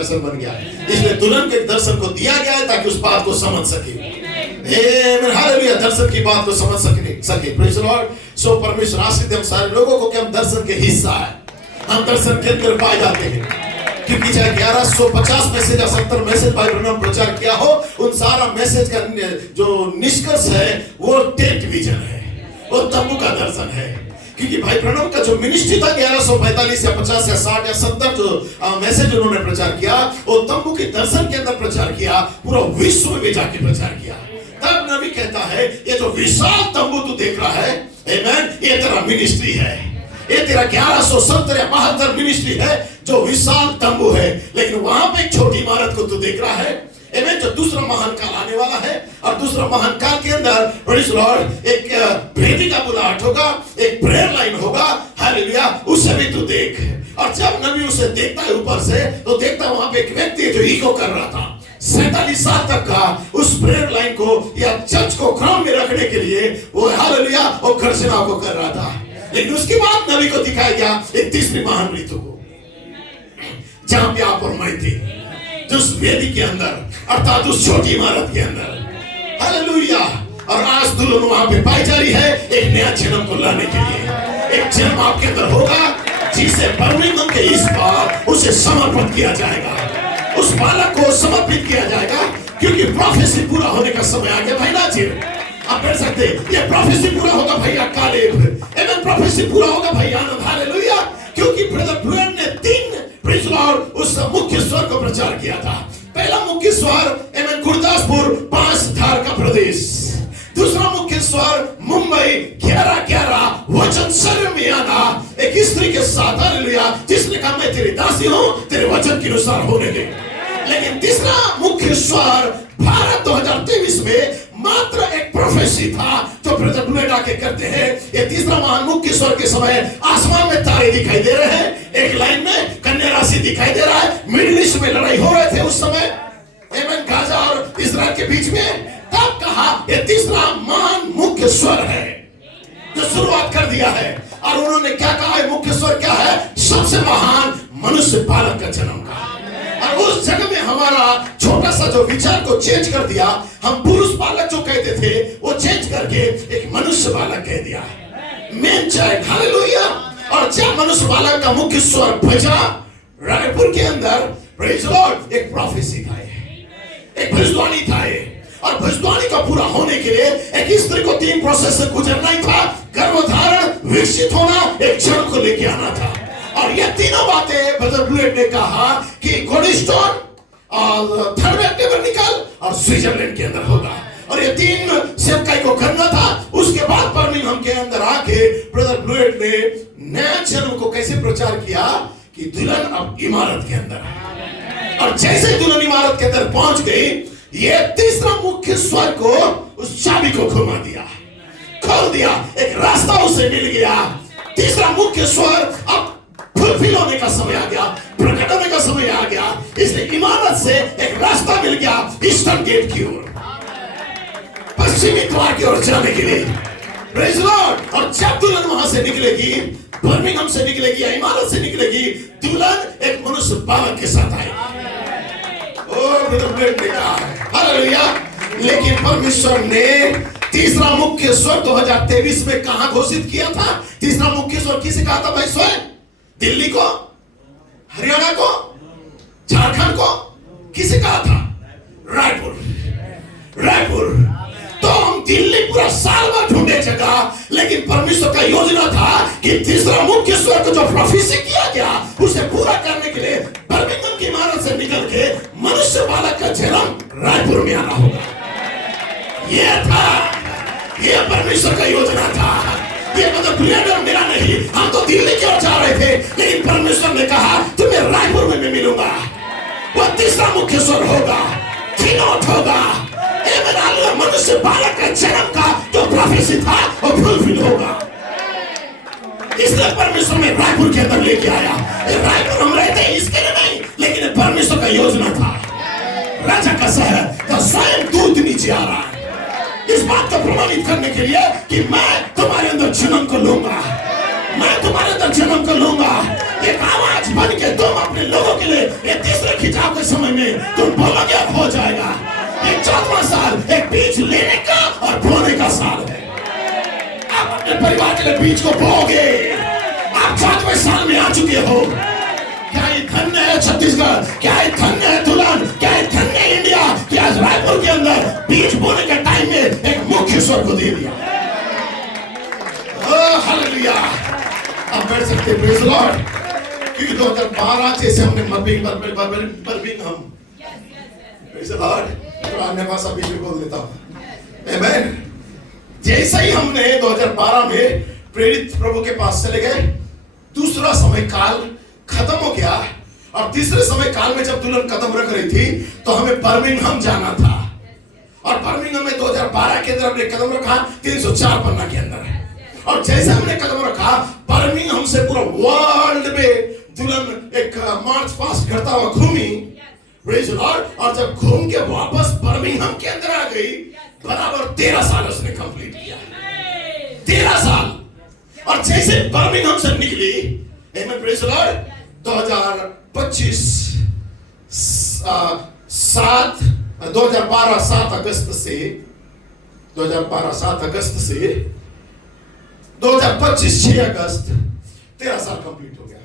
दर्शन बन गया। इसलिए दुल्हन के दर्शन को दिया गया है ताकि उस बात को समझ सके। हालेलुया, दर्शन की बात को समझ सके। Praise the Lord. सो परमेश्वर आशीष दे हम सारे लोगों को कि हम दर्शन के हिस्सा है, हम दर्शन के अंदर पाए जाते हैं। क्योंकि चाहे 1150 मैसेज या 70 मैसेज भाई ब्रह्म प्रचार किया हो, उन सारा मैसेज का जो निष्कर्ष है वो टेंट विजन है, वो तंबू का दर्शन है। क्योंकि भाई ब्रह्म का जो मिनिस्ट्री था 1145 या 50 या 60 या 70 जो मैसेज उन्होंने प्रचार किया, वो तंबू के दर्शन के अंदर प्रचार किया, पूरा विश्व में जाके प्रचार किया। तब नबी कहता है ये जो विशाल तंबू तू देख रहा है, आमेन, ये तेरा मिनिस्ट्री है, ये तेरा 1170 या 72 मिनिस्ट्री है जो विशाल तंबू है। लेकिन वहां पे एक छोटी इमारत को तू देख रहा है, आमेन, जो दूसरा महान काल आने वाला है। और दूसरा महान काल के अंदर प्रेज़ द लॉर्ड एक भेदी का बुलाहट होगा, एक प्रेयर लाइन होगा, हालेलुया, उसे भी तू देख। और जब नबी उसे देखता है ऊपर से, तो देखता है वहां पे एक व्यक्ति है जो इको कर रहा था 47 साल तक का उस प्रेयर लाइन को या चर्च को क्रम में रखने के लिए वो हालेलुया और घोषणा को कर रहा था। लेकिन उसके बाद नबी को दिखाया गया एक तीसरी महान ऋतु को, जहां पे आप और मैं थे, उस वेदी के अंदर, अर्थात उस छोटी इमारत के अंदर। हालेलुया। और आज दुल्हन वहां पे पाई जा रही है एक नया जन्म को लाने के लिए। एक जन्म आपके अंदर होगा जिसे बर्मिंघम के इस बार उसे समर्पित किया जाएगा, उस बालक को समर्पित किया जाएगा। क्योंकि प्रोफेसी पूरा होने का समय आ गया भाई नाजिर। आप कह सकते ये प्रोफेसी पूरा होगा भैया कालेब, एवं प्रोफेसी पूरा होगा भैया आनंद, हालेलुया। क्योंकि ब्रदर ब्रुएन ने 3 प्रेज़ द लॉर्ड उस मुख्य स्वर को प्रचार किया था। पहला मुख्य स्वर एवं गुरदासपुर 5 धार का प्रदेश, दूसरा मुख्य स्वर मुंबई 11-11 वचन शरीर में आना एक स्त्री के साथ, हालेलुया, जिसने कहा मैं तेरी दासी हूं, तेरे वचन के अनुसार होने दे। लेकिन तीसरा मुख्य स्वर भारत 2023 में मात्र एक प्रोफेसी था जो ब्रदर ब्रुएन आके करते हैं। ये तीसरा महान मुख्य स्वर के समय आसमान में तारे दिखाई दे रहे हैं, एक लाइन में कन्या राशि दिखाई दे रहा है। मिडिल ईस्ट में लड़ाई हो रहे थे उस समय, एमन गाजा और इस्राएल के बीच में। तब कहा ये तीसरा महान मुख्य स्वर है जो शुरुआत कर दिया है। और उन्होंने क्या कहा है? मुख्य स्वर क्या है? सबसे महान मनुष्य बालक का जन्म का। और उस जगह में हमारा छोटा सा जो विचार को चेंज कर दिया, हम पुरुष बालक जो कहते थे वो चेंज करके एक मनुष्य बालक कह दिया, मेन चाइल्ड, हालेलुया। और जब मनुष्य बालक का मुख्य स्वर बजा रायपुर के अंदर, प्रेज़ द लॉर्ड, एक प्रोफेसी था, एक भविष्यवाणी था। और भविष्यवाणी का पूरा होने के लिए एक स्त्री को 3 प्रोसेस से गुजरना ही था, गर्भधारण, विकसित होना, एक जड़ को लेके आना था। और ये तीनों बातें ब्रदर ब्रुएन ने कहा कि गोल्डस्टोन और थर्ड टेबरनिकल और स्विट्जरलैंड के अंदर होगा। और ये 3 सेवकाई को करना था। उसके बाद बर्मिंघम के अंदर आके ब्रदर ब्रुएन ने नया जन्म को कैसे प्रचार किया कि दुल्हन अब इमारत के अंदर है। और जैसे दुल्हन इमारत के अंदर पहुंच गई, ये तीसरा मुख्य स्वर को, उस चाबी को घुमा दिया, खोल दिया, एक रास्ता उसे मिल गया। तीसरा मुख्य स्वर अब फुलफिल होने का समय आ गया, प्रकट होने का समय आ गया। इसलिए इमारत से एक रास्ता मिल गया ईस्टर्न गेट की ओर, पश्चिमी द्वार की ओर जाने के लिए, प्रेज़ द लॉर्ड। और जब दुल्हन वहां से निकलेगी, बर्मिंघम से निकलेगी या इमारत से निकलेगी, दुल्हन एक मनुष्य बालक के साथ आएगी। हालेलुया। लेकिन परमेश्वर ने तीसरा मुख्य स्वर 2023 में कहां घोषित किया था? तीसरा मुख्य स्वर किसे कहा था भाई? स्वयं दिल्ली को, हरियाणा को, झारखंड को, किसे कहा था? रायपुर। तो हम दिल्ली पूरा साल भर ढूंढे जगह, लेकिन परमेश्वर का योजना था कि तीसरा मुख्य स्वर को जो प्रोफेसी किया गया उसे पूरा करने के लिए बर्मिंघम की इमारत से निकल के मनुष्य बालक का जन्म रायपुर में आना होगा। यह था, यह परमेश्वर का योजना था। ये मतलब ब्रुएन मेरा नहीं, हम तो दिल्ली की ओर जा रहे थे, लेकिन परमेश्वर ने कहा तुम्हें रायपुर में मैं मिलूंगा। वह तीसरा मुख्य स्वर होगा, कीनोट होगा, मनुष्य बालक का जन्म का जो प्रोफेसी था वो फुलफिल होगा। इसलिए परमेश्वर ने रायपुर के अंदर लेके आया। रायपुर हम रहते हैं इसके लिए नहीं, लेकिन परमेश्वर का योजना था। राजा का शहर तो स्वयं दूत नीचे आ रहा है, इस बात को प्रमाणित करने के लिए कि मैं तुम्हारे अंदर जन्म को लूंगा, मैं तुम्हारे अंदर जन्म कर लूंगा। एक आवाज बन के तुम अपने लोगों के लिए ये तीसरे खिंचाव के समय में तुम बोलोगे अब हो जाएगा। ये 14वां साल एक बीज लेने का और बोने का साल है। आप अपने परिवार के लिए बीज को बोओगे। आप 14वें साल में आ चुके हो। क्या ये धन्य है छत्तीसगढ़, क्या ये धन्य है दुल्हन, क्या ये धन्य है इंडिया कि आज रायपुर के अंदर बीज बोने के टाइम में एक मुख्य स्वर को दे दिया। हालेलुया। आप बैठ सकते हैं, प्रेज़ द लॉर्ड। क्योंकि 2012 जैसे हमने बर्मिंघम, प्रेज़ द लॉर्ड, तो अन्य भाषा बीच में बोल देता हूं। आमेन। जैसे ही हमने 2012 में प्रेरित प्रभु के पास चले गए, दूसरा समय काल खत्म हो गया और तीसरे समय काल में जब दुल्हन कदम रख रही थी तो हमें बर्मिंघम जाना था। और बर्मिंघम में 2012 के अंदर हमने कदम रखा 304 पन्ना के अंदर। और जैसे हमने कदम रखा, बर्मिंघम से पूरा वर्ल्ड में दुल्हन एक मार्च पास्ट करता हुआ घूमी, प्रेज़ द लॉर्ड। और जब घूम के वापस बर्मिंघम के अंदर आ गई, बराबर 13 साल उसने कंप्लीट किया। 13 साल। और जैसे बर्मिंघम से निकली, आमेन, प्रेज़ द लॉर्ड, 2025 2012 7 अगस्त से 2025 6 अगस्त 13 साल कंप्लीट हो गया।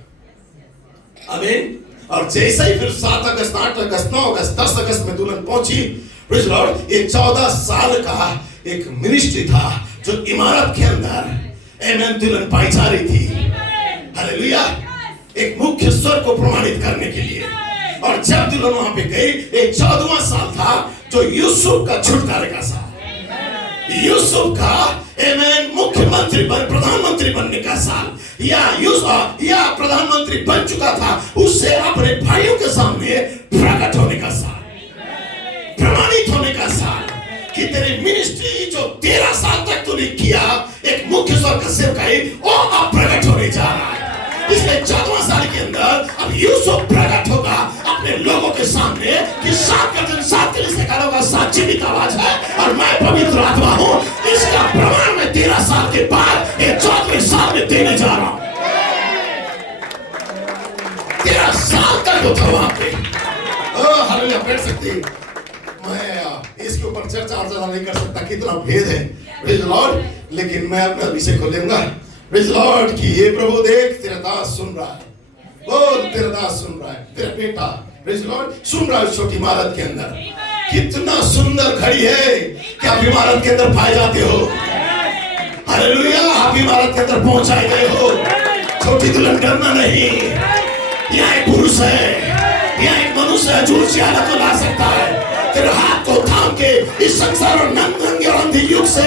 आमीन। और जैसे ही फिर 7 अगस्त 8 अगस्त 9 अगस्त 10 अगस्त में दुल्हन पहुंची, प्रेज़ द लॉर्ड, ये 14 साल का एक मिनिस्ट्री था जो इमारत के अंदर आमीन दुल्हन पाई जा रही थी। हालेलुया। एक मुख्य स्वर को प्रमाणित करने के लिए। और जब दुल्हन वहां पे गई, एक 14वां साल था जो यूसुफ का छुटकारे का साल, यूसुफ का आमीन मुख्यमंत्री प्रधानमंत्री बनने का साल, या प्रधानमंत्री बन चुका था, उससे अपने भाइयों के सामने प्रकट होने का साल, प्रमाणित होने का साल कि तेरी मिनिस्ट्री जो 13 साल तक तूने किया, एक मुख्य स्वर का सेवकाई, वो अब प्रकट होने जा रहा है। इसलिए 14वां साल के अंदर अब यूसुफ प्रकट होगा अपने लोगों के सामने कि सात के लिए कालों का सात जीवित आवाज है और मैं पवित्र आत्मा हूं। इसका प्रमाण मैं 13 साल के बाद ये 14वें साल में देने जा रहा हूं। 13 साल तक वो था वहां पे। हालेलुया। बैठ सकते, मैं इसके ऊपर चर्चा और ज्यादा नहीं कर सकता कितना भेद है, प्रेज़ द लॉर्ड, लेकिन मैं अपना विषय को लूंगा, प्रेज़ द लॉर्ड, कि ये प्रभु देख तेरा दास सुन रहा है। बोल, तेरा दास सुन रहा है, तेरा बेटा प्रेज़ द लॉर्ड सुन रहा है। उस छोटी इमारत के अंदर कितना सुंदर घड़ी है कि आप इमारत के अंदर पाए जाते हो। हालेलुया। आप इमारत के अंदर पहुंचाए गए हो। छोटी दुल्हन करना नहीं। यहाँ एक पुरुष है, यहाँ एक मनुष्य है जो उस याद को ला सकता है। तेरे हाथ को थाम के इस संसार और नंगे और अंधे युग से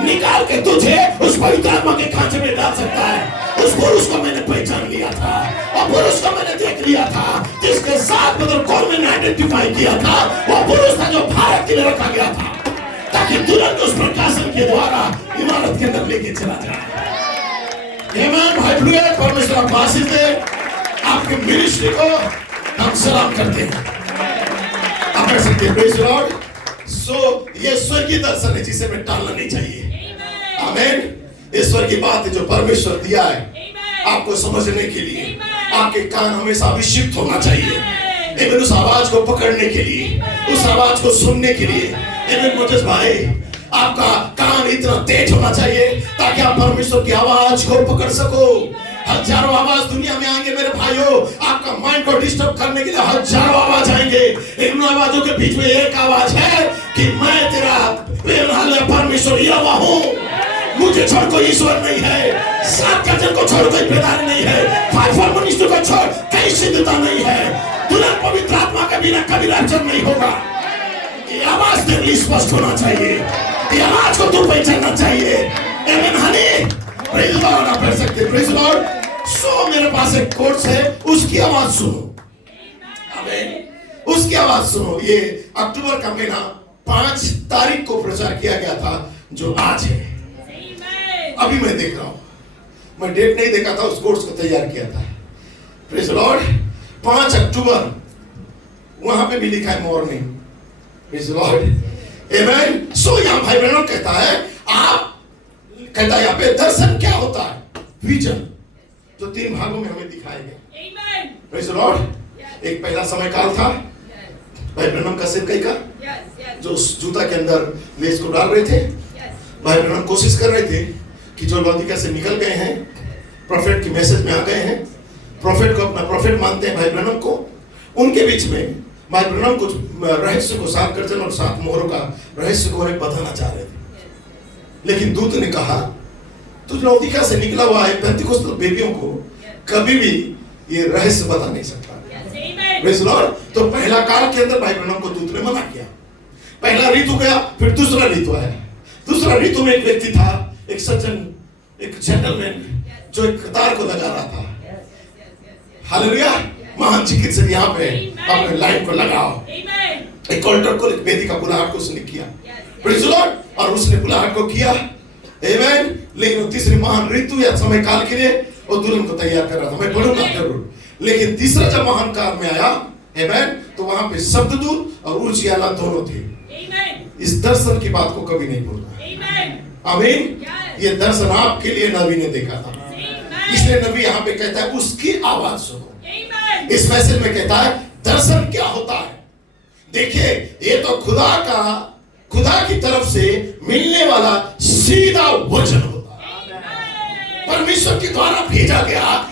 निकाल के तुझे उस पवित्र आत्मा के खांचे में डाल सकता है। उस पुरुष को मैंने पहचान लिया था और पुरुष को मैंने देख लिया था जिसके साथ मतलब कौन मैंने आइडेंटिफाई किया था। वो पुरुष था जो भारत के लिए रखा गया था ताकि तुरंत उस प्रकाशन के द्वारा इमारत के अंदर लेके चला जाए। आमीन। भाई परमेश्वर आप आशीष दे। आपके मिनिस्ट्री को हम सलाम करते हैं। आप कर सकते हैं, प्रेज़ द लॉर्ड। ये स्वर्गीय दर्शन है जिसे मैं टालना नहीं चाहिए। आमीन। ईश्वर की बात है जो परमेश्वर दिया है आपको समझने के लिए। आपके कान हमेशा अभिषिक्त होना चाहिए उस आवाज को पकड़ने के लिए, उस आवाज को सुनने के लिए। मुझे भाई, आपका कान इतना तेज होना चाहिए ताकि आप परमेश्वर की आवाज को पकड़ सको। हजारों आवाज दुनिया में आएंगे मेरे भाइयों, आपका माइंड को डिस्टर्ब करने के लिए हजारों आवाज आएंगे। इन आवाजों के बीच में एक आवाज है कि मैं तेरा परमेश्वर यहोवा हूँ, मुझे छोड़ कोई ईश्वर नहीं है। 7 गर्जन को छोड़ कोई पेदार नहीं है। 5 मनुष्य को छोड़ कहीं सिद्धता नहीं है। दुल्हन पवित्र आत्मा के बिना कभी रक्षण नहीं होगा। ये आवाज तेरे लिए स्पष्ट होना चाहिए। ये आवाज को तू पहचानना चाहिए। आमीन। Honey praise the Lord. आप कर सकते हैं, प्रेज़ द लॉर्ड। मेरे पास एक कोर्स है, उसकी आवाज सुनो। आमीन। उसकी आवाज सुनो। ये अक्टूबर का महीना 5 तारीख को प्रचार किया गया था जो आज है। अभी मैं देख रहा हूं, मैं डेट नहीं देखा था, उस कोर्स को तैयार किया था। Praise the Lord. 5 अक्टूबर वहां पे भी लिखा है मॉर्निंग। Praise the Lord. आमीन। सो यहां भाई बहनों कहता है, आप कहता है यहाँ पे दर्शन क्या होता है। विजन जो 3 भागों में हमें दिखाए गए। Praise the Lord. एक पहला समय काल था भाई ब्रनम का सेवकाई का, जो उस जूता के अंदर लेस को डाल रहे थे। भाई ब्रनम कोशिश कर रहे थे कि जो लौदीका से निकल गए हैं, प्रोफेट की मैसेज में आ गए हैं, प्रोफेट को अपना प्रोफेट मानते हैं भाई ब्रनम को, उनके बीच में भाई ब्रनम कुछ रहस्य को 7 गर्जन और 7 मोहरों का रहस्य को बताना चाह रहे थे। लेकिन दूत ने कहा तू लौदीका से निकला हुआ है, पेंतिकोस्टल बेबियों को कभी भी ये रहस्य बता नहीं सकता। Praise the Lord. तो पहला काल के अंदर भाई ब्रनम को दूत ने मना किया। पहला ऋतु गया, फिर दूसरा ऋतु आया। दूसरा ऋतु में एक व्यक्ति था, एक सज्जन, एक जेंटलमैन, जो एक कतार को लगा रहा था। हालेलुया। महान चिकित्सक यहाँ पे अपने लाइन को लगाओ। एक ऑल्टर को, एक वेदी का बुलाहट को उसने किया। Praise the Lord. और उसने बुलाहट को किया, आमेन। लेकिन तीसरी महान ऋतु या समय काल के लिए वो दुल्हन को तैयार कर रहा था। मैं पढ़ूंगा जरूर। लेकिन तीसरा जब महान काल में आया, आमेन, तो वहां पे शब्ददूत और उजियाला दोनों थे। इस दर्शन की बात को कभी नहीं भूलना। आमीन। ये दर्शन आपके लिए नबी ने देखा था, इसलिए नबी यहाँ पे कहता है उसकी आवाज सुनो। इस मैसेज में कहता है दर्शन क्या होता है। देखिए, ये तो खुदा की तरफ से मिलने वाला सीधा वचन होता है, परमेश्वर के द्वारा भेजा गया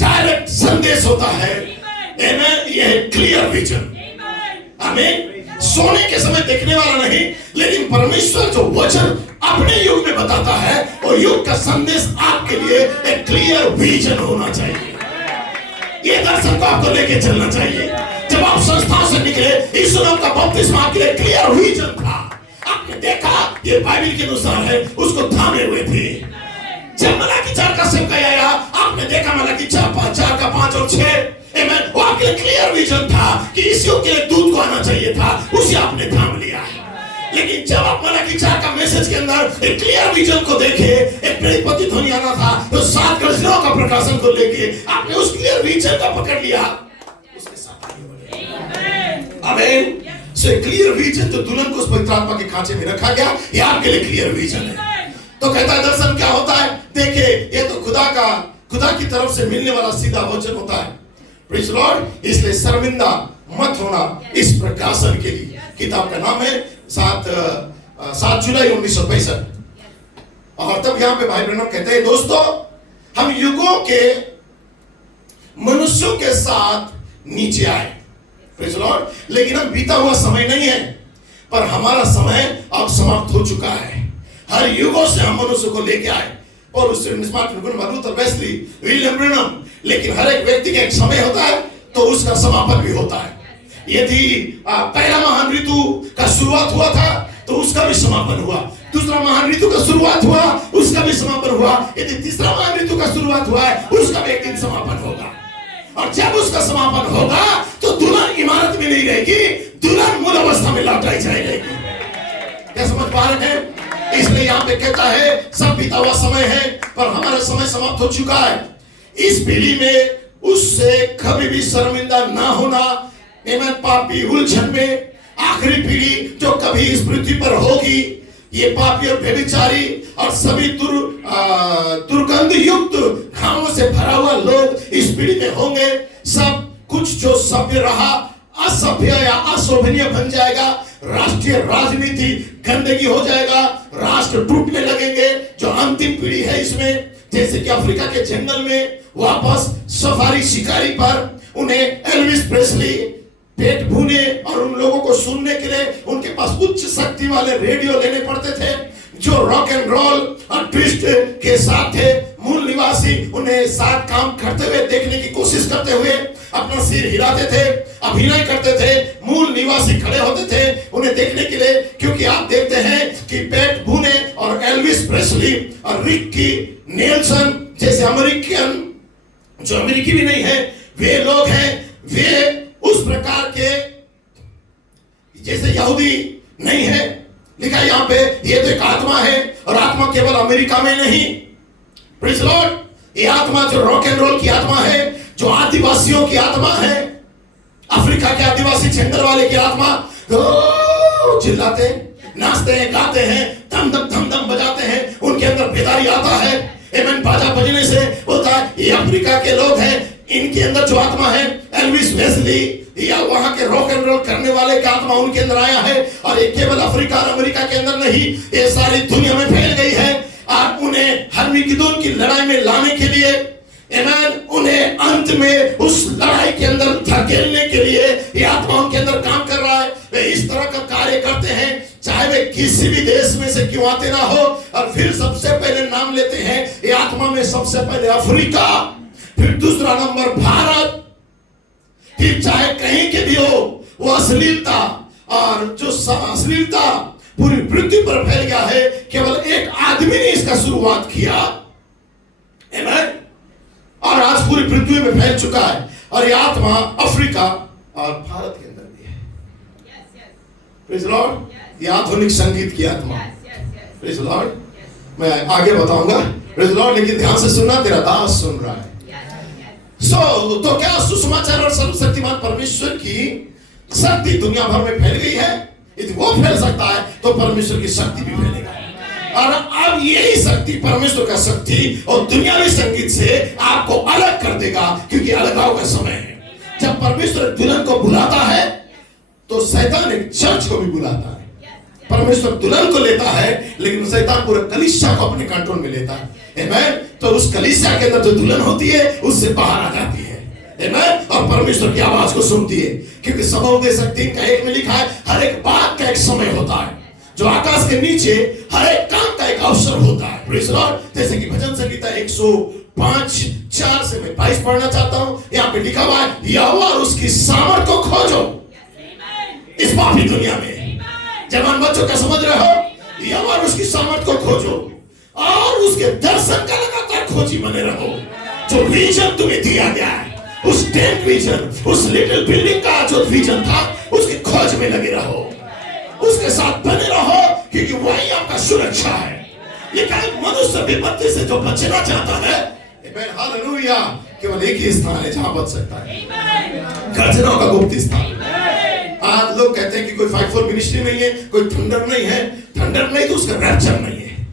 डायरेक्ट संदेश होता है। यह क्लियर विजन। आमीन। सोने के समय देखने वाला नहीं, लेकिन परमेश्वर जो वचन अपने युग में बताता है, और युग का संदेश आपके लिए एक क्लियर विजन होना चाहिए। ये दर्शन को आपको लेके चलना चाहिए। जब आप संस्था से निकले, यीशु नाम का बपतिस्मा आपके लिए क्लियर विजन था। आपने देखा ये बाइबल के अनुसार है, उसको थामे हुए थे। जब मलाकी 4 का सेवकाई आया, आपने देखा मलाकी 4 का 5 और 6, आमीन, वो आपके लिए क्लियर विजन था कि इस युग के लिए दूत को आना चाहिए था, उसे आपने थाम लिया है। लेकिन जब आप मलाकी 4 का मैसेज के अंदर एक क्लियर विजन को देखे, एक प्रेरित ध्वनि आना था, तो 7 गर्जनों का प्रकाशन को लेके आपने उस क्लियर विजन का पकड़ लिया, उसके साथ आगे बढ़े। आमीन। सो क्लियर विजन जो दुल्हन को उस पवित्र आत्मा के खांचे में रखा गया, ये आपके लिए क्लियर विजन है। तो कहता है दर्शन क्या होता है। देखिए, ये तो खुदा की तरफ से मिलने वाला सीधा वचन होता है। Praise the Lord. इसलिए शर्मिंदा मत होना इस प्रकाशन के लिए। किताब का नाम है 7 जुलाई 1965। और तब यहाँ पे भाई ब्रनम कहते हैं दोस्तों, हम युगों के मनुष्यों के साथ नीचे आए, प्रेज़ द लॉर्ड, लेकिन हम बीता हुआ समय नहीं है, पर हमारा समय अब समाप्त हो चुका है। हर युगों से हम मनुष्य को लेके आए, और उससे वेस्ली, विलियम ब्रनम, लेकिन हर एक व्यक्ति का एक समय होता है, तो उसका समापन भी होता है। यदि पहला महान ऋतु का शुरुआत हुआ था, तो उसका भी समापन हुआ। दूसरा महान ऋतु का शुरुआत हुआ, उसका भी समापन हुआ। यदि तीसरा महान ऋतु का शुरुआत हुआ है, उसका भी एक दिन समापन होगा। और जब उसका समापन होगा, तो दुल्हन इमारत में नहीं रहेगी, दुल्हन मूल अवस्था में लौटाई जाएगी। क्या समझ पा रहे हैं? इसलिए यहाँ पे कहता है सब बीता हुआ समय है, पर हमारा समय समाप्त हो चुका है। इस पीढ़ी में उससे कभी भी शर्मिंदा ना होना। आमीन। पापी उलझन में आखिरी पीढ़ी जो कभी इस पृथ्वी पर होगी, ये पापी और व्यभिचारी और सभी दुर्गंध युक्त घावों से भरा हुआ लोग इस पीढ़ी में होंगे। सब कुछ जो सभ्य रहा असभ्य या अशोभनीय बन जाएगा। राष्ट्रीय राजनीति गंदगी हो जाएगा, राष्ट्र टूटने लगेंगे। जो अंतिम पीढ़ी है इसमें, जैसे कि अफ्रीका के जंगल में वापस सफारी शिकारी पर उन्हें एल्विस प्रेस्ली पेट भूने और उन लोगों को सुनने के लिए उनके पास उच्च शक्ति वाले रेडियो लेने पड़ते थे, जो रॉक एंड रोल और ट्विस्ट के साथ थे। मूल निवासी उन्हें साथ काम करते हुए देखने की कोशिश करते हुए अपना सिर हिलाते थे, अभिनय करते थे। मूल निवासी खड़े होते थे उन्हें देखने के लिए, क्योंकि आप देखते हैं कि पेट भूने और एल्विस प्रेस्ली और रिकी नेल्सन जैसे अमेरिकन, जो अमेरिकी भी नहीं है, वे लोग हैं, वे उस प्रकार के जैसे यहूदी नहीं है। लिखा यहाँ पे ये तो एक आत्मा है, और आत्मा केवल अमेरिका में नहीं। Praise the Lord. ये आत्मा जो रॉक एंड रोल की आत्मा है, जो आदिवासियों की आत्मा है, अफ्रीका के आदिवासी जंगल वाले की आत्मा, चिल्लाते नाचते हैं, गाते हैं, धम धम बजाते हैं, उनके अंदर बेदारी आता है। आमेन। बाजा बजने से होता है। ये अफ्रीका के लोग हैं, इनके अंदर जो आत्मा है, एल्विस प्रेस्ली या वहां के रॉक एंड रोल करने वाले का आत्मा उनके अंदर आया है। और ये केवल अफ्रीका और अमेरिका के अंदर नहीं, ये सारी दुनिया में फैल गई है। और उन्हें हर्मिगिदोन की लड़ाई में लाने के लिए, आमेन, उन्हें अंत में उस लड़ाई के अंदर धकेलने के लिए ये आत्मा उनके अंदर काम कर रहा है। वे इस तरह का कार्य करते हैं, चाहे वे किसी भी देश में से क्यों आते ना हो। और फिर सबसे पहले नाम लेते हैं ये आत्मा में, सबसे पहले अफ्रीका, फिर दूसरा नंबर भारत, फिर चाहे कहीं के भी हो वो अश्लीलता, और जो अश्लीलता पूरी पृथ्वी पर फैल गया है, केवल एक आदमी ने इसका शुरुआत किया, आमेन, और आज पूरी पृथ्वी में फैल चुका है। और ये आत्मा अफ्रीका और भारत के अंदर भी है। Praise the Lord. ये आधुनिक संगीत की आत्मा। Praise the Lord. मैं आगे बताऊंगा, प्रेज़ द लॉर्ड, लेकिन ध्यान से सुनना, तेरा दास सुन रहा है। तो क्या सुसमाचार और सर्वशक्तिमान परमेश्वर की शक्ति दुनिया भर में फैल गई है? यदि वो फैल सकता है तो परमेश्वर की शक्ति भी फैलेगा। और अब यही शक्ति, परमेश्वर का शक्ति और दुनियावी संगीत से आपको अलग कर देगा, क्योंकि अलगाव का समय है। जब परमेश्वर दुल्हन को बुलाता है तो शैतान एक चर्च को भी बुलाता है। परमेश्वर दुल्हन को लेता है, लेकिन शैतान पूरे कलीसिया को अपने कंट्रोल में लेता है, आमेन। तो उस कलीसिया के अंदर जो दुल्हन होती है उससे बाहर आ जाती है, आमेन, और परमेश्वर की आवाज को सुनती है। क्योंकि सबोपदेश 3:1 में लिखा है, हर एक बात का एक समय होता है, जो आकाश के नीचे हर एक काम का एक अवसर होता है। Praise the Lord. जैसे कि भजन संहिता 105:4 से मैं 22 पढ़ना चाहता हूं। यहाँ पे लिखा हुआ है, यहोवा और उसकी सामर्थ को खोजो इस पापी दुनिया में। जवान बच्चों का समझ रहे हो, यहोवा और उसकी सामर्थ को खोजो और उसके दर्शन का लगातार खोजी बने रहो। जो विजन तुम्हें दिया गया है, उस टेंट विजन, उस लिटिल बिल्डिंग का जो विजन था, उसकी खोज में लगे रहो, उसके साथ बने रहो, क्योंकि वही आपका सुरक्षा है। लिखा है, मनुष्य विपत्ति से जो बचना चाहता है, आमेन, हालेलुया, केवल एक ही स्थान है जहां बच सकता है, गर्जनों का गुप्त स्थान। आज लोग कहते हैं कि कोई 5-4 मिनिस्ट्री नहीं है, कोई थंडर नहीं है। थंडर नहीं तो उसका रैप्चर नहीं है,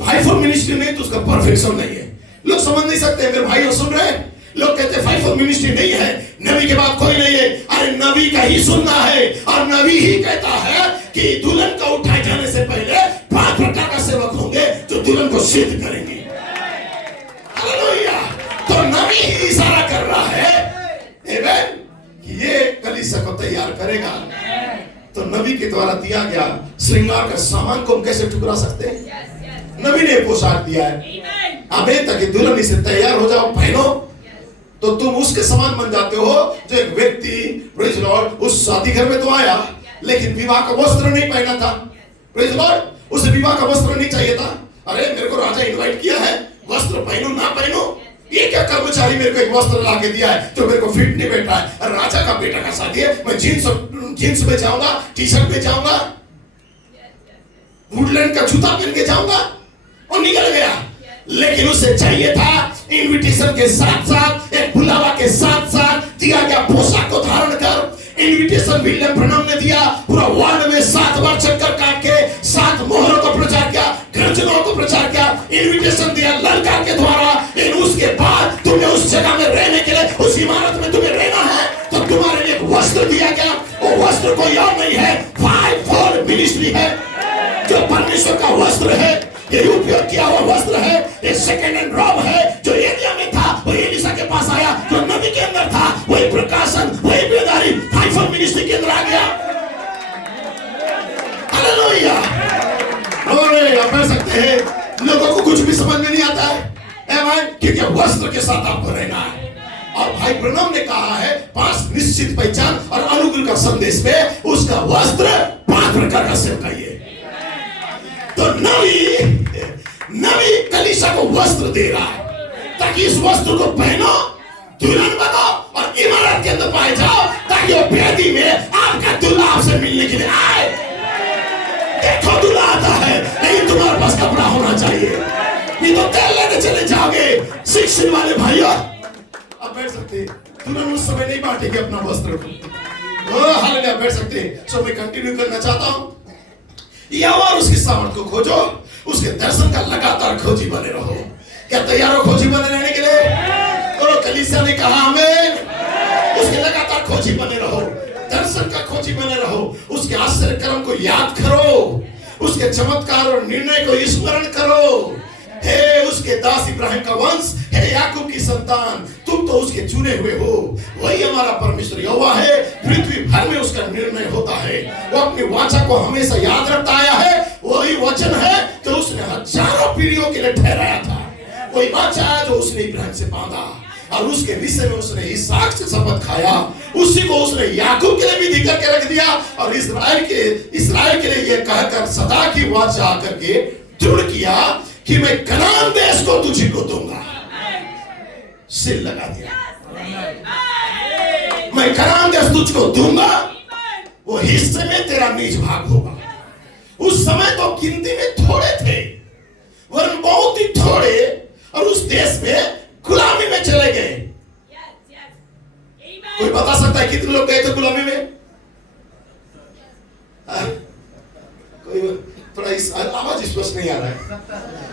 5-4 मिनिस्ट्री नहीं तो उसका परफेक्शन नहीं है। लोग समझ नहीं सकते। मेरे भाइयों सुन रहे हैं, लोग कहते हैं 5-4 मिनिस्ट्री नहीं है, नबी के बाद कोई नहीं है। अरे नबी का ही सुनना है, और नबी ही कहता है कि दुल्हन का उठाए जाने से पहले 5 प्रकार का सेवक होंगे जो दुल्हन को सिद्ध करेंगे। हालेलुया। तो नबी ही इशारा कर रहा है, आमेन, कि ये कलीसिया को तैयार करेगा। तो नबी के द्वारा दिया गया श्रृंगार का सामान को हम कैसे ठुकरा सकते हैं? नबी ने पोशाक दिया है, आमेन, ताकि दुल्हन इसे तैयार हो जाओ, पहनो, तो तुम उसके समान बन जाते हो। जो एक व्यक्ति, प्रेज़ द लॉर्ड, उस शादी घर में तो आया, लेकिन विवाह का वस्त्र नहीं पहना था। Praise the Lord. उसे विवाह का वस्त्र नहीं चाहिए था। अरे मेरे को राजा इनवाइट किया है, वस्त्र पहनो ना पहनो, ये क्या कर्मचारी मेरे को एक वस्त्र ला के दिया है जो मेरे को फिट नहीं बैठ रहा है। राजा का बेटा का शादी है, मैं जींस में जाऊंगा, टी शर्ट में जाऊंगा, वुडलैंड का जूता पहन के जाऊंगा, और निकल गया। लेकिन उसे चाहिए था इनविटेशन के साथ साथ, एक बुलावा के साथ साथ दिया गया पोशाक को धारण कर। इनविटेशन विलियम ब्रनम ने दिया, पूरा वर्ल्ड में 7 बार चक्कर काट के 7 मोहरों को प्रचार किया, गर्जनों को प्रचार किया, इनविटेशन दिया लड़का के द्वारा। लेकिन उसके बाद तुम्हें उस जगह में रहने के लिए, उस इमारत में तुम्हें रहना है, तो तुम्हारे लिए एक वस्त्र दिया गया। वो वस्त्र कोई और नहीं है, 5-4 मिनिस्ट्री है, जो परमेश्वर का वस्त्र है। ये उपयोग किया हुआ वस्त्र है, ये सेकंड हैंड रॉब है। जो एलिया में था वो एलिशा के पास आया, जो नबी के अंदर था वही प्रकाशन, वही बेदारी 5-4 मिनिस्ट्री के अंदर आ गया। हालेलुया। और आप कह सकते हैं लोगों को कुछ भी समझ में नहीं आता है, आमेन, क्योंकि वस्त्र के साथ आपको रहना है। और भाई ब्रनम ने कहा है 5 निश्चित पहचान और अनुग्रह का संदेश में उसका वस्त्र 5 प्रकार का सेवकाई है। तो नबी कलीसिया को वस्त्र दे रहा है, ताकि इस वस्त्र को पहनो, दुल्हन बनो और इमारत के अंदर पाए जाओ, ताकि वो बेदी में आपका दूल्हा आपसे मिलने के लिए आए। देखो दूल्हा आता है, लेकिन तुम्हारे पास कपड़ा होना चाहिए, नहीं तो तेल लेने चले जाओगे। शिक्षण वाले भाइयों, आप बैठ सकते, दुल्हन उस समय नहीं बांटेगी अपना वस्त्र को। हालेलुया, बैठ सकते। सो मैं कंटिन्यू करना चाहता हूं। यहोवा और उसकी सामर्थ को खोजो, उसके दर्शन का लगातार खोजी बने रहो। क्या तैयार हो खोजी बने रहने के लिए? तो कलीसिया ने कहा हमें उसके लगातार खोजी बने रहो, दर्शन का खोजी बने रहो, उसके आश्चर्य कर्म को याद करो, उसके चमत्कार और निर्णय को स्मरण करो। हे उसके दास इब्राहिम का वंश, हे याकूब की संतान, तुम तो उसके चुने हुए हो। वही हमारा परमेश्वर यहोवा है, पृथ्वी भर में उसका निर्णय होता है। वो अपनी वाचा को हमेशा याद रखता आया है। वही वचन है तो उसने हजारों पीढ़ियों के लिए ठहराया था। वही वाचा है जो उसने इब्राहिम से बांधा और उसके विषय में उसने इसहाक से शपथ खाया। उसी को उसने याकूब के लिए भी दी करके रख दिया और इस्राएल के लिए ये कहकर सदा की वाचा करके दृढ़ किया कि मैं कनान देश को तुझी को दूंगा। सिर लगा दिया, मैं कनान देश तुझको दूंगा, वो हिस्से में तेरा निज भाग होगा। उस समय तो गिनती में थोड़े थे, वरन बहुत ही थोड़े, और उस देश में गुलामी में चले गए। कोई बता सकता है कितने लोग गए थे गुलामी में? कोई थोड़ा इस आवाज स्पष्ट नहीं आ रहा है।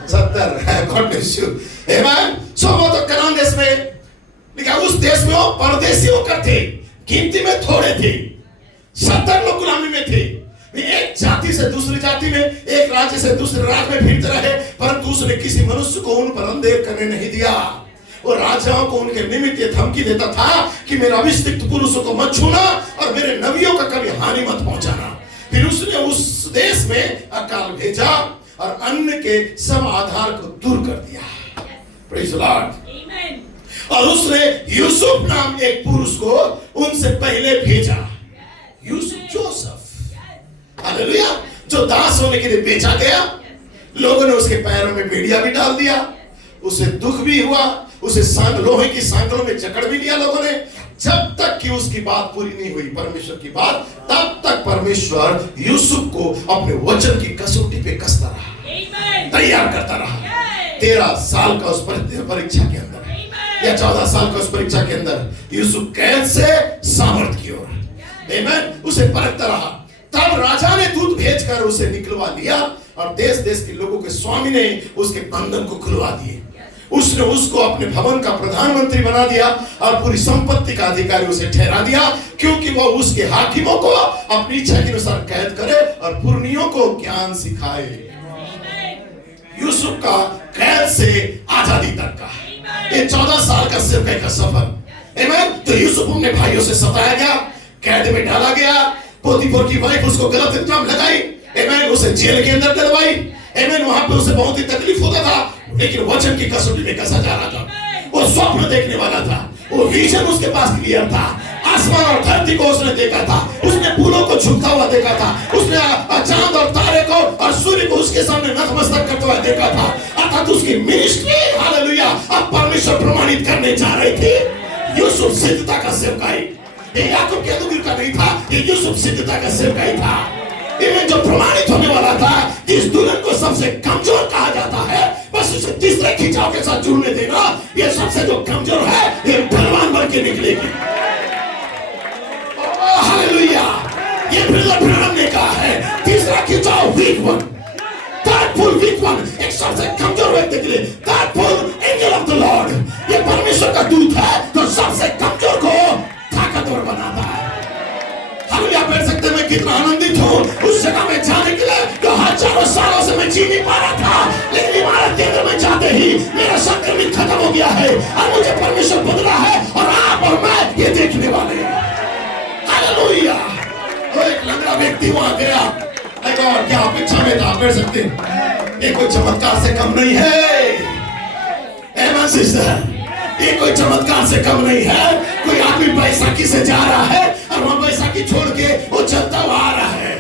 70। God bless you. Amen. So वो तो कनान देश में, लेकिन उस देश में वो परदेशियों का थे, गिनती में थोड़े थे। 70 लोग गुलामी में थे। एक जाति से दूसरी जाति में, एक राज्य से दूसरे राज्य में फिरते रहे, परंतु उसने किसी मनुष्य को उन पर अंधेर करने नहीं दिया। वो राजाओं को उनके निमित्त ये धमकी देता था कि मेरे अभिषिक्त पुरुषों को मत छूना और मेरे नबियों का कभी हानि मत पहुंचाना। फिर उसने उस देश में अकाल भेजा और अन्न के सब आधार को दूर कर दिया। Praise the Lord. और उसने यूसुफ नाम एक पुरुष को उनसे पहले भेजा। यूसुफ, जोसेफ, हालेलुया, जो दास होने के लिए बेचा गया। लोगों ने उसके पैरों में बेड़िया भी डाल दिया, उसे दुख भी हुआ, उसे लोहे की सांकलों में जकड़ भी लिया लोगों ने। जब तक कि उसकी बात पूरी नहीं हुई, परमेश्वर की बात, तब तक परमेश्वर यूसुफ को अपने वचन की कसौटी पे कसता रहा, तैयार करता रहा। 13 साल का उस परीक्षा के अंदर या 14 साल का उस परीक्षा के अंदर यूसुफ कैद से सामर्थ की ओर, आमीन, उसे परखता रहा। तब राजा ने दूत भेजकर उसे निकलवा लिया और देश देश के लोगों के स्वामी ने उसके बंधन को खुलवा दिए। उसने उसको अपने भवन का प्रधानमंत्री बना दिया और पूरी संपत्ति का अधिकारी उसे ठहरा दिया, क्योंकि वह उसके हाकिमों को अपनी इच्छा के अनुसार कैद करे और पुरनियों को ज्ञान सिखाए। यूसुफ का कैद से आजादी तक का ये 14 साल का सेवकाई का सफर, आमीन। तो यूसुफ अपने भाइयों से सताया गया, कैद में डाला गया। पोतीफर की वाइफ उसको गलत इल्जाम लगाई, आमीन, उसे जेल के अंदर डलवाई, आमीन। वहां पे उसे बहुत ही तकलीफ होता था, लेकिन वचन की कसौटी में कसा जा रहा था। वो स्वप्न देखने वाला था, वो विजन उसके पास क्लियर था। आसमान और धरती को उसने देखा था, उसने फूलों को झुकता हुआ देखा था, उसने चांद और तारे को और सूर्य को उसके सामने नतमस्तक करता हुआ देखा था। अर्थात उसकी मिनिस्ट्री, हालेलुया, अब परमेश्वर प्रमाणित करने जा रही थी। यूसुफ सिद्धता का सेवकाई, ये याकूब के अनुग्रह का नहीं था, ये यूसुफ सिद्धता का सेवकाई था। इन्हें जो प्रमाणित होने वाला था, जिस दुल्हन को सबसे कमजोर कहा जाता है, बस उसे तीसरे खिंचाव के साथ जुड़ने देना। ये सबसे जो कमजोर है, ये बलवान बन के निकलेगी। हालेलुया। ये ब्रह्म ने कहा है, तीसरा खिंचाव weak one, third pull weak one, एक सबसे कमजोर व्यक्ति के लिए third pull angel of the Lord. ये परमेश्वर का दूत है जो सबसे कमजोर को ताकतवर बनाता है। हालेलुया। बैठ सकते, मैं कितना आनंदित हूँ उस जगह में जाने के लिए जो हजारों सालों से मैं जी नहीं पा रहा था, लेकिन इमारत के अंदर में जाते ही मेरा संक्रमित खत्म हो गया है और मुझे परमेश्वर बदला है और आप और मैं ये देखने वाले हैं। हालेलुया। एक लंगड़ा व्यक्ति वहां गया, और क्या अपेक्षा में था, बैठ सकते, ये कोई चमत्कार से कम नहीं है, आमीन सिस्टर, ये कोई चमत्कार से कम नहीं है। कोई आदमी बैसाखी से जा रहा है और वहां बैसाखी छोड़ के वो चलता हुआ आ रहा है।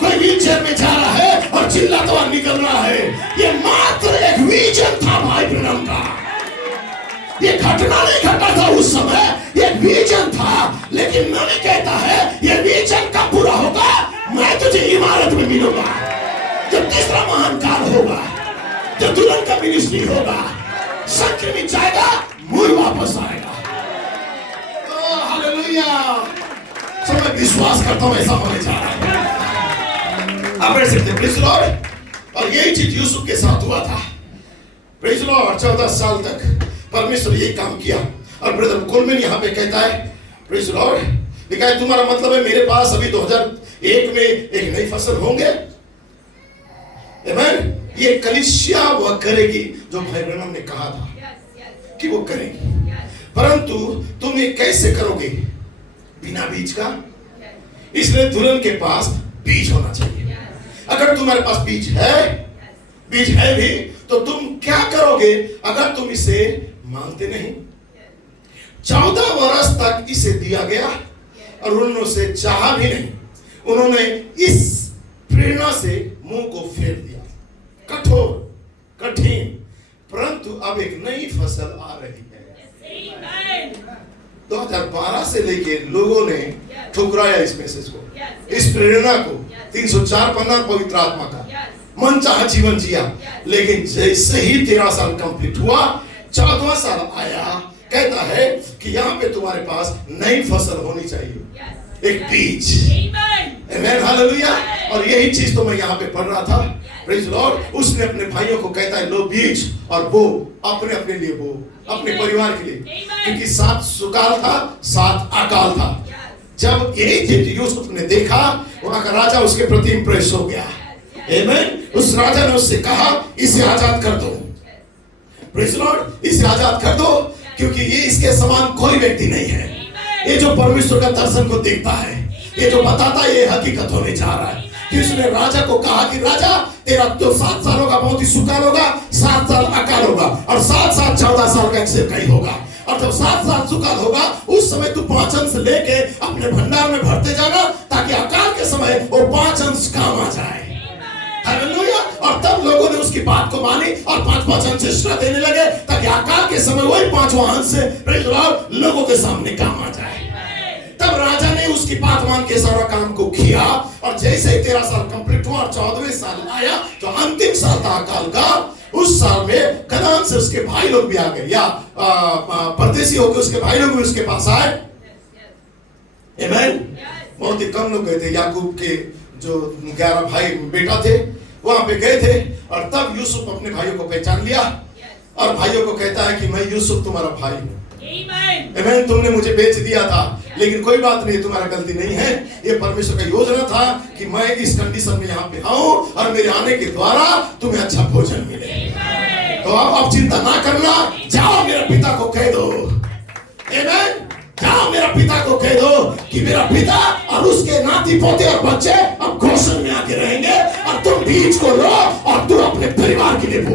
कोई व्हीलचेयर में जा रहा है और चिल्लाता हुआ निकल रहा है। ये मात्र एक विजन था भाई ब्रह्म का। ये घटना नहीं घटा था उस समय, ये विजन था। लेकिन नबी कहता है ये विजन कब पूरा होगा? मैं तुझे इमारत में मिलूंगा, जब तीसरा महान काल होगा, जब दुल्हन का मिनिस्ट्री होगा, संक्रमित जाएगा, मुड़ वापस आएगा। हालेलुया। सब मैं विश्वास करता हूं ऐसा होने जा रहा है। आप बैठ सकते हैं, प्रेज़ द लॉर्ड। और यही चीज यूसुफ के साथ हुआ था। Praise the Lord. 14 साल तक परमेश्वर यही काम किया। और ब्रदर कोलमैन यहाँ पे कहता है, प्रेज द लॉर्ड, लिखा है तुम्हारा मतलब है मेरे पास अभी 2001 में एक नई फसल होंगे। आमीन। ये कलीसिया वह करेगी जो भाई ब्रनम ने कहा था कि वो करेगी, परंतु तुम ये कैसे करोगे? बिना बीज का। इसलिए दुल्हन के पास बीज होना चाहिए। अगर तुम्हारे पास बीज है भी, तो तुम क्या करोगे अगर तुम इसे मांगते नहीं? 14 वर्ष तक इसे दिया गया और उन्होंने उसे चाहा भी नहीं। उन्होंने इस प्रेरणा से मुंह को फेर दिया। कठोर, कठिन, परंतु अब एक नई फसल आ रही है। 2012 से लेके लोगों ने ठुकराया इस मैसेज को, इस प्रेरणा को। 304 पन्ना पवित्र आत्मा का मन चाहा जीवन जिया, लेकिन जैसे ही 13 साल कंप्लीट हुआ, 14वां साल आया, कहता है कि यहाँ पे तुम्हारे पास नई फसल होनी चाहिए, एक बीज। आमीन, हालेलुया। और यही चीज तो मैं यहाँ पे पढ़ रहा था। Praise Lord. उसने अपने भाइयों को कहता है लो बीज और बो, अपने अपने लिए बो, अपने परिवार के लिए, क्योंकि 7 सुकाल था, 7 अकाल था। जब यही चीज यूसुफ ने देखा, वहां का राजा उसके प्रति इंप्रेस हो गया। आमीन। उस राजा ने उससे कहा इसे आजाद कर दो। प्रेज लॉर्ड, इसे आजाद कर दो, क्योंकि ये इसके समान कोई व्यक्ति नहीं है। ये जो परमेश्वर का दर्शन को देखता है, ये जो बताता है, ये हकीकत होने जा रहा है। कि उसने राजा को कहा कि राजा तेरा जो 7 साल होगा बहुत ही सुकाल होगा, 7 साल अकाल होगा, और 7 14 साल का एक कहीं होगा। और जब 7 साल सुकाल होगा, उस समय तू 5 अंश लेके अपने भंडार में भरते जाना, ताकि अकाल के समय वो 5 अंश काम आ जाए। हालेलुया। और तब लोगों ने उसकी बात को मानी और 5 अंश एक्स्ट्रा देने लगे, ताकि अकाल के समय वही 5वां अंश लोगों के सामने काम आ जाए। तब राजा ने उसकी बात मान के सारा काम को किया, और जैसे ही 13 साल कंप्लीट हुआ और 14वें साल आया, जो अंतिम साल था अकाल का, उस साल में कनान से उसके भाई लोग भी आ गए, या परदेसी होकर उसके भाई लोग भी उसके पास आए। आमीन। बहुत ही कम लोग गए थे। याकूब के जो 11 भाई बेटा थे, वहां पे गए थे। और तब यूसुफ अपने भाइयों को पहचान लिया और भाइयों को कहता है कि मैं यूसुफ तुम्हारा भाई हूं। आमीन। तुमने मुझे बेच दिया था, लेकिन कोई बात नहीं, तुम्हारा गलती नहीं है। ये परमेश्वर का योजना था कि मैं इस कंडीशन में यहाँ पे आऊं और मेरे आने के द्वारा तुम्हें अच्छा भोजन मिले। तो अब चिंता ना करना, जाओ मेरे पिता को कह दो। आमीन। जाओ मेरा पिता को कह दो कि मेरा पिता और उसके नाती पोते और बच्चे अब गोशन में आके रहेंगे, और तुम बीज को लो और तुम अपने परिवार के लिए बो।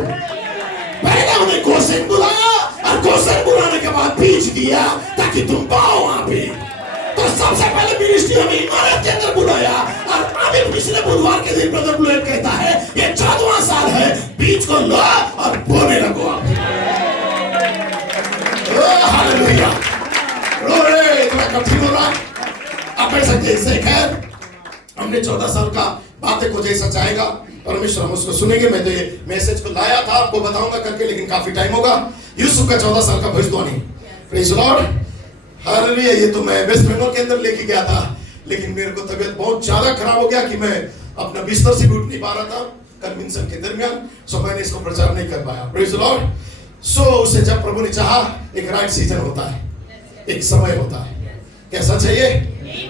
पहले उन्हें गोशन बुलाया, और गोशन बुलाने के बाद बीज दिया, ताकि तुम पाओ वहां पे। तो सबसे पहले मिनिस्ट्री हमें इमारत के अंदर बुलाया, और अभी पिछले बुधवार के दिन ब्रदर ब्लूएट कहता है ये 14वां साल है, बीज को लो और बोने लगो आप। हालेलुया। इतना कठिन हो रहा है, आप कह सकते हैं। खैर, हमने 14 साल का बातें को जैसा चाहेगा परमेश्वर, हम उसको सुनेंगे। मैं तो ये मैसेज को लाया था आपको बताऊंगा करके, लेकिन काफी टाइम होगा। यूसुफ का 14 साल का भविष्यवाणी। Praise Lord, hallelujah. ये तो मैं वेस्ट बंगाल के अंदर लेके गया था, लेकिन मेरे को तबीयत बहुत ज्यादा खराब हो गया कि मैं अपना बिस्तर से भी उठ नहीं पा रहा था कन्वेंशन के दरमियान, सो मैंने इसको प्रचार नहीं कर पाया। Praise Lord. सो उसे जब प्रभु ने चाहा, एक राइट सीजन होता है, एक समय होता है। कैसा चाहिए?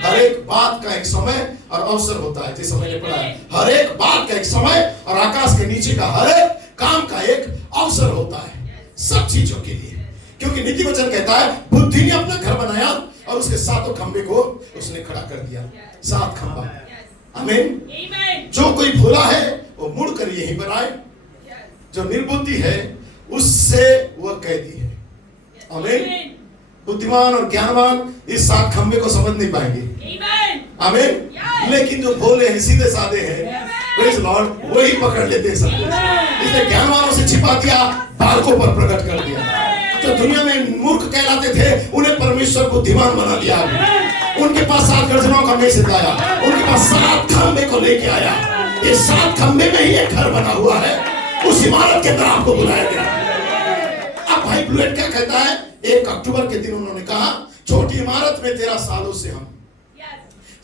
हर एक बात का एक समय और अवसर होता है। जैसे मैंने पढ़ा है, हर एक बात का एक समय और आकाश के नीचे का हर एक काम का एक अवसर होता है, सब चीजों के लिए। क्योंकि नीति वचन कहता है बुद्धि ने अपना घर बनाया और उसके 7 खंबे को उसने खड़ा कर दिया। 7 खंबा। आमीन। जो कोई भूला है वो मुड़कर यहीं पर आए, जो निर्बुद्धि है उससे वह कहती है। आमीन। बुद्धिमान और ज्ञानवान इस 7 खंबे को समझ नहीं पाएंगे। आमीन। लेकिन जो भोले हैं, सीधे साधे हैं, प्रेज लॉर्ड, वही पकड़ लेते हैं सब कुछ। इसने ज्ञानवानों से छिपा दिया, बालकों पर प्रकट कर दिया। जो दुनिया में मूर्ख कहलाते थे, उन्हें परमेश्वर बुद्धिमान बना दिया। उनके पास 7 गर्जनों का मैसेज आया, उनके पास 7 खंबे को लेके आया। ये 7 खंबे में ही एक घर बना हुआ है, उस इमारत के अंदर आपको बुलाया गया। अब भाई ब्लूएट क्या कहता है? 1 अक्टूबर के दिन उन्होंने कहा छोटी इमारत में 13 सालों से हम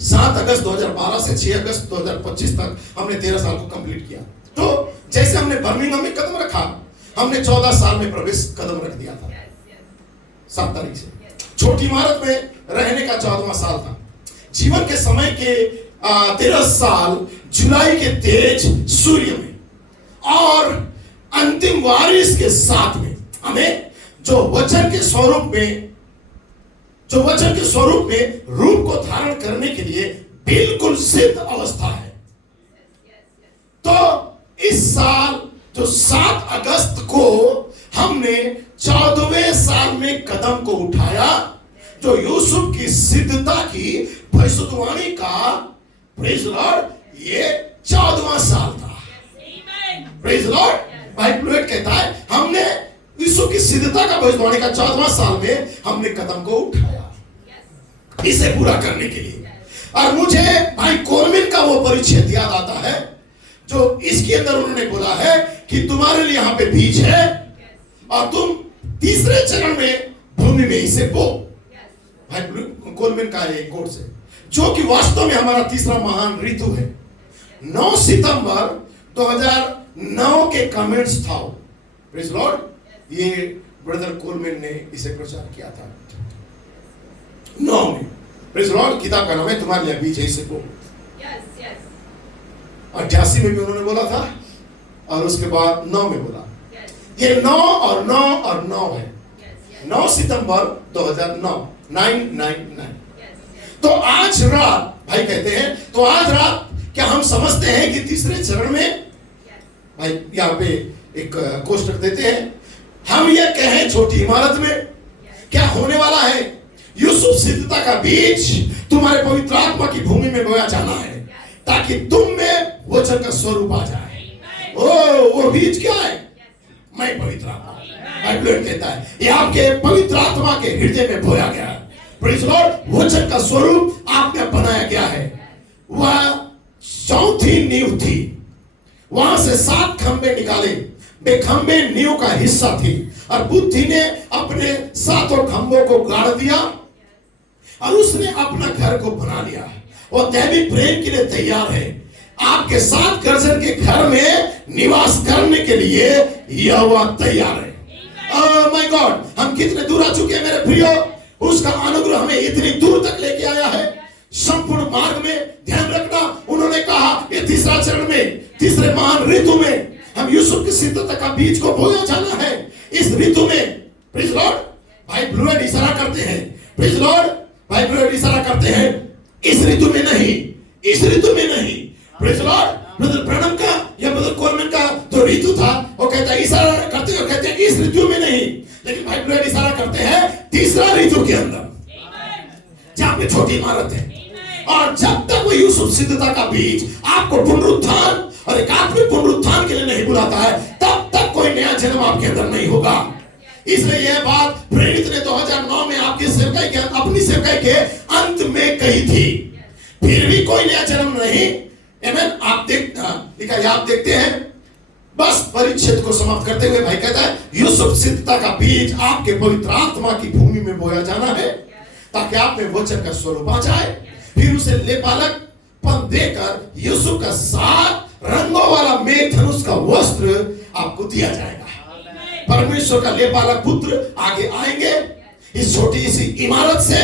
7 अगस्त 2012 से 6 अगस्त 2025 तक हमने 13 साल को कंप्लीट किया। तो जैसे हमने बर्मिंघम में कदम रखा, हमने 14 साल में प्रवेश कदम रख दिया था 7 तारीख से। छोटी इमारत में रहने का 14वां साल था। जीवन के समय के 13 साल जुलाई के तेज सूर्य में और अंतिम वारिस के साथ में हमें जो वचन के स्वरूप में रूप को धारण करने के लिए बिल्कुल सिद्ध अवस्था है। तो इस साल जो 7 अगस्त को हमने 14वें साल में कदम को उठाया, जो यूसुफ की सिद्धता की भविष्यवाणी का, प्रेज लॉर्ड, ये 14वां साल था। Praise Lord. भाई प्लूएट कहता है हमने यूसुफ की सिद्धता का भविष्यवाणी का 14वां साल में हमने कदम को उठाया इसे पूरा करने के लिए। और मुझे भाई कोलमिन का वो परिच्छेद याद आता है जो इसके अंदर उन्होंने बोला है कि तुम्हारे लिए यहां पे बीज है और तुम तीसरे चरण में भूमि में इसे बो। भाई कोलमिन का एक कोट से, जो कि वास्तव में हमारा तीसरा महान ऋतु है। 9 सितंबर 2009 के कमेंट्स था, प्रेज लॉर्ड, ये ब्रदर कोलमिन ने इसे प्रचार किया था 9 में। Praise Lord. किताब का नाम है तुम्हारे लिए बीज है इसे बो। 88 में भी उन्होंने बोला था और उसके बाद 9 में बोला। ये 9 और 9 और 9 है। 9 सितंबर 2009 999। तो आज रात भाई कहते हैं, तो आज रात क्या हम समझते हैं कि तीसरे चरण में, भाई यहाँ पे एक कोष्टक देते हैं, हम ये कहें छोटी इमारत में क्या होने वाला है? यूसुफ सिद्धता का बीज तुम्हारे पवित्र आत्मा की भूमि में बोया जाना है ताकि तुम में वचन का स्वरूप आ जाए। वो बीज क्या है? मैं पवित्र आत्मा। बाइबल कहता है ये आपके पवित्र आत्मा के हृदय में बोया गया है। Praise Lord. वचन का स्वरूप आप में बनाया गया है। वह चौथी नींव थी, वहां से 7 खंबे निकाले, वे खंबे नींव का हिस्सा थी और बुद्धि ने अपने 7 खंबों को गाड़ दिया और उसने अपना घर को बना लिया। वो दैविक प्रेम के लिए तैयार है। आपके 7 गर्जन के घर में निवास करने के लिए यहोवा तैयार है। ओह माय गॉड, हम कितने दूर आ चुके हैं मेरे प्रियो। उसका अनुग्रह हमें इतनी दूर तक लेके आया है। संपूर्ण मार्ग में ध्यान रखना, उन्होंने कहा ये तीसरा चरण में, तीसरे महान ऋतु में हम यूसुफ की सिद्धता का बीज को बोया जाना है। इस ऋतु में प्रेज लॉर्ड, भाई ब्लूएड इशारा करते हैं, प्रेज लॉर्ड, भाई ब्लूएड इशारा करते हैं, इस ऋतु में नहीं, इस ऋतु में नहीं। Praise Lord. ब्रदर ब्रैनम का या ब्रदर कोलमैन का जो ऋतु था, वो कहता है इशारा करते हैं, कहते हैं इस ऋतु में नहीं, लेकिन भाई ब्लूएड इशारा करते हैं तीसरा ऋतु के अंदर जहां पे छोटी इमारत है। और जब तक वो यूसुफ सिद्धता का बीज आपको पुनरुत्थान और एक आत्मिक पुनरुत्थान के लिए नहीं बुलाता है, तब तक कोई नया जन्म आपके अंदर नहीं होगा। इसलिए यह बात प्रेरित ने 2009 में आपकी सेवकाई के, अपनी सेवकाई के अंत में कही थी। फिर भी कोई नया जन्म नहीं। आमीन। आप देखते हैं, बस परिच्छेद को समाप्त करते हुए भाई कहता है यूसुफ सिद्धता का बीज आपके पवित्र आत्मा की भूमि में बोया जाना है ताकि आप में वचन का स्वरूप आ जाए। फिर उसे लेपालक पन देकर यूसुफ का 7 रंगों वाला मेघ धनुष का वस्त्र आपको दिया जाएगा। परमेश्वर का लेपालक पुत्र आगे आएंगे इस छोटी सी इमारत से।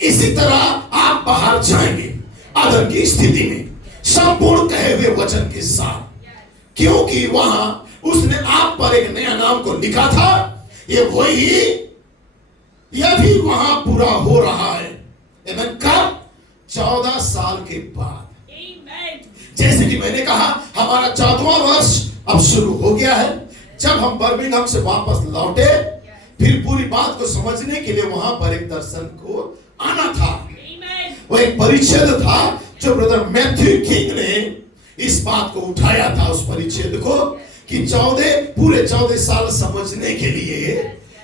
इसी तरह आप बाहर जाएंगे आदर की स्थिति में, संपूर्ण कहे हुए वचन के साथ, क्योंकि वहां उसने आप पर एक नया नाम को लिखा था। ये वही, यह भी वहां पूरा हो रहा है। कब? 14 साल के बाद। जैसे कि मैंने कहा, हमारा 14वां वर्ष अब शुरू हो गया है। जब हम बर्मिंघम से वापस लौटे, फिर पूरी बात को समझने के लिए वहां पर एक दर्शन को आना था। वो एक परिच्छेद था जो ब्रदर मैथ्यू किंग ने इस बात को उठाया था, उस परिच्छेद को, कि 14 साल समझने के लिए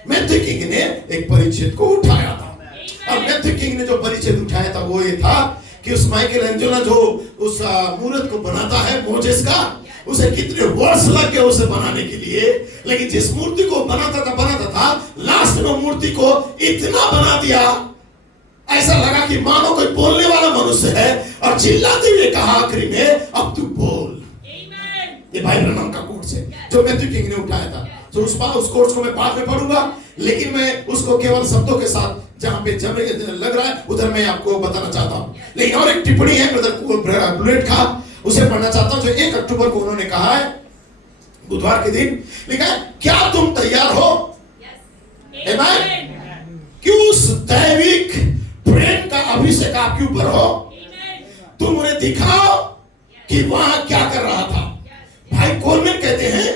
मैथ्यू किंग ने एक परिच्छेद को उठाया था। और मैथ्यू किंग ने जो परिच्छेद उठाया था वो ये था कि उस माइकल एंजेलो जो उस मूर्त को बनाता है मोजेस का, उसे कितने वर्ष लग गए उसे बनाने के लिए, लेकिन जिस मूर्ति को बनाता था लास्ट में मूर्ति को इतना बना दिया, ऐसा लगा कि मानो कोई बोलने वाला मनुष्य है और चिल्लाते हुए कहा आखिरी में, अब तू बोल। ये भाई ब्रैनम का कोट से जो मैथ्यू किंग ने उठाया था। तो उस कोर्स को मैं बाद में पढ़ूंगा, लेकिन मैं उसको केवल शब्दों के साथ जहां पे जमने लग रहा है उधर मैं आपको बताना चाहता हूं। लेकिन और एक टिप्पणी है ब्रदर ब्लूएट का, उसे पढ़ना चाहता हूं, जो 1 अक्टूबर को उन्होंने कहा है, बुधवार के दिन लिखा है, क्या तुम तैयार हो? कि उस दैविक प्रेम का अभिषेक आपके ऊपर हो, तुम उन्हें दिखाओ कि वहां क्या कर रहा था। भाई कोलमैन कहते हैं,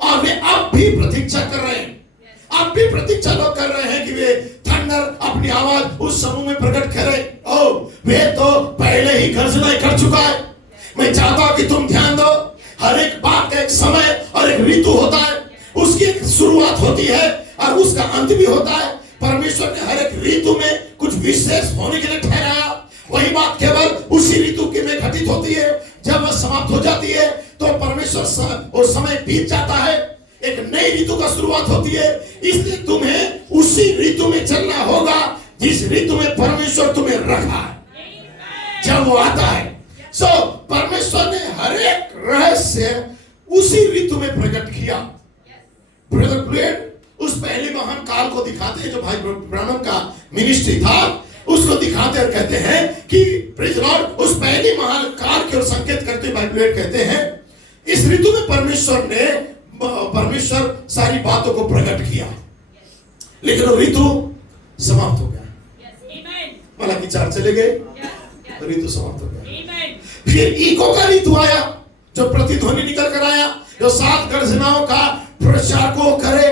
और वे अब भी प्रतीक्षा कर रहे हैं, अब भी प्रतीक्षा लोग कर रहे हैं कि वे थंडर अपनी आवाज उस समूह में प्रकट करें। ओ वे तो पहले ही गर्जना कर चुका है। मैं चाहता हूं कि तुम ध्यान दो, हर एक बात का एक समय और एक ऋतु होता है, उसकी एक शुरुआत होती है और उसका अंत भी होता है। परमेश्वर ने हर एक ऋतु में कुछ विशेष होने के लिए ठहराया, वही बात केवल उसी ऋतु के में घटित होती है। जब वह समाप्त हो जाती है तो परमेश्वर वो समय बीत जाता है, एक नई ऋतु का शुरुआत होती है। इसलिए तुम्हें उसी ऋतु में चलना होगा जिस ऋतु में परमेश्वर तुम्हें रखा है। जब वो आता है परमेश्वर ने हर एक रहस्य उसी ऋतु में प्रकट किया। ब्रदर ब्लेड उस पहले महान काल को दिखाते हैं, जो भाई ब्राह्मण का मिनिस्ट्री था, उसको दिखाते और कहते हैं कि प्रेज़ लॉर्ड, उस पहले महान काल की ओर संकेत करते हुए भाई ब्लेड कहते हैं, इस ऋतु में परमेश्वर सारी बातों को प्रकट किया, लेकिन वो ऋतु समाप्त हो गया। हालांकि 4 चले गए तो ऋतु समाप्त हो गया। फिर ईको का ऋतु आया, जो प्रतिध्वनि निकल कर आया, जो 7 गर्जनाओं का प्रचार को करे,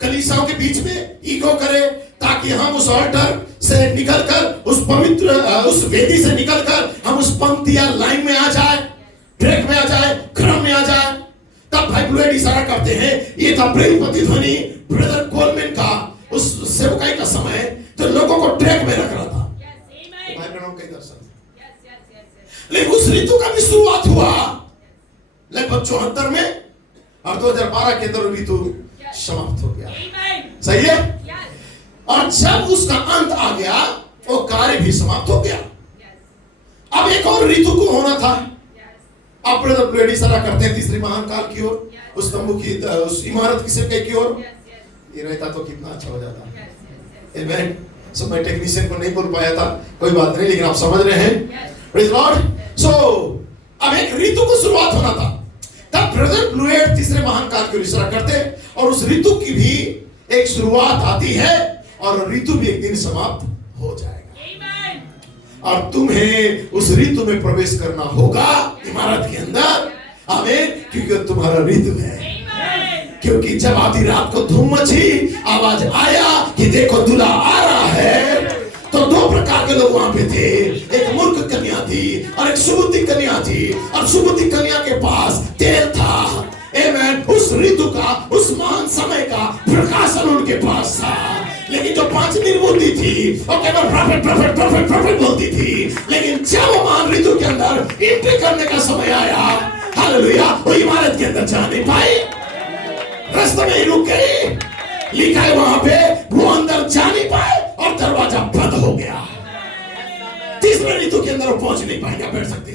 कलीसियाओं के बीच में ईको करे, ताकि हम उस ऑल्टर से निकलकर, उस पवित्र उस वेदी से निकलकर हम उस पंक्ति या लाइन में आ जाए, ट्रैक में आ जाए, क्रम में आ जाए। तब भाई ब्लूएड इशारा करते हैं, ये था प्रेम प्रतिध्वनि ब्रदर कोलमैन का उस सेवकाई का समय, जो लोगों को ट्रैक में रख रहा था। भाई ब्रह्म का दर्शन, लेकिन उस ऋतु का भी शुरुआत हुआ लगभग 74 में, और 2012 के अंदर ऋतु समाप्त हो गया। सही है? और जब उसका अंत आ गया, वो कार्य भी समाप्त हो गया। अब एक और ऋतु को होना था। अब ब्रदर ब्लेड इशारा करते हैं तीसरी महान काल की ओर, उस तंबू की, उस इमारत की सिरके की ओर। ये रहता तो कितना अच्छा हो जाता। आमेन। सो मैं टेक्नीशियन को नहीं बोल पाया था, कोई बात नहीं, लेकिन आप समझ रहे हैं। Praise Lord. सो अब एक ऋतु को शुरुआत होना था, तब ब्रदर ब्लूएड तीसरे महान काल की ओर इशारा करते, और उस ऋतु की भी एक शुरुआत आती है, और ऋतु भी एक दिन समाप्त हो जाएगा। और तुम्हें उस ऋतु में प्रवेश करना होगा, इमारत के अंदर। आमीन। क्योंकि तुम्हारा ऋतु है। क्योंकि जब आधी रात को धूम मची, आवाज आया कि देखो दूल्हा आ रहा है, तो 2 प्रकार के लोग वहां पे थे। एक मूर्ख कन्या थी और एक सुबुद्धि कन्या थी, और सुबुद्धि कन्या के पास तेल था। आमीन। उस ऋतु का, उस महान समय का प्रकाशन उनके पास था। लेकिन जो 5 निर्बुद्धि थी, वो केवल प्रॉफिट बोलती थी। लेकिन जब वो महान ऋतु के अंदर एंट्री करने का समय आया, हालेलुया, वो इमारत के अंदर जा नहीं पाई, रास्ते में ही रुक गई। लिखा है वहां पे, वो अंदर जा नहीं पाए और दरवाजा बंद हो गया। तीसरे ऋतु के अंदर वो पहुंच नहीं पाएगा, बैठ सकते,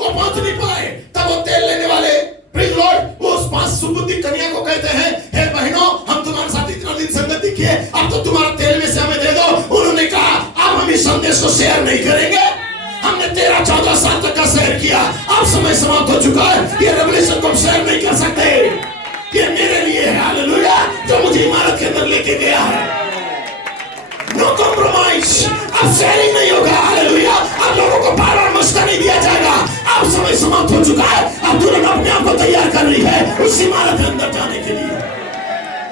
वो पहुंच नहीं पाए। तब वो तेल लेने वाले, प्रेज़ लॉर्ड, वो उस 5 सुबुद्धि कन्या को कहते हैं, हे बहनों, हम तुम्हारे साथ इतना दिन संगति किए, अब तो तुम्हारा तेल में से हमें दे दो। उन्होंने कहा, अब हम इस संदेश को शेयर नहीं करेंगे, हमने 13-14 साल तक का शेयर किया, अब समय समाप्त हो चुका है, ये रेवलेशन को हम शेयर नहीं कर सकते, ये मेरे लिए है, हालेलुया, जो मुझे इमारत के अंदर लेके गया है। नो कॉम्प्रोमाइज, अब शेयरिंग नहीं होगा, हालेलुया, अब लोगों को बार-बार मशवरा नहीं दिया जाएगा, अब समय समाप्त हो चुका है, अब तुरंत अपने आप को तैयार कर रही है उस इमारत के अंदर जाने के लिए।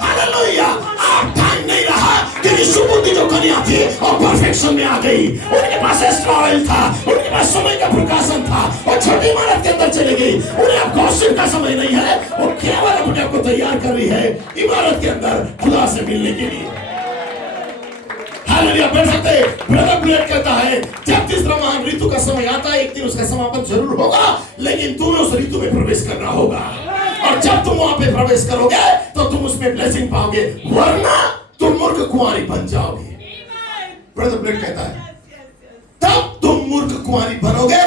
हालेलुया, अब टाइम नहीं रहा, क्योंकि सुबुद्धि जो कन्या थी और परफेक्शन में आ गई, उनके पास एक्स्ट्रा ऑयल था, उनके पास समय का प्रकाशन था, और छोटी इमारत के अंदर चली गई। उन्हें अब गॉसिप का समय नहीं है, वो केवल अपने आप को तैयार कर रही है इमारत के अंदर खुदा से मिलने के लिए। हालेलुया, बैठ सकते। ब्रदर ब्लेड कहता है, जब तीसरा महान ऋतु का समय आता है, एक दिन उसका समापन जरूर होगा, लेकिन तुम्हें उस ऋतु में प्रवेश करना होगा। और जब तुम वहां पे प्रवेश करोगे तो तुम उसमें ब्लेसिंग पाओगे, वरना तुम मूर्ख कुंवारी बन जाओगे। ब्रदर ब्लेड कहता है, तब तुम मूर्ख कुंवारी बनोगे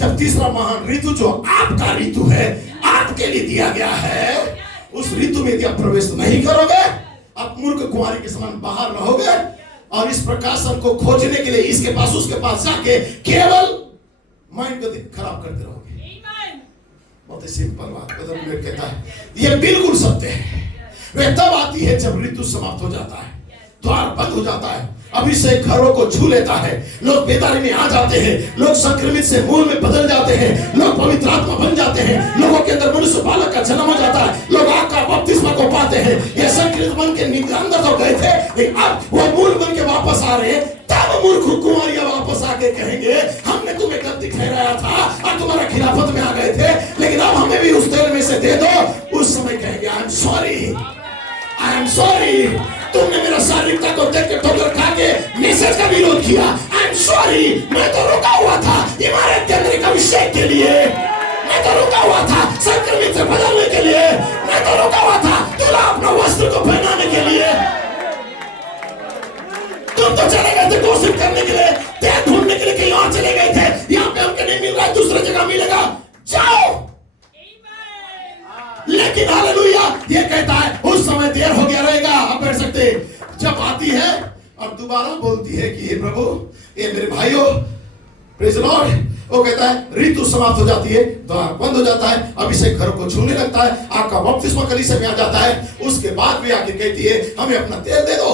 जब तीसरा महान ऋतु, जो आपका ऋतु है, आपके लिए दिया गया है, उस ऋतु में यदि आप प्रवेश नहीं करोगे, आप मूर्ख कुंवारी के समान बाहर रहोगे और इस प्रकाशन को खोजने के लिए इसके पास उसके पास जाके केवल माइंड को खराब करते रहोगे। बहुत ही सिंपल बात कहता है, यह बिल्कुल सत्य है। वह तब आती है जब ऋतु समाप्त हो जाता है, द्वार बंद हो जाता है, अभिषेक घरों को छू लेता है, लोग बेदारी में आ जाते हैं, लोग संक्रमित से मूल में बदल जाते हैं, लोग पवित्र आत्मा बन जाते हैं, लोगों के अंदर मनुष्य बालक का जन्म हो जाता है, लोग आग का बपतिस्मा को पाते हैं। ये संक्रमित बन के अंदर तो गए थे, लेकिन अब वो मूल बन के वापस आ रहे हैं। तब मूर्ख कुंवारियां वापस आके कहेंगे, हमने तुम्हें गलती ठहराया था और तुम्हारा खिलाफत में आ गए थे, लेकिन अब हमें भी उस तेल में से दे दो। उस समय कहेंगे, I am sorry, I am sorry, तुमने मेरा शारीरिकता को देख के ठोकर खा के मैसेज का विरोध किया। आई एम सॉरी, मैं तो रुका हुआ था इमारत के अंदर एक अभिषेक के लिए, मैं तो रुका हुआ था संक्रमित से बदलने के लिए, मैं तो रुका हुआ था दूल्हा अपना वस्त्र को पहनाने के लिए। तुम तो चले गए थे घोषित करने के लिए, तेल ढूंढने के लिए कहीं और चले गए थे, यहाँ पे हमको नहीं मिल रहा है, दूसरी जगह मिलेगा, जाओ। लेकिन हालेलुया ये कहता है उस समय देर हो गया रहेगा। आप बैठ सकते, जब आती है और दोबारा बोलती है कि हे प्रभु, ये मेरे भाइयों, प्रेज़ द लॉर्ड, वो कहता है ऋतु समाप्त हो जाती है, द्वार बंद हो जाता है, अभिषेक घरों को छूने लगता है, आपका बपतिस्मा कलीसिया में आ जाता है। उसके बाद भी आके कहती है हमें अपना तेल दे दो।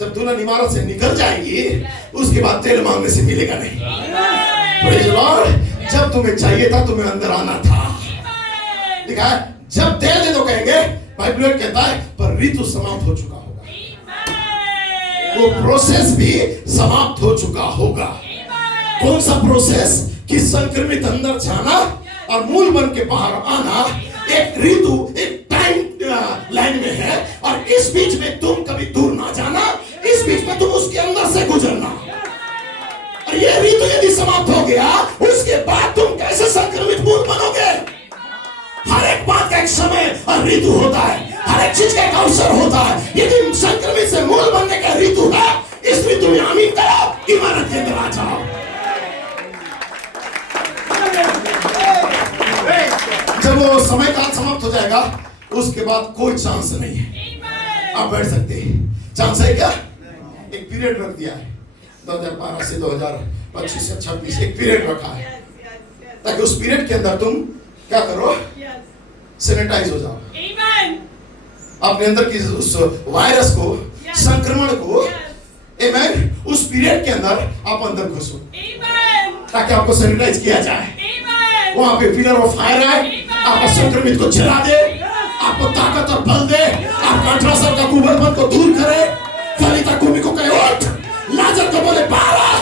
जब दुल्हन इमारत से निकल जाएगी, उसके बाद तेल मांगने से मिलेगा नहीं। प्रेज़ द लॉर्ड, जब तुम्हें चाहिए था तुम्हें अंदर आना था। लिखा है जब तेल दे दो कहेंगे, बाइबल कहता है पर ऋतु समाप्त हो चुका होगा, वो प्रोसेस भी समाप्त हो चुका होगा। कौन सा प्रोसेस? कि संक्रमित अंदर जाना और मूल बन के बाहर आना एक ऋतु, एक टाइम लाइन में है, और इस बीच में तुम कभी दूर ना जाना, इस बीच में तुम उसके अंदर से गुजरना। और ये ऋतु यदि समाप्त हो गया, उसके बाद तुम कैसे संक्रमित मूल बनोगे? हर एक बात का एक समय और ऋतु होता है, हर एक चीज का एक अवसर होता है। यदि संक्रमित से मूल बनने का ऋतु है, इस ऋतु में आमीन करो, इमारत के अंदर आ जाओ। जब वो समय काल समाप्त हो जाएगा, उसके बाद कोई चांस नहीं है। आप बैठ सकते हैं। चांस है क्या? एक पीरियड रख दिया है, 2012 से 2025 से 26 एक पीरियड रखा है, ताकि उस पीरियड के अंदर तुम क्या करो? सैनिटाइज हो जाओ। अपने अंदर की उस वायरस को, संक्रमण को, आमेन, उस पीरियड के अंदर आप अंदर घुसो, ताकि आपको सैनिटाइज किया जाए। वहां पे पिलर ऑफ फायर आए, आपका संक्रमित को जला दे, आपको ताकत और बल दे, आपका 18 साल का कुबलपन को दूर करे। फलिता कुमी को कहे उठ, लाजर को बोले बाहर आ।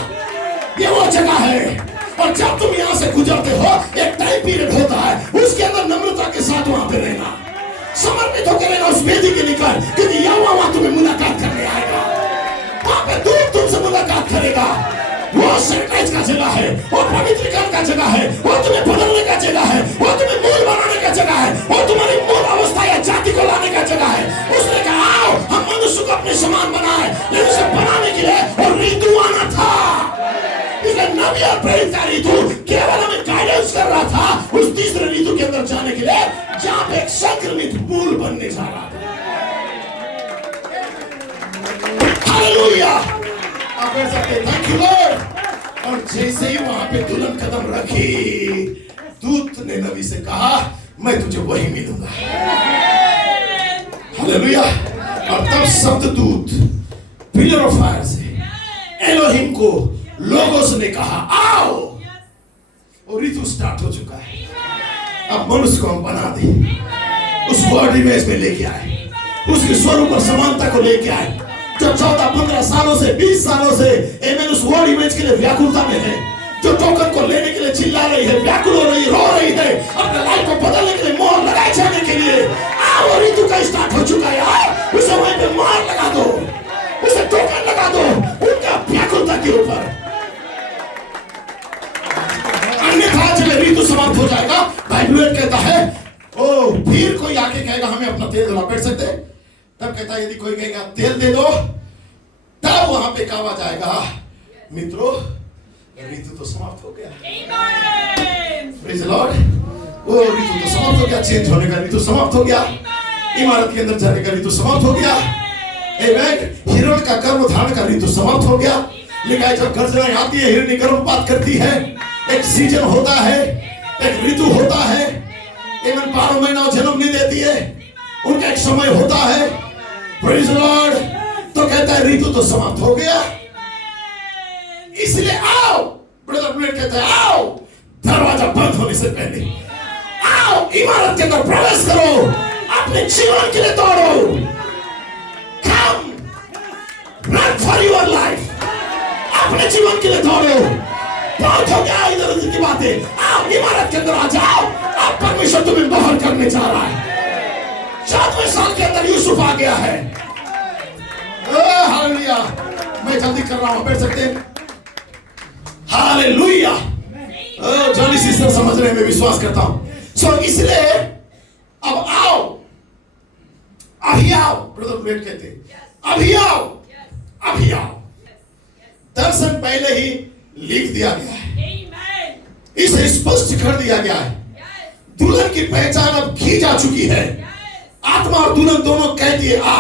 ये वो जगह है। और जब तुम यहाँ से गुजरते हो, एक टाइम पीरियड होता है, उसके अंदर नम्रता के साथ वहां पे रहना, समर्पित होकर रहना उस वेदी के निकल, क्योंकि यहोवा तुम्हें मुलाकात करने आएगा। वहां पे दूर तुमसे मुलाकात करेगा। वो सैनिटाइज का जगह है, वो पवित्रीकरण का जगह है, वो तुम्हें बदलने का जगह है, वो तुम्हें मूल बनाने का जगह है, वो तुम्हारी मूल अवस्था या जाति को लाने का जगह है। उसने कहा आओ हम मनुष्य को अपने समान बनाए, लेकिन उसे बनाने के लिए और ऋतु आना था। नबी और प्रेरित का ऋतु केवल हमें गाइडेंस कर रहा था उस तीसरे ऋतु के अंदर जाने के लिए, जहां पे एक संक्रमित मूल बनने जा रहा था। हालेलुया, आप कह सकते हैं थैंक यू लॉर्ड। और जैसे ही वहां पे दुल्हन कदम रखी, दूत ने नबी से कहा मैं तुझे वही मिलूंगा। हालेलुया। और तब शब्द दूत पिलर ऑफ फायर से एलोहिम को लोगोस ने कहा आओ, और ऋतु स्टार्ट हो चुका है। अब मनुष्य को हम बना दे, उस वर्ड इमेज में लेके आए, उसके स्वरूप और समानता को लेके आए, जो 14-15 सालों से 20 सालों से एमेन उस वर्ड इमेज के लिए व्याकुलता में है, जो टोकन को लेने के लिए चिल्ला रही है, व्याकुल हो रही, रो रही है, अपने लाइफ को बदलने के लिए, मोहर लगाए जाने के लिए। आओ, ऋतु का स्टार्ट हो चुका है। उसे वहीं पे मोहर लगा दो, उसे टोकन लगा दो उनका व्याकुलता के ऊपर। अन्यथा जब ऋतु समाप्त हो जाएगा, बाइबल कहता है ओ फिर कोई आके कहेगा हमें अपना तेल दिला, बैठ सकते, तब कहता है यदि कोई कहेगा तेल दे दो, तब वहां पे कहा जाएगा मित्रों ऋतु तो समाप्त हो गया। Praise the Lord. वो ऋतु तो समाप्त हो गया, चेंज होने का ऋतु समाप्त हो गया, इमारत के अंदर जाने का ऋतु समाप्त हो गया, हिरण का गर्भ धारण का ऋतु समाप्त हो गया। लिखा है जब गर्जनाएं आती है, हिरनी गर्भपात करती है, एक सीजन होता है, एक ऋतु होता है। 12 महीना जन्म नहीं देती है, उनका एक समय होता है। Praise the Lord. तो कहता है ऋतु तो समाप्त हो गया, इसलिए आओ। ब्रदर ब्लेड कहता है आओ, दरवाजा बंद होने से पहले आओ, इमारत के अंदर प्रवेश करो, अपने जीवन के लिए दौड़ो। कम, रन फॉर योर लाइफ, अपने जीवन के लिए दौड़ो। बहुत हो गया इधर उधर की बातें, आओ इमारत के अंदर आ जाओ। अब परमेश्वर तुम्हें बाहर करने जा रहा है। 7वें साल के अंदर यूसुफ आ गया है। हालेलुया। मैं जल्दी कर रहा हूं, बैठ सकते हैं। हालेलुया। जॉनी सिस्टर समझने में विश्वास करता हूं। सो इसलिए अब आओ, अभी आओ। ब्रदर ब्लेड कहते हैं अभी आओ, अभी आओ। दर्शन पहले ही लिख दिया गया है, इसे स्पष्ट कर दिया गया है। दुल्हन की पहचान अब की जा चुकी है। आत्मा और दुल्हन दोनों कहती है आ।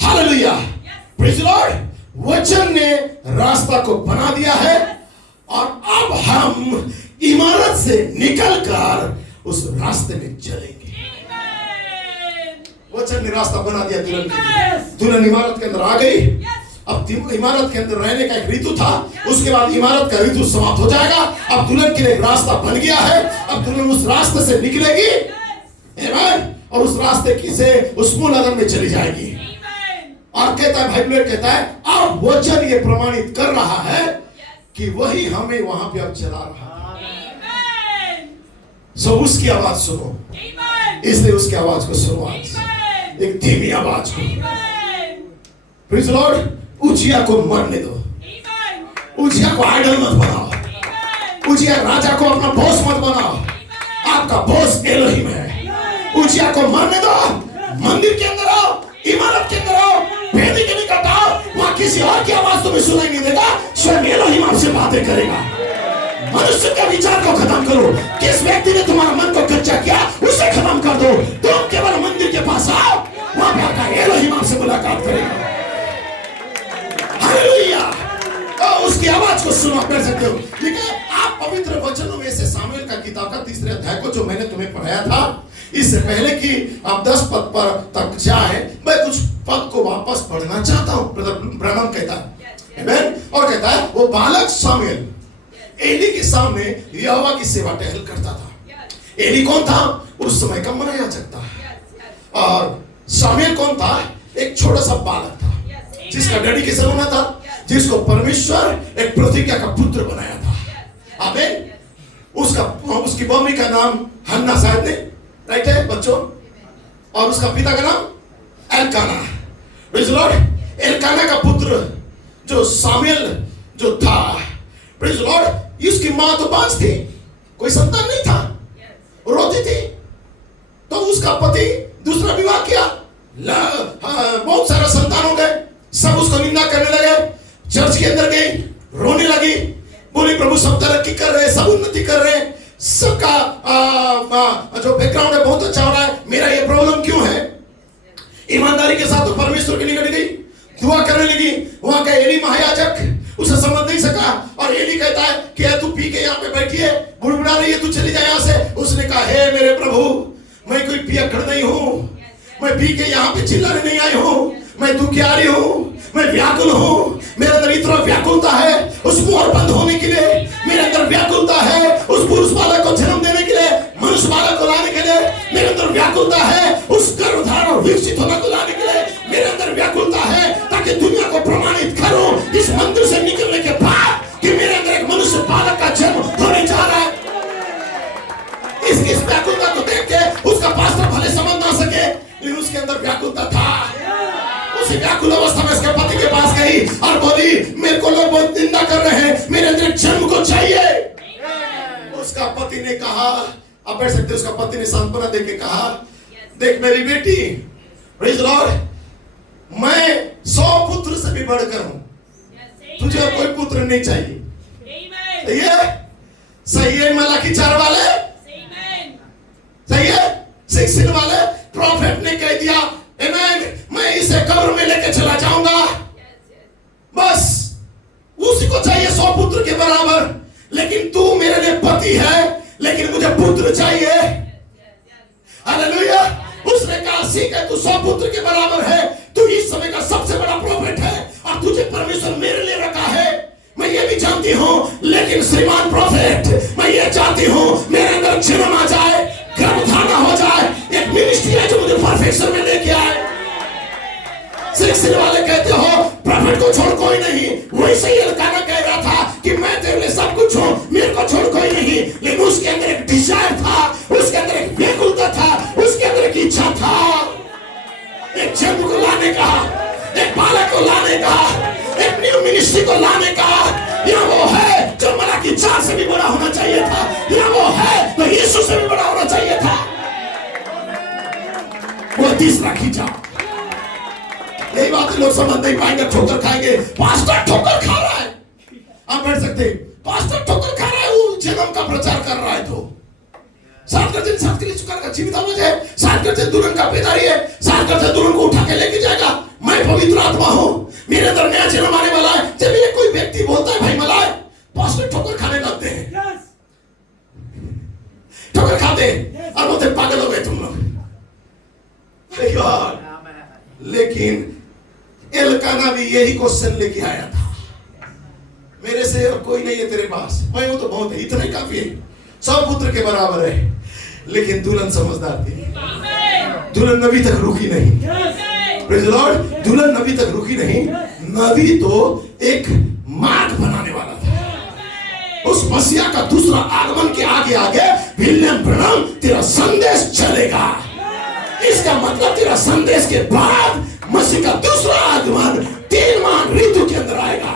हालेलुया। Praise the Lord. वचन ने रास्ता को बना दिया है और अब हम इमारत से निकलकर उस रास्ते में चलेंगे। वचन ने रास्ता बना दिया दुल्हन के लिए। दुल्हन इमारत के अंदर आ गई। अब इमारत के अंदर रहने का एक ऋतु था, उसके बाद इमारत का ऋतु समाप्त हो जाएगा। अब दुल्हन के लिए एक रास्ता बन गया है। अब दुल्हन उस रास्ते से निकलेगी, आमीन, और उस रास्ते की से उस मूल अदन में चली जाएगी। और कहता है, भाई ब्लेड कहता है, अब वचन ये प्रमाणित कर रहा है कि वही हमें वहां पे अब चला रहा है। सो उसकी आवाज सुनो, इसलिए उसकी आवाज को सुनो आज, एक धीमी आवाज को। Praise the Lord. उजिया को मरने दो, उजिया को आइडल मत बनाओ, उजिया राजा को अपना बॉस मत बनाओ। आपका बॉस एलोहिम है। उजिया को मरने दो, मंदिर के अंदर आओ, इमारत के अंदर आओ, वेदी के निकट आओ। वहां किसी और की आवाज तुम्हें सुनाई नहीं देगा, स्वयं एलोहिम आपसे बातें करेगा। मनुष्य के विचार को खत्म करो। किस व्यक्ति ने तुम्हारा मन को कच्चा किया उसे खत्म कर दो। तुम केवल मंदिर के पास आओ, वहां पे आपका एलोहिम आपसे मुलाकात करेगा। हालेलुया। उसकी आवाज को सुनो, कर सकते हो। ठीक है। आप पवित्र वचनों में से सामुएल का किताब का 3 अध्याय को जो मैंने तुम्हें पढ़ाया था, इससे पहले कि आप 10 पद पर तक जाए, मैं कुछ पद को वापस पढ़ना चाहता हूं। ब्रदर ब्रैनम कहता है, आमीन, और कहता है वो बालक सामुएल एली के सामने यहोवा की सेवा टहल करता था। एली कौन था? उस समय का महायाजक था। और सामुएल कौन था? एक छोटा सा बालक था जिसका डेडिकेशन होना था, जिसको परमेश्वर एक प्रतिज्ञा का पुत्र बनाया था। आमीन। उसकी मम्मी का नाम हन्ना शायद ने, राइट है बच्चों, और उसका पिता का नाम Elkanah. Praise the Lord. Elkanah का पुत्र जो सामुएल जो था, प्रेज़ द लॉर्ड, उसकी मां तो बांझ थी, कोई संतान नहीं था, रोती थी। तो उसका पति दूसरा विवाह किया, बहुत सारा संतान हो गए। सब उसको निंदा करने लगे। चर्च के अंदर गई, रोने लगी, बोली प्रभु सब तरक्की कर रहे हैं, सब उन्नति कर रहे हैं, सबका जो बैकग्राउंड है बहुत अच्छा हो रहा है, मेरा ये प्रॉब्लम क्यों है? ईमानदारी के साथ तो परमेश्वर के निकट गई, दुआ करने लगी। वहां का एली महायाजक उसे समझ नहीं सका, और एली कहता है कि तू पी के यहाँ पे बैठी है, बुड़बुड़ा रही है, तू चली जाए यहाँ से। उसने कहा, हे मेरे प्रभु, मैं कोई पियक्कड़ नहीं हूं, मैं पी के यहाँ पे चिल्लाने नहीं आई हूं, मैं दुखियारी हूं, मैं व्याकुल हूं। मेरे अंदर इतना व्याकुलता है उस मोहर बंद होने के लिए, मेरे अंदर व्याकुलता है उस पुरुष बालक को जन्म देने के लिए, मनुष्य बालक को लाने के लिए, मेरे अंदर व्याकुलता है उस गर्भधारण और विकसित होने को लाने के लिए, मेरे अंदर व्याकुलता है ताकि दुनिया को प्रमाणित करूं इस मंदिर से निकलने के बाद कि मेरे अंदर एक मनुष्य बालक का जन्म होने जा रहा है। इस व्याकुलता को देख के उसका पास्टर भले समझ ना सके, लेकिन उसके अंदर व्याकुलता था। उसी व्याकुल अवस्था में उसके पति के पास गई और बोली, मेरे को लोग बहुत निंदा कर रहे हैं, मेरे अंदर जन्म को चाहिए। उसका पति ने कहा, आप बैठ सकते, उसका पति ने सांत्वना देके कहा, देख मेरी बेटी, प्रेज़ द लॉर्ड, मैं 100 पुत्र से भी बढ़कर हूं, तुझे और कोई पुत्र नहीं चाहिए। सही है? सही है मलाकी 4 वाले? 16 वाले प्रॉफिट ने कह दिया, आमेन, मैं इसे कब्र में लेके चला जाऊंगा, बस उसी को चाहिए 100 पुत्र के बराबर, लेकिन तू मेरे लिए पति है, लेकिन मुझे पुत्र चाहिए। हालेलुया। उसने कहा ठीक है, तू 100 पुत्र के बराबर है, तू इस समय का सबसे बड़ा प्रॉफिट है और तुझे परमेश्वर मेरे लिए रखा है, मैं ये भी जानती हूं, लेकिन श्रीमान प्रॉफिट, मैं ये चाहती हूं मेरे अंदर जन्म आ जाए, गर्भधारण हो जाए, एक मिनिस्ट्री है जो मुझे परफेक्शन में लेके आए। 16 वाले कहते हो प्रॉफिट को छोड़ कोई नहीं, वैसे ही एल्काना कह रहा था कि मैं तेरे लिए सब कुछ हूं, मेरे को छोड़ कोई नहीं, लेकिन उसके अंदर एक डिजायर था, उसके अंदर एक व्याकुलता था, उसके अंदर एक इच्छा था, एक जन्म को लाने का, एक बालक को लाने का, एक न्यू मिनिस्ट्री को लाने का। या वो है जो मलाकी 4 से भी बड़ा होना चाहिए था, या वो है तो यीशु से भी बड़ा होना चाहिए था। वो तीसरा खींचा। यही बात लोग समझ नहीं पाएंगे, ठोकर खाएंगे, पास्टर ठोकर खा रहा है, आप बैठ सकते, पास्टर ठोकर खा रहा है, वो जन्म का प्रचार कर रहा है, तो 7 गर्जन 7 के लिए चुका का जीवित आवाज है, 7 गर्जन दुल्हन का पितारी है, 7 गर्जन दुल्हन को उठा के लेके जाएगा, मैं पवित्र आत्मा हूं, मेरे अंदर नया जन्म आने वाला है। जब ये कोई व्यक्ति बोलता है भाई मलाए, पास्टर ठोकर खाने लगते हैं, ठोकर खाते और बोलते पागल हो गए तुम लोग। लेकिन एल्काना भी यही क्वेश्चन लेके आया था, मेरे से और कोई नहीं है तेरे पास, मैं हूं तो बहुत है, इतना ही काफी है, 100 पुत्र के बराबर है। लेकिन दुल्हन समझदार थी, दुल्हन अभी तक रुकी नहीं। Praise the Lord. दुल्हन अभी तक रुकी नहीं, नबी तो एक मार्ग बनाने वाला था। उस मसीहा का दूसरा आगमन के आगे आगे विलियम ब्रैनम तेरा संदेश चलेगा, इसका मतलब तेरा संदेश के बाद मसीह का दूसरा आगमन 3 माह ऋतु के अंदर आएगा।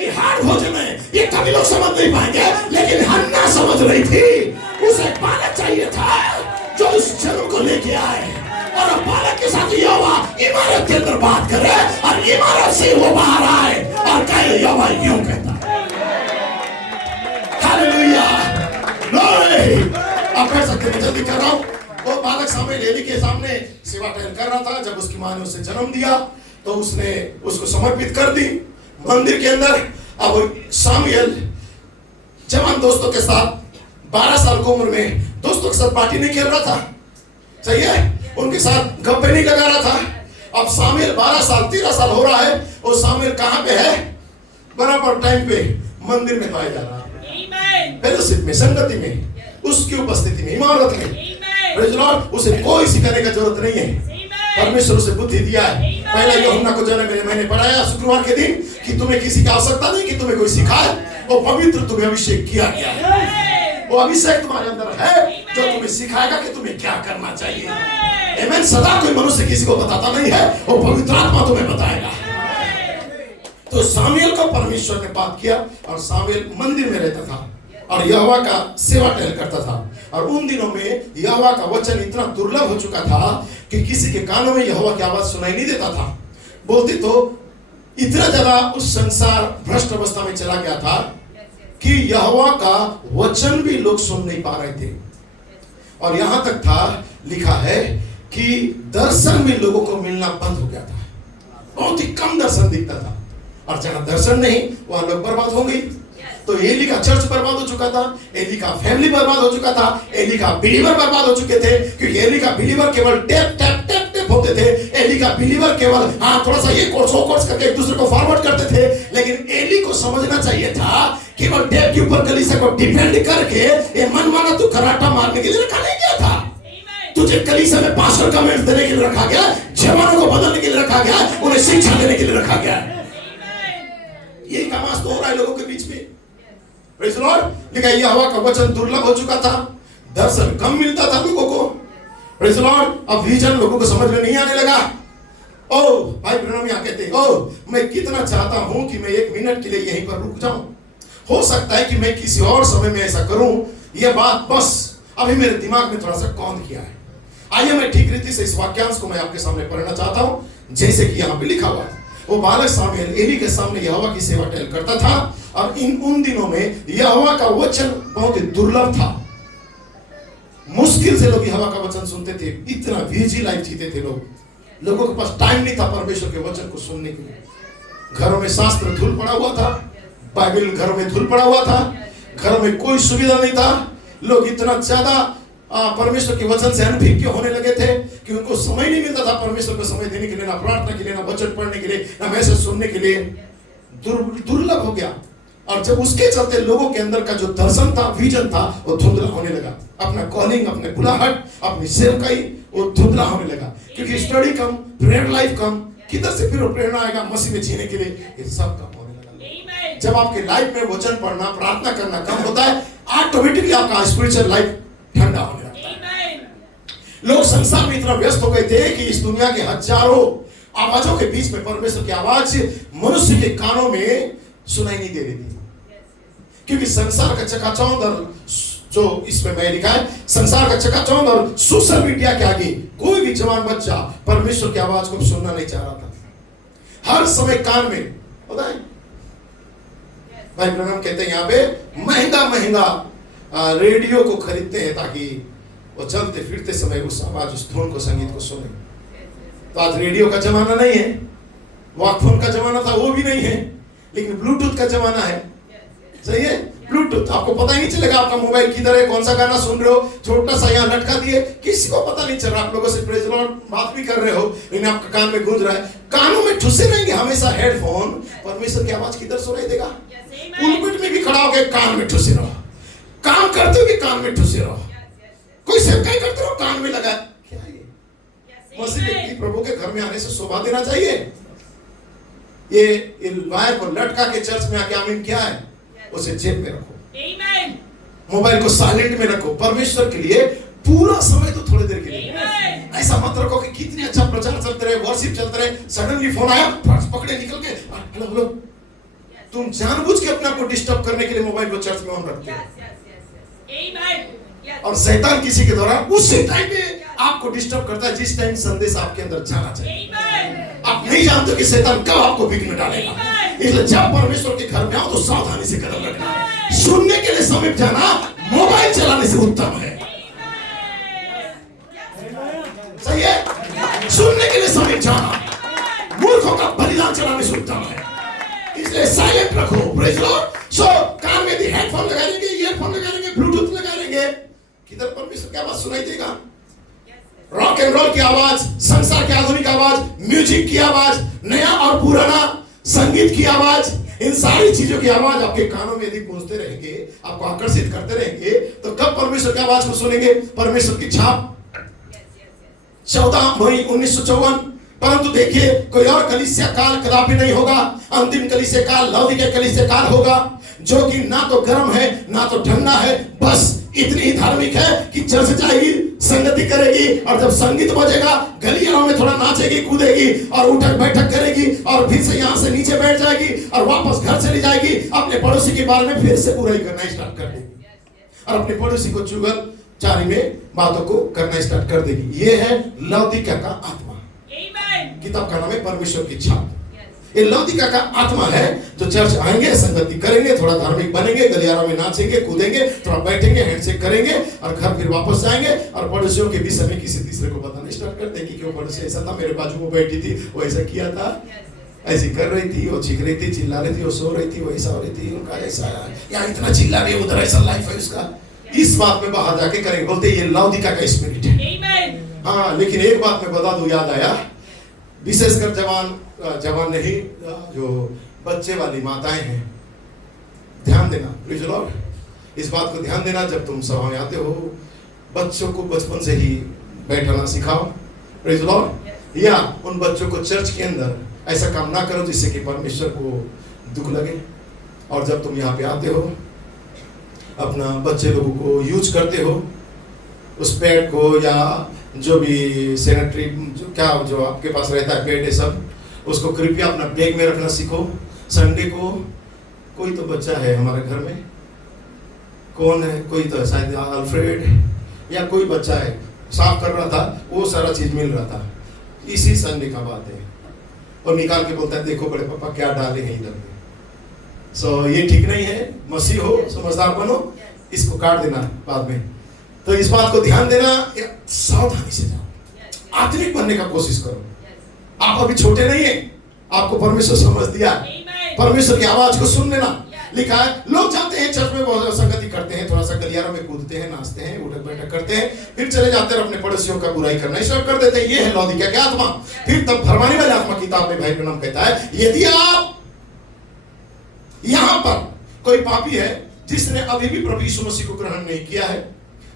ये हार्ड भोजन है, ये कभी लोग समझ नहीं पाएंगे, लेकिन हन्ना समझ रही थी, उसे बालक चाहिए था जो उस जन्म को लेके आए, और बालक के साथ यहोवा इमारत के अंदर बात करे और इमारत से वो बाहर आए और कहे यहोवा यूं कहता है। हालेलुया। आप कह सकते हैं, जल्दी कर रहा हूं। वो बालक सामूएल एली के सामने सेवा टहल कर रहा था, जब उसकी मां ने उसे जन्म दिया तो उसने उसको समर्पित कर दी मंदिर के अंदर। अब सामूएल जवान दोस्तों के साथ 12 साल की उम्र में दोस्तों के साथ पार्टी नहीं खेल रहा था, सही है, उनके साथ गप्पे नहीं लगा रहा था। अब सामूएल 12 साल 13 साल हो रहा है, और सामूएल कहां पे है? बराबर टाइम पे मंदिर में पाया जा रहा है, फेलोशिप में, संगति में, उसकी उपस्थिति में, इमारत में। Praise the Lord. उसे कोई सिखाने का जरूरत नहीं है, परमेश्वर उसे बुद्धि दिया है। पहला यूहन्ना को जो मैंने पढ़ाया शुक्रवार के दिन कि तुम्हें किसी की आवश्यकता नहीं कि तुम्हें कोई सिखाए, वो पवित्र तुम्हें अभिषेक किया गया है, वो अभिषेक तुम्हारे अंदर है जो तुम्हें सिखाएगा कि तुम्हें क्या करना चाहिए। आमीन। सदा कोई मनुष्य किसी को बताता नहीं है, वो पवित्र आत्मा तुम्हें बताएगा। तो सामूएल को परमेश्वर ने बात किया, और सामूएल मंदिर में रहता था और यहोवा का सेवा टहल करता था। और उन दिनों में यहोवा का वचन इतना दुर्लभ हो चुका था कि किसी के कानों में यहोवा की आवाज सुनाई नहीं देता था। बोलते तो इतना ज्यादा उस संसार भ्रष्ट अवस्था में चला गया था कि यहोवा का वचन भी लोग सुन नहीं पा रहे थे। और यहां तक था, लिखा है कि दर्शन भी लोगों को मिलना बंद हो गया था, बहुत ही कम दर्शन दिखता था, और जहां दर्शन नहीं वहां लोग बर्बाद हो गई। तो एली का चर्च बर्बाद हो चुका था, एली का फैमिली बर्बाद हो चुका था, एली का बिलीवर बर्बाद हो चुके थे, क्योंकि एली का बिलीवर केवल टैप टैप टैप टैप होते थे। एली का बिलीवर केवल थोड़ा सा ये कोर्स वो कोर्स करके एक दूसरे को फॉरवर्ड करते थे। लेकिन एली को समझना चाहिए था केवल टैप के ऊपर कलीसिया को डिपेंड करके ये मन माना तू कराटा मारने के लिए रखा नहीं गया था। तुझे कलीसिया में पास्टर कमेंट देने के लिए रखा गया, जवानों को बदलने के लिए रखा गया, उन्हें शिक्षा देने के लिए रखा गया। यही कामास तो हो रहा है लोगों के बीच में। Praise the Lord. लिखा यहोवा का वचन दुर्लभ हो चुका था, दर्शन कम मिलता था लोगों को। Praise the Lord. अब विजन लोगों को समझ में नहीं आने लगा। ओ भाई ब्रैनम यहाँ कहते, ओ मैं कितना चाहता हूं कि मैं 1 मिनट के लिए यहीं पर रुक जाऊं। हो सकता है कि मैं किसी और समय में ऐसा करूं, यह बात बस अभी मेरे दिमाग में थोड़ा सा कौंध किया है। आइए मैं ठीक रीति से इस वाक्यांश को मैं आपके सामने पढ़ना चाहता हूं, जैसे कि यहाँ पे लिखा हुआ है। वो बालक सामूएल एली के सामने यहोवा की सेवा टहल करता था, और उन दिनों में यहोवा का वचन बहुत ही दुर्लभ था। मुश्किल से लोग यहोवा का वचन सुनते थे। इतना बिजी लाइफ जीते थे लोगों के पास टाइम नहीं था परमेश्वर के वचन को सुनने के लिए। घरों में शास्त्र धूल पड़ा हुआ था, बाइबल घरों में धूल पड़ा हुआ था, घरों में कोई सुविधा नहीं था। लोग इतना ज्यादा परमेश्वर के वचन से अनभिज्ञ होने लगे थे कि उनको समय नहीं मिलता था परमेश्वर को समय देने के लिए, ना प्रार्थना के लिए, ना वचन पढ़ने के लिए, ना मैसेज सुनने के लिए। दुर्लभ हो गया। और जब उसके चलते लोगों के अंदर का जो दर्शन था, विजन था, वो धुंधला होने लगा। अपना कॉलिंग, अपने बुलाहट, अपनी सेवकाई वो धुंधला होने लगा। क्योंकि स्टडी कम, प्रेयर लाइफ कम, किधर से फिर वो प्रेरणा आएगा मसीह में जीने के लिए? ये सब कम होने लगा। जब आपके लाइफ में वचन पढ़ना, प्रार्थना करना कम होता है, ऑटोमेटिकली आपका स्पिरिचुअल लाइफ ठंडा होने लगता है। लोग संसार में इतना व्यस्त हो गए थे कि इस दुनिया के हजारों आवाजों के बीच में परमेश्वर की आवाज मनुष्य के कानों में सुनाई नहीं दे रही थी। क्योंकि संसार का चकाचौंध और जो इसमें मैं लिखा है, संसार का चकाचौंध और सोशल मीडिया के आगे कोई भी जवान बच्चा परमेश्वर की आवाज को सुनना नहीं चाह रहा था। हर समय कान में होता है। भाई ब्रह्म कहते हैं यहाँ पे महंगा रेडियो को खरीदते हैं ताकि वो चलते फिरते समय उस आवाज, उस धुन को, संगीत को सुने। तो आज रेडियो का जमाना नहीं है, वॉकफोन का जमाना था वो भी नहीं है, लेकिन ब्लूटूथ का जमाना है। सही है? ब्लूटूथ, आपको पता ही नहीं चलेगा आपका मोबाइल किधर है, कौन सा गाना सुन रहे हो, छोटा सा यहाँ लटका दिए, किसी को पता नहीं चल रहा। आप लोगों से प्रेज लॉर्ड बात भी कर रहे हो, लेकिन आपके कान में गूंज रहा है। कानों में ठुसे रहेंगे हमेशा हेडफोन, परमेश्वर की आवाज किधर सुनाई देगा? पुलपिट में भी खड़ा होकर कान में ठुसे रहो, काम करते हुए कान में ठुसे रहो, कोई सेवकाई करते रहो कान में लगा। क्या ये मसीह व्यक्ति प्रभु के घर में आने से शोभा देना चाहिए? ये वायर को लटका के चर्च में आके आमीन क्या है? उसे जेब में रखो, मोबाइल को साइलेंट में रखो। परमेश्वर के लिए पूरा समय तो थोड़ी देर के लिए। ऐसा मत रखो कि कितने अच्छा प्रचार चलते रहे, वर्शिप चलते रहे, सडनली फोन आया, पकड़े निकल के हेलो हेलो। तुम जानबूझ के अपने आप को डिस्टर्ब करने के लिए मोबाइल को चर्च में ऑन रखते हो। और शैतान किसी के द्वारा उसी टाइम पे आपको डिस्टर्ब करता है जिस टाइम संदेश आपके अंदर जाना चाहिए। आप नहीं जानते कि शैतान कब आपको विघ्न डालेगा। इसलिए जब परमेश्वर के घर में आओ तो सावधानी से कदम रखना। सुनने के लिए समीप जाना मोबाइल चलाने से उत्तम है। सही है? सुनने के लिए समीप जाना मूर्खों का बलिदान चलाने से उत्तम है। इसलिए साइलेंट रखो। Praise Lord. सो कान में भी हेडफोन लगा लेंगे, ईयरफोन लगा लेंगे, ब्लूटूथ लगा लेंगे, किधर परमेश्वर की आवाज सुनाई देगा? रॉक एंड रोल की आवाज, संसार की आधुनिक आवाज, म्यूजिक की आवाज, नया और पुराना संगीत की आवाज, इन सारी चीजों की आवाज आपके कानों में यदि गूंजते रहेंगे, आपको आकर्षित करते रहेंगे, तो कब परमेश्वर की आवाज को सुनेंगे? परमेश्वर की छाप 14 मई 1954। परंतु देखिए कोई और कलीसिया काल कदापि नहीं होगा। अंतिम कलीसिया काल लौदीकिया कलीसिया काल होगा, जो कि ना तो गर्म है ना तो ठंडा है, बस इतनी ही धार्मिक है कि चर्च जाएगी, संगति करेगी, और जब संगीत बजेगा गलियों में थोड़ा नाचेगी, कूदेगी और उठक बैठक करेगी, और फिर से यहाँ से नीचे बैठ जाएगी और वापस घर चली जाएगी। अपने पड़ोसी के बारे में फिर से बुराई करना स्टार्ट कर देगी और अपने पड़ोसी को चुगलचारी में बातों को करना स्टार्ट कर देगी। ये है लौदीकिया का आत्मा। किताब का नाम है परमेश्वर की छाप। ये लौदीकिया का आत्मा है जो चर्च आएंगे, संगति करेंगे, थोड़ा धार्मिक बनेंगे, गलियारों में नाचेंगे, कूदेंगे, थोड़ा बैठेंगे, हैंडशेक करेंगे और घर फिर वापस जाएंगे, और पड़ोसियों के विषय में किसी तीसरे को बताना स्टार्ट कर देंगे कि क्यों पड़ोसी ऐसा था, मेरे बाजू में बैठी थी, वो ऐसा किया था, ऐसी कर रही थी, वो चीख रही थी, चिल्ला रही थी, वो सो रही थी, वो ऐसा हो रही थी, उनका ऐसा यहाँ इतना चिल्ला रही, उधर ऐसा लाइफ है उसका। इस बात में बाहर जाके करेंगे, बोलते ये लौदीकिया का स्पिरिट है। हाँ, लेकिन एक बात मैं बता दूं, याद आया, विशेषकर जवान नहीं, जो बच्चे वाली माताएं हैं, ध्यान देना। Praise the Lord. इस बात को ध्यान देना, जब तुम सभा में आते हो, बच्चों को बचपन से ही बैठना सिखाओ। Praise the Lord. या उन बच्चों को चर्च के अंदर ऐसा काम ना करो जिससे कि परमेश्वर को दुख लगे। और जब तुम यहाँ पे आते हो, अपना बच्चे लोगों को यूज करते हो, उस पैड को या जो भी सैनिटरी जो आपके पास रहता है पैड है सब, उसको कृपया अपना बैग में रखना सीखो। संडे को कोई तो बच्चा है हमारे घर में, कौन है, कोई तो शायद अल्फ्रेड या कोई बच्चा है, साफ कर रहा था, वो सारा चीज मिल रहा था, इसी संडे का बात है, और निकाल के बोलता है देखो बड़े पापा क्या डाले हैं इधर में। सो ये ठीक नहीं है। मसीह हो, समझदार बनो, इसको काट देना बाद में। तो इस बात को ध्यान देना, सावधानी से जाओ, आधुनिक बनने का कोशिश करो। आप अभी छोटे नहीं है, आपको परमेश्वर समझ दिया, परमेश्वर की आवाज को सुन लेना। लिखा है, लोग जाते हैं चर्च में, बहुत संगति करते हैं, थोड़ा सा गलियारों में कूदते हैं, नाचते हैं, उठक बैठक करते हैं, फिर चले जाते हैं अपने पड़ोसियों का बुराई करना स्टार्ट कर देते हैं। ये है लौदीकिया की आत्मा। फिर तब भरमाने वाली आत्मा किताब में भाई ब्रैनम कहता है, यदि आप यहां पर कोई पापी है जिसने अभी भी प्रभु यीशु मसीह को ग्रहण नहीं किया है,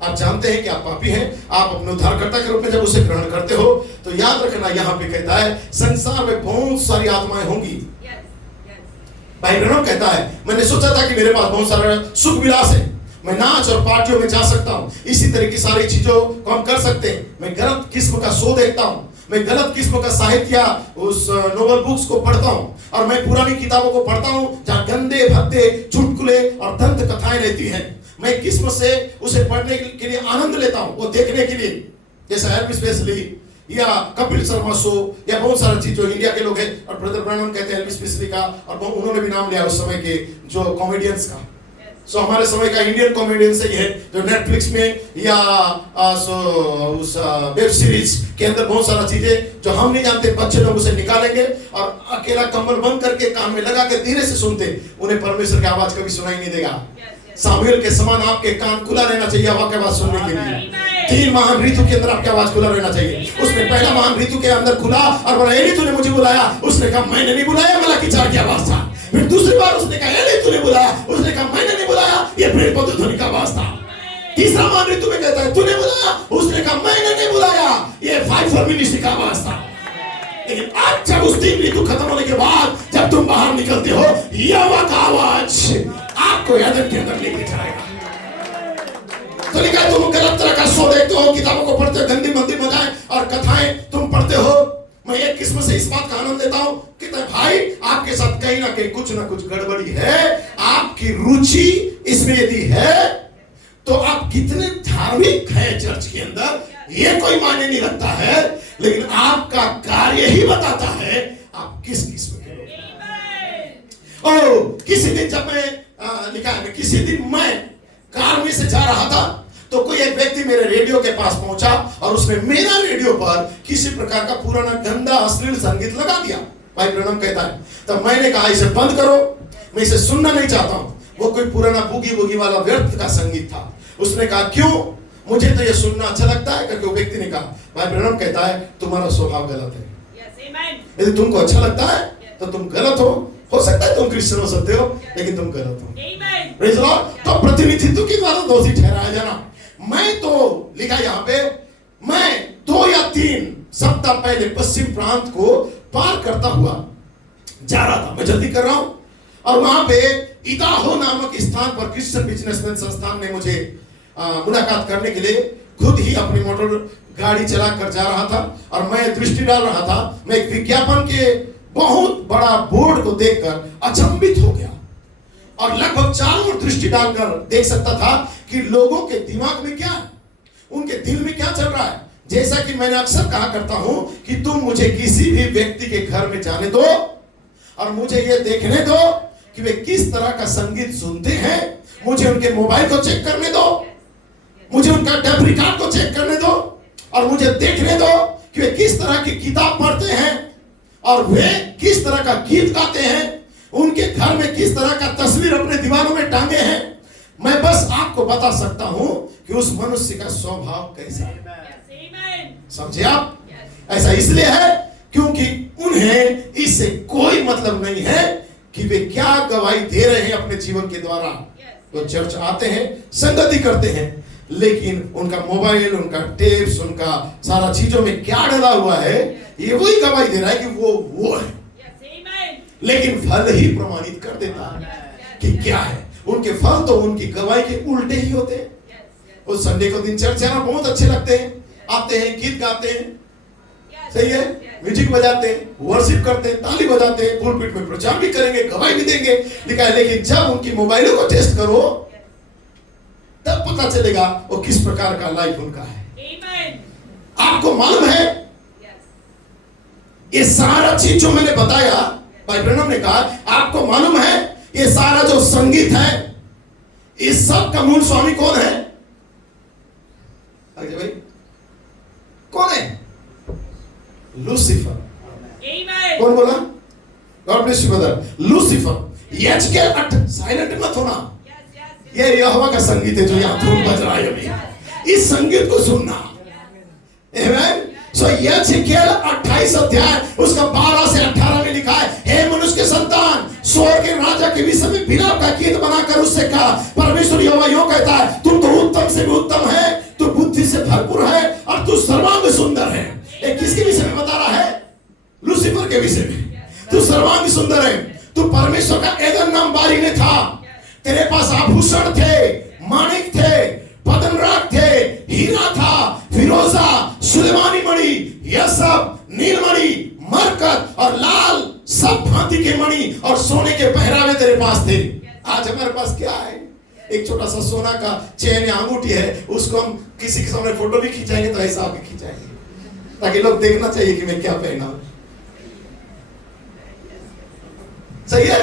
आप जानते हैं कि आप पापी हैं, आप अपने उद्धारकर्ता के रूप में जब उसे ग्रहण करते हो, तो याद रखना यहां पे कहता है संसार में बहुत सारी आत्माएं होंगी। भाई ब्रैनम कहता है, मैंने सोचा था कि मेरे पास बहुत सारा सुख विलास है, मैं नाच और पार्टियों में जा सकता हूं, इसी तरह की सारी चीजों को हम कर सकते हैं। मैं गलत किस्म का शो देखता हूं, मैं गलत किस्म का साहित्य उस नोवेल बुक्स को पढ़ता हूं, और मैं पुरानी किताबों को पढ़ता हूं जहां गंदे भद्दे चुटकुले और दंत कथाएं रहती हैं। मैं किस्म से उसे पढ़ने के लिए आनंद लेता हूं, वो देखने के लिए, जैसा एल्विस प्रेस्ली या कपिल शर्मा शो या बहुत सारा चीज जो इंडिया के लोग हैं, और ब्रदर ब्रैनम कहते हैं एल्विस प्रेस्ली का, और उन्होंने भी नाम लिया उस समय के जो कॉमेडियंस का। सो हमारे समय का इंडियन कॉमेडियन से है जो नेटफ्लिक्स में या उस वेब सीरीज के अंदर बहुत सारा चीजें जो हम नहीं जानते, बच्चे लोग उसे निकालेंगे और अकेला कमर बंद करके कान में लगा के धीरे से सुनते, उन्हें परमेश्वर की आवाज कभी सुनाई नहीं देगा। सामुएल के समान आपके कान खुला रहना चाहिए आवाज की आवाज सुनने के लिए। 3 महान ऋतु के अंदर आपकी आवाज खुला रहना चाहिए। उसने पहला महान ऋतु के अंदर खुला और बोला, एली तूने मुझे बुलाया। उसने कहा, मैंने नहीं बुलाया, मलाकी 4 की आवाज था। फिर दूसरी बार उसने कहा, एली तूने बुलाया। उसने कहा, मैंने नहीं बुलाया, ये प्रेम पत्र ध्वनि का आवाज था। तीसरा महान ऋतु में कहता है, तूने बुलाया। उसने कहा, मैंने नहीं बुलाया, ये 5 फॉर मिनिस्ट्री का आवाज था। लेकिन आज जब उस 3 ऋतु खत्म होने के बाद जब तुम बाहर निकलते हो, यहोवा का आवाज आपको एदन के अंदर लेके जाएगा। तो लिखा है, तुम गलत तरह का शो देखते हो, किताबों को पढ़ते हो, गंदी मंदी मजाएं और कथाएं तुम पढ़ते हो। मैं एक किस्म से इस बात का आनंद लेता हूं कि भाई आपके साथ कहीं ना कहीं कुछ ना कुछ गड़बड़ी है। आपकी रुचि इसमें यदि है तो आप कितने धार्मिक हैं चर्च के अंदर ये कोई मायने नहीं रखता है, लेकिन आपका कार्य ही बताता है आप किस किस्म के लोग। और किसी दिन जब मैं लिखा है, किसी दिन मैं कार में से जा रहा था तो कोई एक व्यक्ति मेरे रेडियो के पास पहुंचा और उसने मेरा रेडियो पर किसी प्रकार का पुराना गंदा अश्लील संगीत लगा दिया। भाई ब्रैनम कहता है, तब मैंने कहा इसे बंद करो, मैं इसे सुनना नहीं चाहता हूं। वो कोई पुराना बूगी वूगी वाला व्यर्थ का संगीत था। उसने कहा, क्यों? मुझे तो ये सुनना अच्छा लगता है। क्योंकि वो व्यक्ति ने कहा, भाई ब्रैनम कहता है तुम्हारा स्वभाव गलत है। यदि तुमको अच्छा लगता है तो तुम गलत हो सकता है तुम क्रिश्चियन हो सकते हो, लेकिन तुम गलत हो। Praise Lord. तो प्रतिनिधित्व के द्वारा दोषी ठहराया जाना। मैं तो लिखा यहाँ पे, मैं 2 या 3 सप्ताह पहले पश्चिम प्रांत को पार करता हुआ जा रहा था। मैं जल्दी कर रहा हूं, और वहां पे इदाहो नामक स्थान पर क्रिश्चियन बिजनेसमैन संस्थान ने मुझे मुलाकात करने के लिए खुद ही अपनी मोटर गाड़ी चला कर जा रहा था। और मैं दृष्टि डाल रहा था। मैं एक विज्ञापन के बहुत बड़ा बोर्ड को देखकर अचंभित हो गया और लगभग चारों ओर दृष्टि डालकर देख सकता था कि लोगों के दिमाग में क्या है, उनके दिल में क्या चल रहा है। जैसा कि मैंने अक्सर कहा करता हूं कि तुम मुझे किसी भी व्यक्ति के घर में जाने दो और मुझे यह देखने दो कि वे किस तरह का संगीत सुनते हैं। मुझे उनके मोबाइल को चेक करने दो, मुझे उनका टेप रिकॉर्ड को चेक करने दो, और मुझे देखने दो कि वे किस तरह की किताब पढ़ते हैं और वे किस तरह का गीत गाते हैं, उनके घर में किस तरह का तस्वीर अपने दीवारों में टांगे हैं। मैं बस आपको बता सकता हूं कि उस मनुष्य का स्वभाव कैसा है। समझे आप? ऐसा इसलिए है क्योंकि उन्हें इससे कोई मतलब नहीं है कि वे क्या गवाही दे रहे हैं अपने जीवन के द्वारा। वो चर्च आते हैं, संगति करते हैं, लेकिन उनका मोबाइल, उनका टेप्स, उनका सारा चीजों में क्या डला हुआ है, ये वही गवाही दे रहा है कि वो है। लेकिन फल ही प्रमाणित कर देता है कि क्या है। उनके फल तो उनकी गवाही के उल्टे ही होते हैं। उस संडे को दिन चर्च जाना बहुत अच्छे लगते हैं, आते हैं, गीत गाते हैं, सही है, म्यूजिक बजाते हैं, वर्शिप करते हैं, ताली बजाते हैं, पुलपिट में प्रचार भी करेंगे, गवाही भी देंगे, लिखा है। लेकिन जब उनकी मोबाइलों को टेस्ट करो तब पता चलेगा वो किस प्रकार का लाइफ उनका है। आपको मालूम है ये सारा चीज जो मैंने बताया, भाई ब्रैनम ने कहा, आपको मालूम है ये सारा जो संगीत है, इस सब का मूल स्वामी कौन है? परमेश्वर बदल लूसीफर यजकेल साइलेंट मत होना। ये यहोवा का संगीत है जो यहाँ धूम बज रहा है अभी, इस संगीत को सुनना। आमेन। सो यजकेल 28 अध्याय उसका 12 से 18 में लिखा है, हे मनुष्य के संतान, स्वर्ग के राजा के विषय में विलाप का गीत बनाकर उससे कहा, परमेश्वर यहोवा यूं कहता है, तुम तो उत्तम से भी उत्तम है, तू बुद्धि से भरपूर है और तू सर्वांग सुंदर है। ये किसके विषय में बता रहा है? लूसीफर के विषय में। तू सर्वांग सुंदर है, तू परमेश्वर का एदन नाम बारी में था, तेरे पास आभूषण थे, माणिक थे, पद्मराग थे, हीरा था, फिरोजा, सुलेमानी मणि, यह सब नीलमणि, मरकत और लाल सब भांति के मणि और सोने के पहरावे तेरे पास थे। आज हमारे पास क्या है? एक छोटा सा सोना का चेन या अंगूठी है, उसको हम किसी के सामने फोटो भी खींचाएंगे तो ऐसा आगे खींचाएंगे ताकि लोग देखना चाहिए कि मैं क्या पहना हूं। सही है?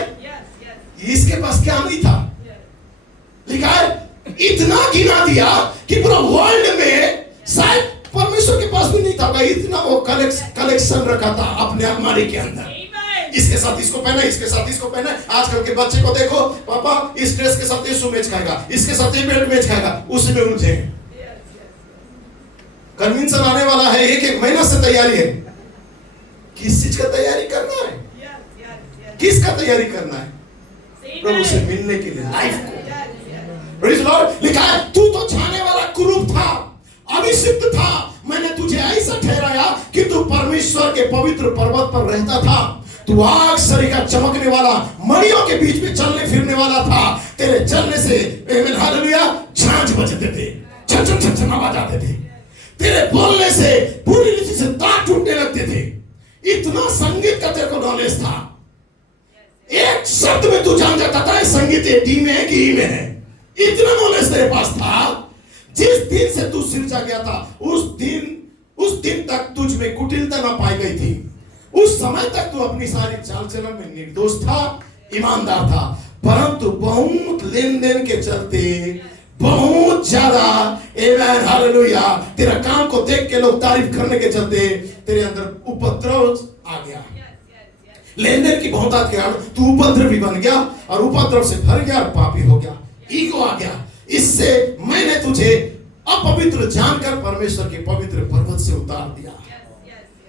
इसके पास क्या नहीं था? लिखा है इतना गिना दिया कि पूरा वर्ल्ड में शायद परमेश्वर के पास भी नहीं था, इतना वो कलेक्शन रखा था अपने अलमारी के अंदर। इसके साथ इसको पहना, इसके साथ इसको पहना। आजकल के बच्चे को देखो, पापा इस ड्रेस के साथ ये शू मैच खाएगा, इसके साथ ये बेल्ट मैच खाएगा, उसी में उलझे। कन्वेंशन आने वाला है, एक महीना से तैयारी है। किस चीज का तैयारी करना है? किसका तैयारी करना है? प्रभु से मिलने के लिए, लाइफ को। Praise Lord. लिखा है तू तो छाने वाला कुरूप था, अभिषिक्त था, मैंने तुझे ऐसा ठहराया कि तू परमेश्वर के पवित्र पर्वत पर रहता था, तू आग सरीखा चमकने वाला, मणियों के बीच में चलने फिरने वाला था। तेरे चलने से आमीन हालेलुया झांझ बजते थे, छन छन छन आवाज आते थे। तेरे बोलने से पूरी रीति से तार टूटने लगते थे। इतना संगीत का तेरे को नॉलेज था, एक शब्द में तू जान जाता था संगीत ये डी में है कि ई में है। इतना नॉलेज तेरे पास था। जिस दिन से तू सिरजा गया था उस दिन तक तुझ में कुटिलता ना पाई गई थी। उस समय तक तू अपनी सारी चाल चलन में निर्दोष था, ईमानदार था, परंतु बहुत लेन देन के चलते बहुत ज्यादा आमीन हालेलुया तेरा काम को देख के लोग तारीफ करने के चलते तेरे अंदर उपद्रव आ गया। लेन देन की बहुतायत के कारण तू उपद्रवी बन गया और उपद्रव से भर गया और पापी हो गया, ईगो आ गया। इससे मैंने तुझे अपवित्र जानकर परमेश्वर के पवित्र पर्वत से उतार दिया।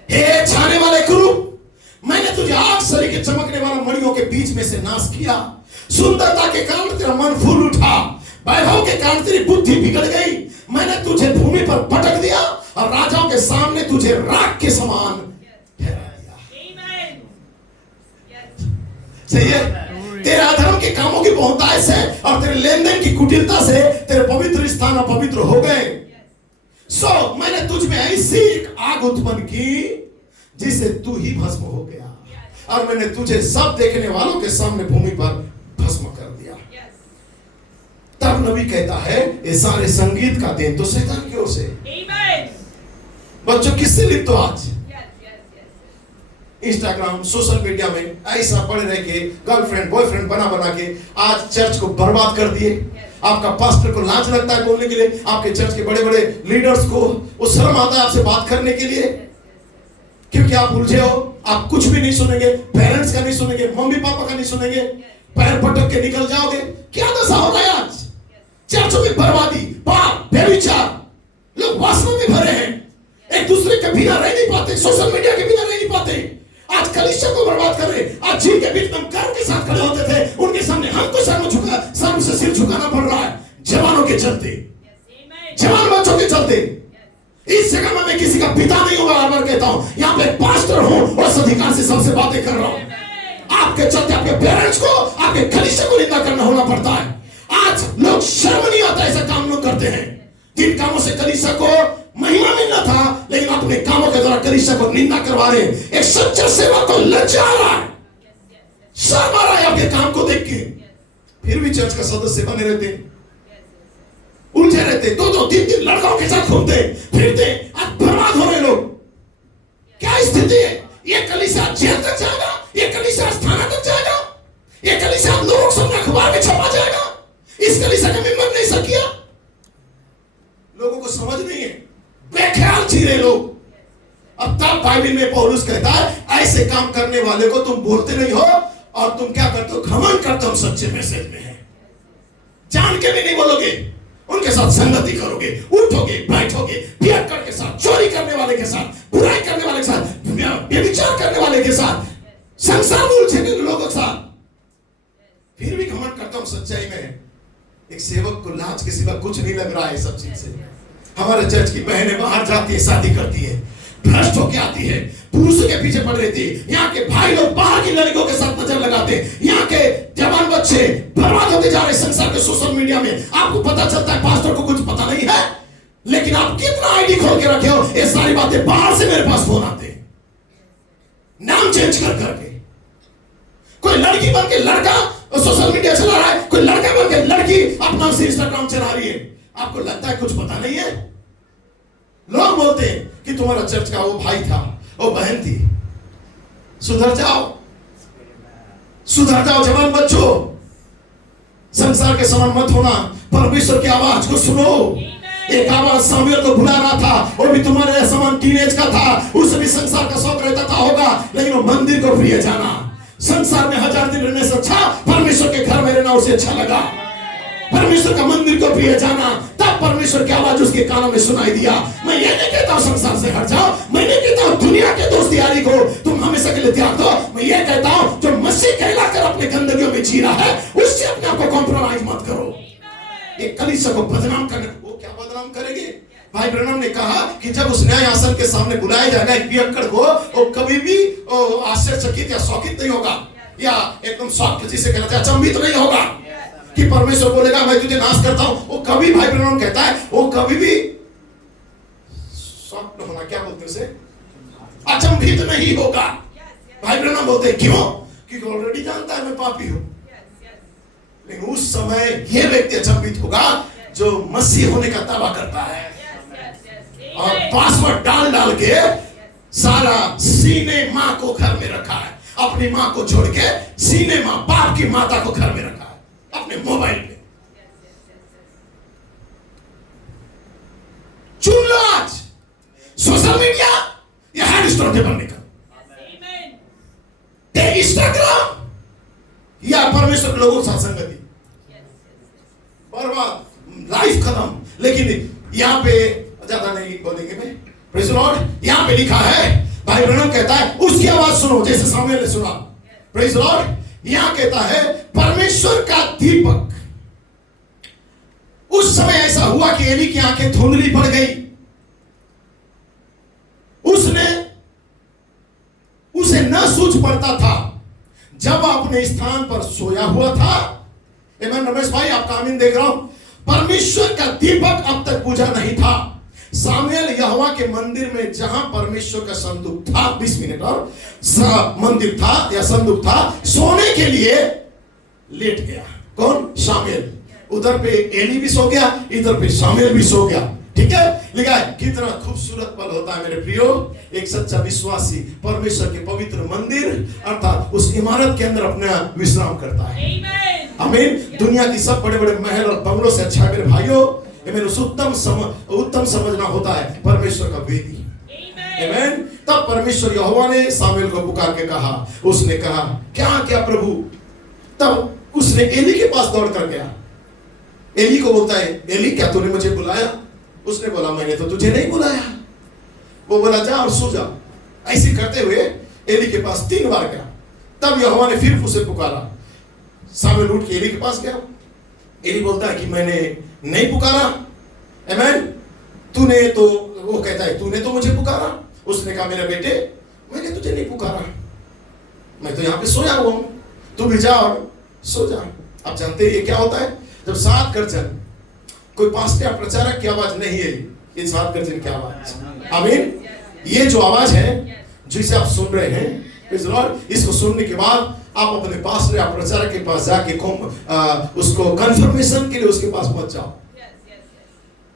हे छाने वाले कुरूप, मैंने तुझे आग सरीखे चमकने वाले मणियों के बीच में से नाश किया। सुंदरता के कारण तेरा मन फूल उठा, वैभव के कारण तेरी बुद्धि बिगड़ गई। मैंने तुझे भूमि पर पटक दिया और राजाओं के सामने तुझे राख के समान ठहरा दिया। सही है? तेरे अधर्म के कामों की बहुतायत से और तेरे लेन देन की कुटिलता से तेरे पवित्र स्थान अपवित्र हो गए। मैंने तुझ में ऐसी एक आग उत्पन्न की जिससे तू ही भस्म हो गया, और मैंने तुझे सब देखने वालों के सामने भूमि पर भस्म कर दिया। तब नबी कहता है ये सारे संगीत का देन तो शैतान की ओर से। बच्चों किससे लिप्त हो आज? इंस्टाग्राम सोशल मीडिया में ऐसा पड़े रह के गर्लफ्रेंड बॉयफ्रेंड बना के आज चर्च को बर्बाद कर दिए। आपका पास्टर को लाज लगता है बोलने के लिए, आपके चर्च के बड़े बड़े लीडर्स को वो शर्म आता है आपसे बात करने के लिए, क्योंकि आप उलझे हो। आप कुछ भी नहीं सुनेंगे, पेरेंट्स का नहीं सुनेंगे, मम्मी पापा का नहीं सुनेंगे, पैर पटक के निकल जाओगे। क्या दशा हो रहा है आज? चर्चों में बर्बादी, पाप, व्यभिचार, लोग वासना में भरे हैं, एक दूसरे के बिना रह नहीं पाते, सोशल मीडिया के बिना रह नहीं पाते। आज कलीसिया को बर्बाद कर रहे। आज जिनके बीच में गर्व के साथ खड़े होते थे उनके सामने हमको शर्म से सिर झुकाना पड़ रहा है, जवानों के चलते, जवान बच्चों के चलते। इस जगह में मैं किसी का पिता नहीं हूं, बार बार कहता हूं, यहाँ पे पास्टर हूं और उस अधिकार से सबसे बातें कर रहा हूं। आपके चलते आपके पेरेंट्स को, आपके कलीसिया को निंदा करना होना पड़ता है। आज लोग शर्म नहीं आता ऐसा काम लोग करते हैं। जिन कामों से कलीसिया को महिमा मिलना था, लेकिन अपने कामों के द्वारा कलीसिया को निंदा करवा रहे। एक सच्चा सेवक को लज्जा आ रहा है, शर्म आ रहा है आपके काम को देख के, फिर भी चर्च का सदस्य बने रहते, उलझे रहते, 2-2, 3-3 लड़कों के साथ घूमते फिरते, आज बर्बाद हो रहे लोग। क्या स्थिति है? ये कलीसिया जेल तक जाएगा, ये कलीसिया थाना तक जाएगा, ये कलीसिया लोग सामने अखबार में छपा जाएगा। इस कलीसिया का मेंबर नहीं सकिया। लोगों को समझ नहीं है, बेख्याल जी रहे लोग। अब तब बाइबल में पौलुस कहता है ऐसे काम करने वाले को तुम बोलते नहीं हो और तुम क्या करते हो, घमंड करते हो सच्चे मैसेज में है, जान के भी नहीं बोलोगे, उनके साथ संगति करोगे, उठोगे, बैठोगे, पियक्कड़ के साथ, चोरी करने वाले के साथ, बुराई करने वाले के साथ, व्यभिचार करने वाले के साथ, संसार में उलझे हुए लोगों के साथ, फिर भी घमंड करता हूं सच्चाई में। एक सेवक को लाज के सिवा कुछ नहीं लग रहा है सब चीज से। हमारे चर्च की बहनें बाहर जाती है, शादी करती है, भ्रष्ट होके आती है, पुरुषों के पीछे पड़ रहती है, यहाँ के भाई लोग बाहर की लड़कियों के साथ नजर लगाते हैं, यहाँ के जवान बच्चे बर्बाद होते जा रहे हैं संसार के सोशल मीडिया में। आपको पता चलता है पास्टर को कुछ पता नहीं है, लेकिन आप कितना आईडी खोल के रखे हो, ये सारी बातें बाहर से मेरे पास फोन आते हैं, नाम चेंज कर करके। कोई लड़की बन के लड़का सोशल मीडिया चला रहा है, कोई लड़का बन के लड़की अपना इंस्टाग्राम चला रही है। आपको लगता है कुछ पता नहीं है? लोग बोलते हैं कि तुम्हारा चर्च का वो भाई था, वो बहन थी। सुधर जाओ, सुधर जाओ जवान बच्चों, संसार के समान मत होना, परमेश्वर की आवाज को सुनो। एक आवाज सामुएल को बुला रहा था, वो भी तुम्हारे समान टीनेज का था, उसे भी संसार का शौक रहता था होगा, लेकिन वो मंदिर को प्रिय जाना। संसार में 1000 दिन रहने से अच्छा परमेश्वर के घर में रहना उसे अच्छा लगा। परमेश्वर का मंदिर को प्रिय जाना, तब परमेश्वर की आवाज उसके कानों में सुनाई दिया। मैं ये नहीं कहता हूं संसार से हट जाओ, मैं नहीं कहता हूं दुनिया के दोस्त यारी को तुम हमेशा के लिए त्याग दो। मैं ये कहता हूं जो मसीह कहलाकर अपने गंदगियों में जी रहा है, उससे अपने आप को कॉम्प्रोमाइज मत करो। एक कलीसिया को बदनाम करने, वो क्या बदनाम करेंगे? भाई ब्रैनम ने कहा कि जब उस न्याय आसन के सामने बुलाया जाएगा एक पियक्कड़ को, वो कभी भी आश्चर्यचकित या शौकित नहीं होगा, या एकदम शौक जिसे कहते हैं अचंभित नहीं होगा कि परमेश्वर बोलेगा मैं तुझे नाश करता हूं। वो कभी, भाई ब्रैनम कहता है, वो कभी भी शौक होना, क्या बोलते हैं उसे, अचंभित नहीं होगा। भाई ब्रैनम बोलते हैं क्यों? क्योंकि ऑलरेडी जानता है मैं पापी हूं। लेकिन उस समय यह व्यक्ति अचंभित होगा जो मसीह होने का दावा करता है और पासवर्ड डाल डाल के सारा सीने मां को घर में रखा है, अपनी मां को छोड़ के सीने मां, बाप की माता को घर में रखा है अपने मोबाइल पे। चुन लो आज सोशल मीडिया या हैंड स्टोर के बनने का, इंस्टाग्राम या परमेश्वर के लोगों के साथ संगति, बर्बाद, लाइफ खत्म। लेकिन यहाँ पे ज्यादा नहीं बोलेंगे मैं, प्रेज़ द लॉर्ड। यहाँ पे लिखा है, भाई ब्रैनम कहता है उसकी आवाज सुनो जैसे सामुएल ने सुना, प्रेज़ द लॉर्ड। यहाँ कहता है परमेश्वर का दीपक। उस समय ऐसा हुआ कि एली की आंखें धुंधली पड़ गई, उसे न सूझ पड़ता था जब अपने स्थान पर सोया हुआ था। एमन रमेश भाई आपका आमीन देख रहा हूं। परमेश्वर का दीपक अब तक बुझा नहीं था। सामुएल यहोवा के मंदिर में जहां परमेश्वर का संदूक था, 20 मिनट और मंदिर था या संदूक था, सोने के लिए लेट गया। कौन? सामुएल। उधर पे एली भी सो गया, इधर पे सामुएल भी सो गया। ठीक है, लिखा है कितना खूबसूरत पल होता है मेरे प्रियो, एक सच्चा विश्वासी परमेश्वर के पवित्र मंदिर अर्थात उस इमारत के अंदर अपना विश्राम करता है। आमीन। दुनिया की सब बड़े बड़े महल और बंगलों से अच्छा मेरे भाइयों, उत्तम समझना होता है परमेश्वर का वेदी। आमीन। तब परमेश्वर यहोवा ने सामुएल को पुकार के कहा, उसने कहा क्या क्या प्रभु? तब उसने एली के पास दौड़ कर गया, एली को बोलता है एली क्या तूने मुझे बुलाया? उसने बोला मैंने तो तुझे नहीं बुलाया। वो बोला जा और सो जा। ऐसे करते हुए एली के पास 3 बार गया। तब यहोवा ने फिर उसे पुकारा। सामुएल उठ के एली के पास गया। एली बोलता है कि मैंने नहीं पुकारा। आमीन। तूने तो, वो कहता है तूने तो मुझे पुकारा। उसने कहा मेरे बेटे मैंने तुझे नहीं पुकारा, मैं तो यहाँ पे सोया हुआ हूं, तू भी जा और सो जा। आप जानते हैं क्या होता है जब 7 गर्जन, कोई पास्टर या प्रचारक की आवाज नहीं है, ये 7 गर्जन की आवाज। आमीन। ये जो आवाज है जिसे आप सुन रहे हैं, इसको सुनने के बाद आप अपने पास्टर या प्रचारक के पास जाके उसको कंफर्मेशन के लिए उसके पास मत जाओ।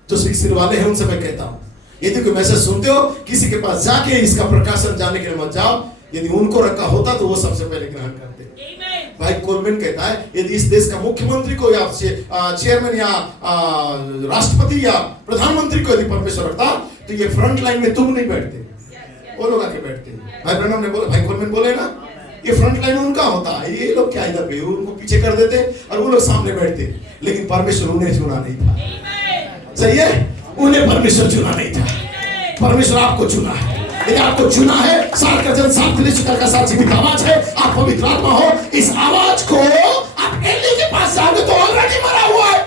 जो सिर वाले हैं उनसे मैं कहता हूं, यदि कोई मैसेज सुनते हो किसी के पास जाके इसका प्रकाशन जाने के लिए मत जाओ। यदि उनको रखा होता तो वो सबसे पहले ग्रहण करते। भाई कोलमैन कहता है यदि इस देश का मुख्यमंत्री को या चेयरमैन या राष्ट्रपति या प्रधानमंत्री को यदि परमेश्वर रखता तो ये फ्रंट लाइन में तुम नहीं बैठते, वो लोग आके बैठते। भाई ब्रैनम ने बोला, भाई कोलमैन बोले ना, ये फ्रंट लाइन उनका होता है, ये लोग क्या इधर पे उनको पीछे कर देते और वो लोग सामने बैठते, लेकिन परमेश्वर उन्हें चुना नहीं था। सही है, उन्हें परमेश्वर चुना नहीं था, परमेश्वर आपको चुना है। लेकिन आपको चुना है, सात का जन सात फिलिस्तीन का साथ जीवित आवाज है, आप पवित्र आत्मा हो, इस आवाज को आप एली के पास जाओगे तो ऑलरेडी मरा हुआ है,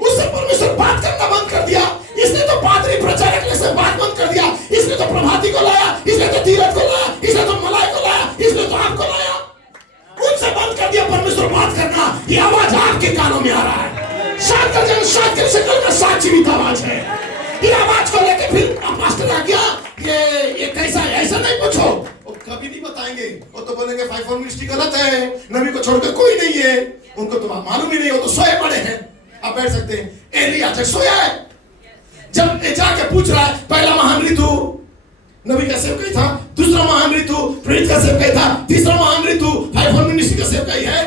उससे परमेश्वर बात करना बंद कर दिया। इसने तो पादरी प्रचारक से बात बंद कर दिया, इसने तो प्रभाती को लाया, इसने तो तीरथ को लाया, इसने तो मलाई को लाया, इसने तो आपको लाया, उनसे बंद कर दिया परमेश्वर बात करना। ये आवाज आपके कानों में आ रहा है, सात का जन सात के शक्ल का सात जीवित आवाज है। ये आवाज को लेके फिर पास्टर आ गया, ये कैसा है, ऐसा नहीं पूछो, वो कभी नहीं बताएंगे, वो तो बोलेंगे 5 मिनिस्ट्री गलत है, नबी को छोड़कर कोई नहीं है, उनको तो मालूम ही नहीं, वो तो सोए पड़े हैं। आप बैठ सकते हैं, एली याजक सोया है, जब जाके पूछ रहा है, पहला महान ऋतु नबी का सेवकाई था, दूसरा महान ऋतु प्रेरित का सेवकाई था, तीसरा महान ऋतु 5 मिनिस्ट्री का सेवकाई है,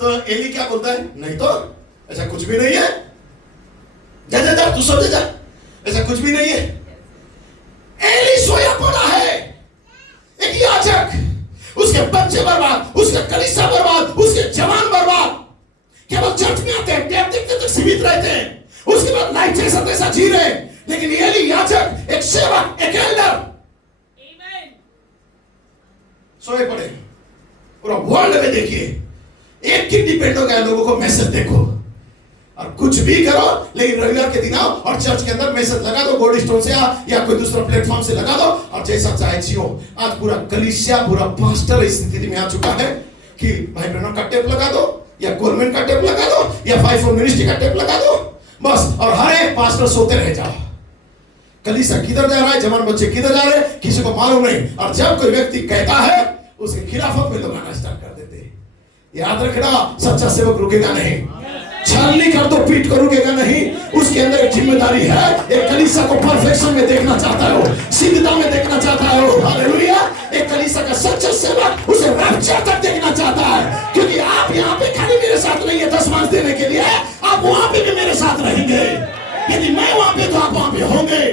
तो एली क्या बोलता है, नहीं तो ऐसा कुछ भी नहीं है, जा जा जा तू सब जा, ऐसा कुछ भी नहीं है। एली सोया पड़ा है, एक याजक, उसके बच्चे बर्बाद, उसका कलीसिया बर्बाद, उसके जवान बर्बाद, केवल चर्च में आते हैं, टैप देखते तक सीमित रहते हैं, उसके बाद लाइफ जैसा तैसा जी रहे। लेकिन एली याजक, एक सेवक, एक एल्डर सोए पड़े। पूरा वर्ल्ड में देखिए, एक की डिपेंड हो गया, लोगों को मैसेज देखो और कुछ भी करो, लेकिन रविवार के दिन आओ और चर्च के अंदर मैसेज लगा दो, गोल्ड स्टोन से या कोई दूसरा प्लेटफॉर्म से लगा दो और जैसा चाहे जियो। आज पूरा कलीसिया, पूरा पास्टर इस स्थिति में आ चुका है कि भाई ब्रैनम का टेप लगा दो या कोलमैन का टेप लगा दो या 5 मिनिस्ट्री का टेप लगा दो बस, और हर एक पास्टर सोते रह जाओ। कलीसिया किधर जा रहा है, जवान बच्चे किधर जा रहे हैं, किसी को मालूम नहीं। और जब कोई व्यक्ति कहता है, उसके खिलाफत में लोग आना स्टार्ट कर देते हैं। याद रखना, सच्चा सेवक रुकेगा नहीं, छलनी कर दो पीठ को रुकेगा नहीं। उसके अंदर एक जिम्मेदारी है, एक कलीसिया को परफेक्शन में देखना चाहता है, सिद्धता में देखना चाहता है, हालेलुया। एक कलीसिया का सच्चा सेवक उसे रैप्चर तक देखना चाहता है, क्योंकि आप यहाँ पे खाली मेरे साथ नहीं है 10 मास देने के लिए, आप वहां पे भी मेरे साथ रहेंगे। यदि मैं वहां पे तो आप वहां पे होंगे।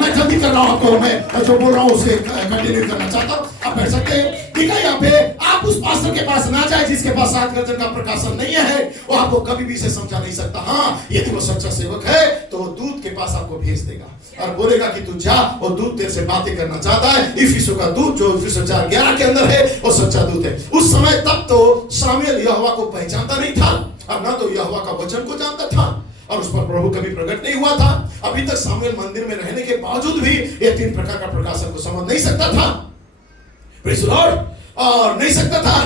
मैं जल्दी कर रहा हूं आपको, मैं जो बोल रहा हूं उसे कंटिन्यू करना चाहता हूं। आप बैठ सकते हैं। ठीक है, यहाँ पे आप उस पास्टर के पास ना जाए जिसके पास 7 गर्जन का प्रकाशन नहीं है, वो आपको कभी भी इसे समझा नहीं सकता। हाँ, यदि वो सच्चा सेवक है तो वो दूत के पास आपको भेज देगा और बोलेगा कि तू जा, और दूत तेरे से बातें करना चाहता है। इफिसुस का दूत जो इफिसुस 4:11 के अंदर है, वो सच्चा दूत है। उस समय तब तो शामुएल यहोवा को पहचानता नहीं था, और ना तो यहोवा का वचन को जानता था, और उस पर प्रभु कभी प्रकट नहीं हुआ था। अभी तक शामुएल मंदिर में रहने के बावजूद भी ये 3 प्रकार का प्रकाशन को समझ नहीं सकता था, प्रेज़ द लॉर्ड, और नहीं सकता था।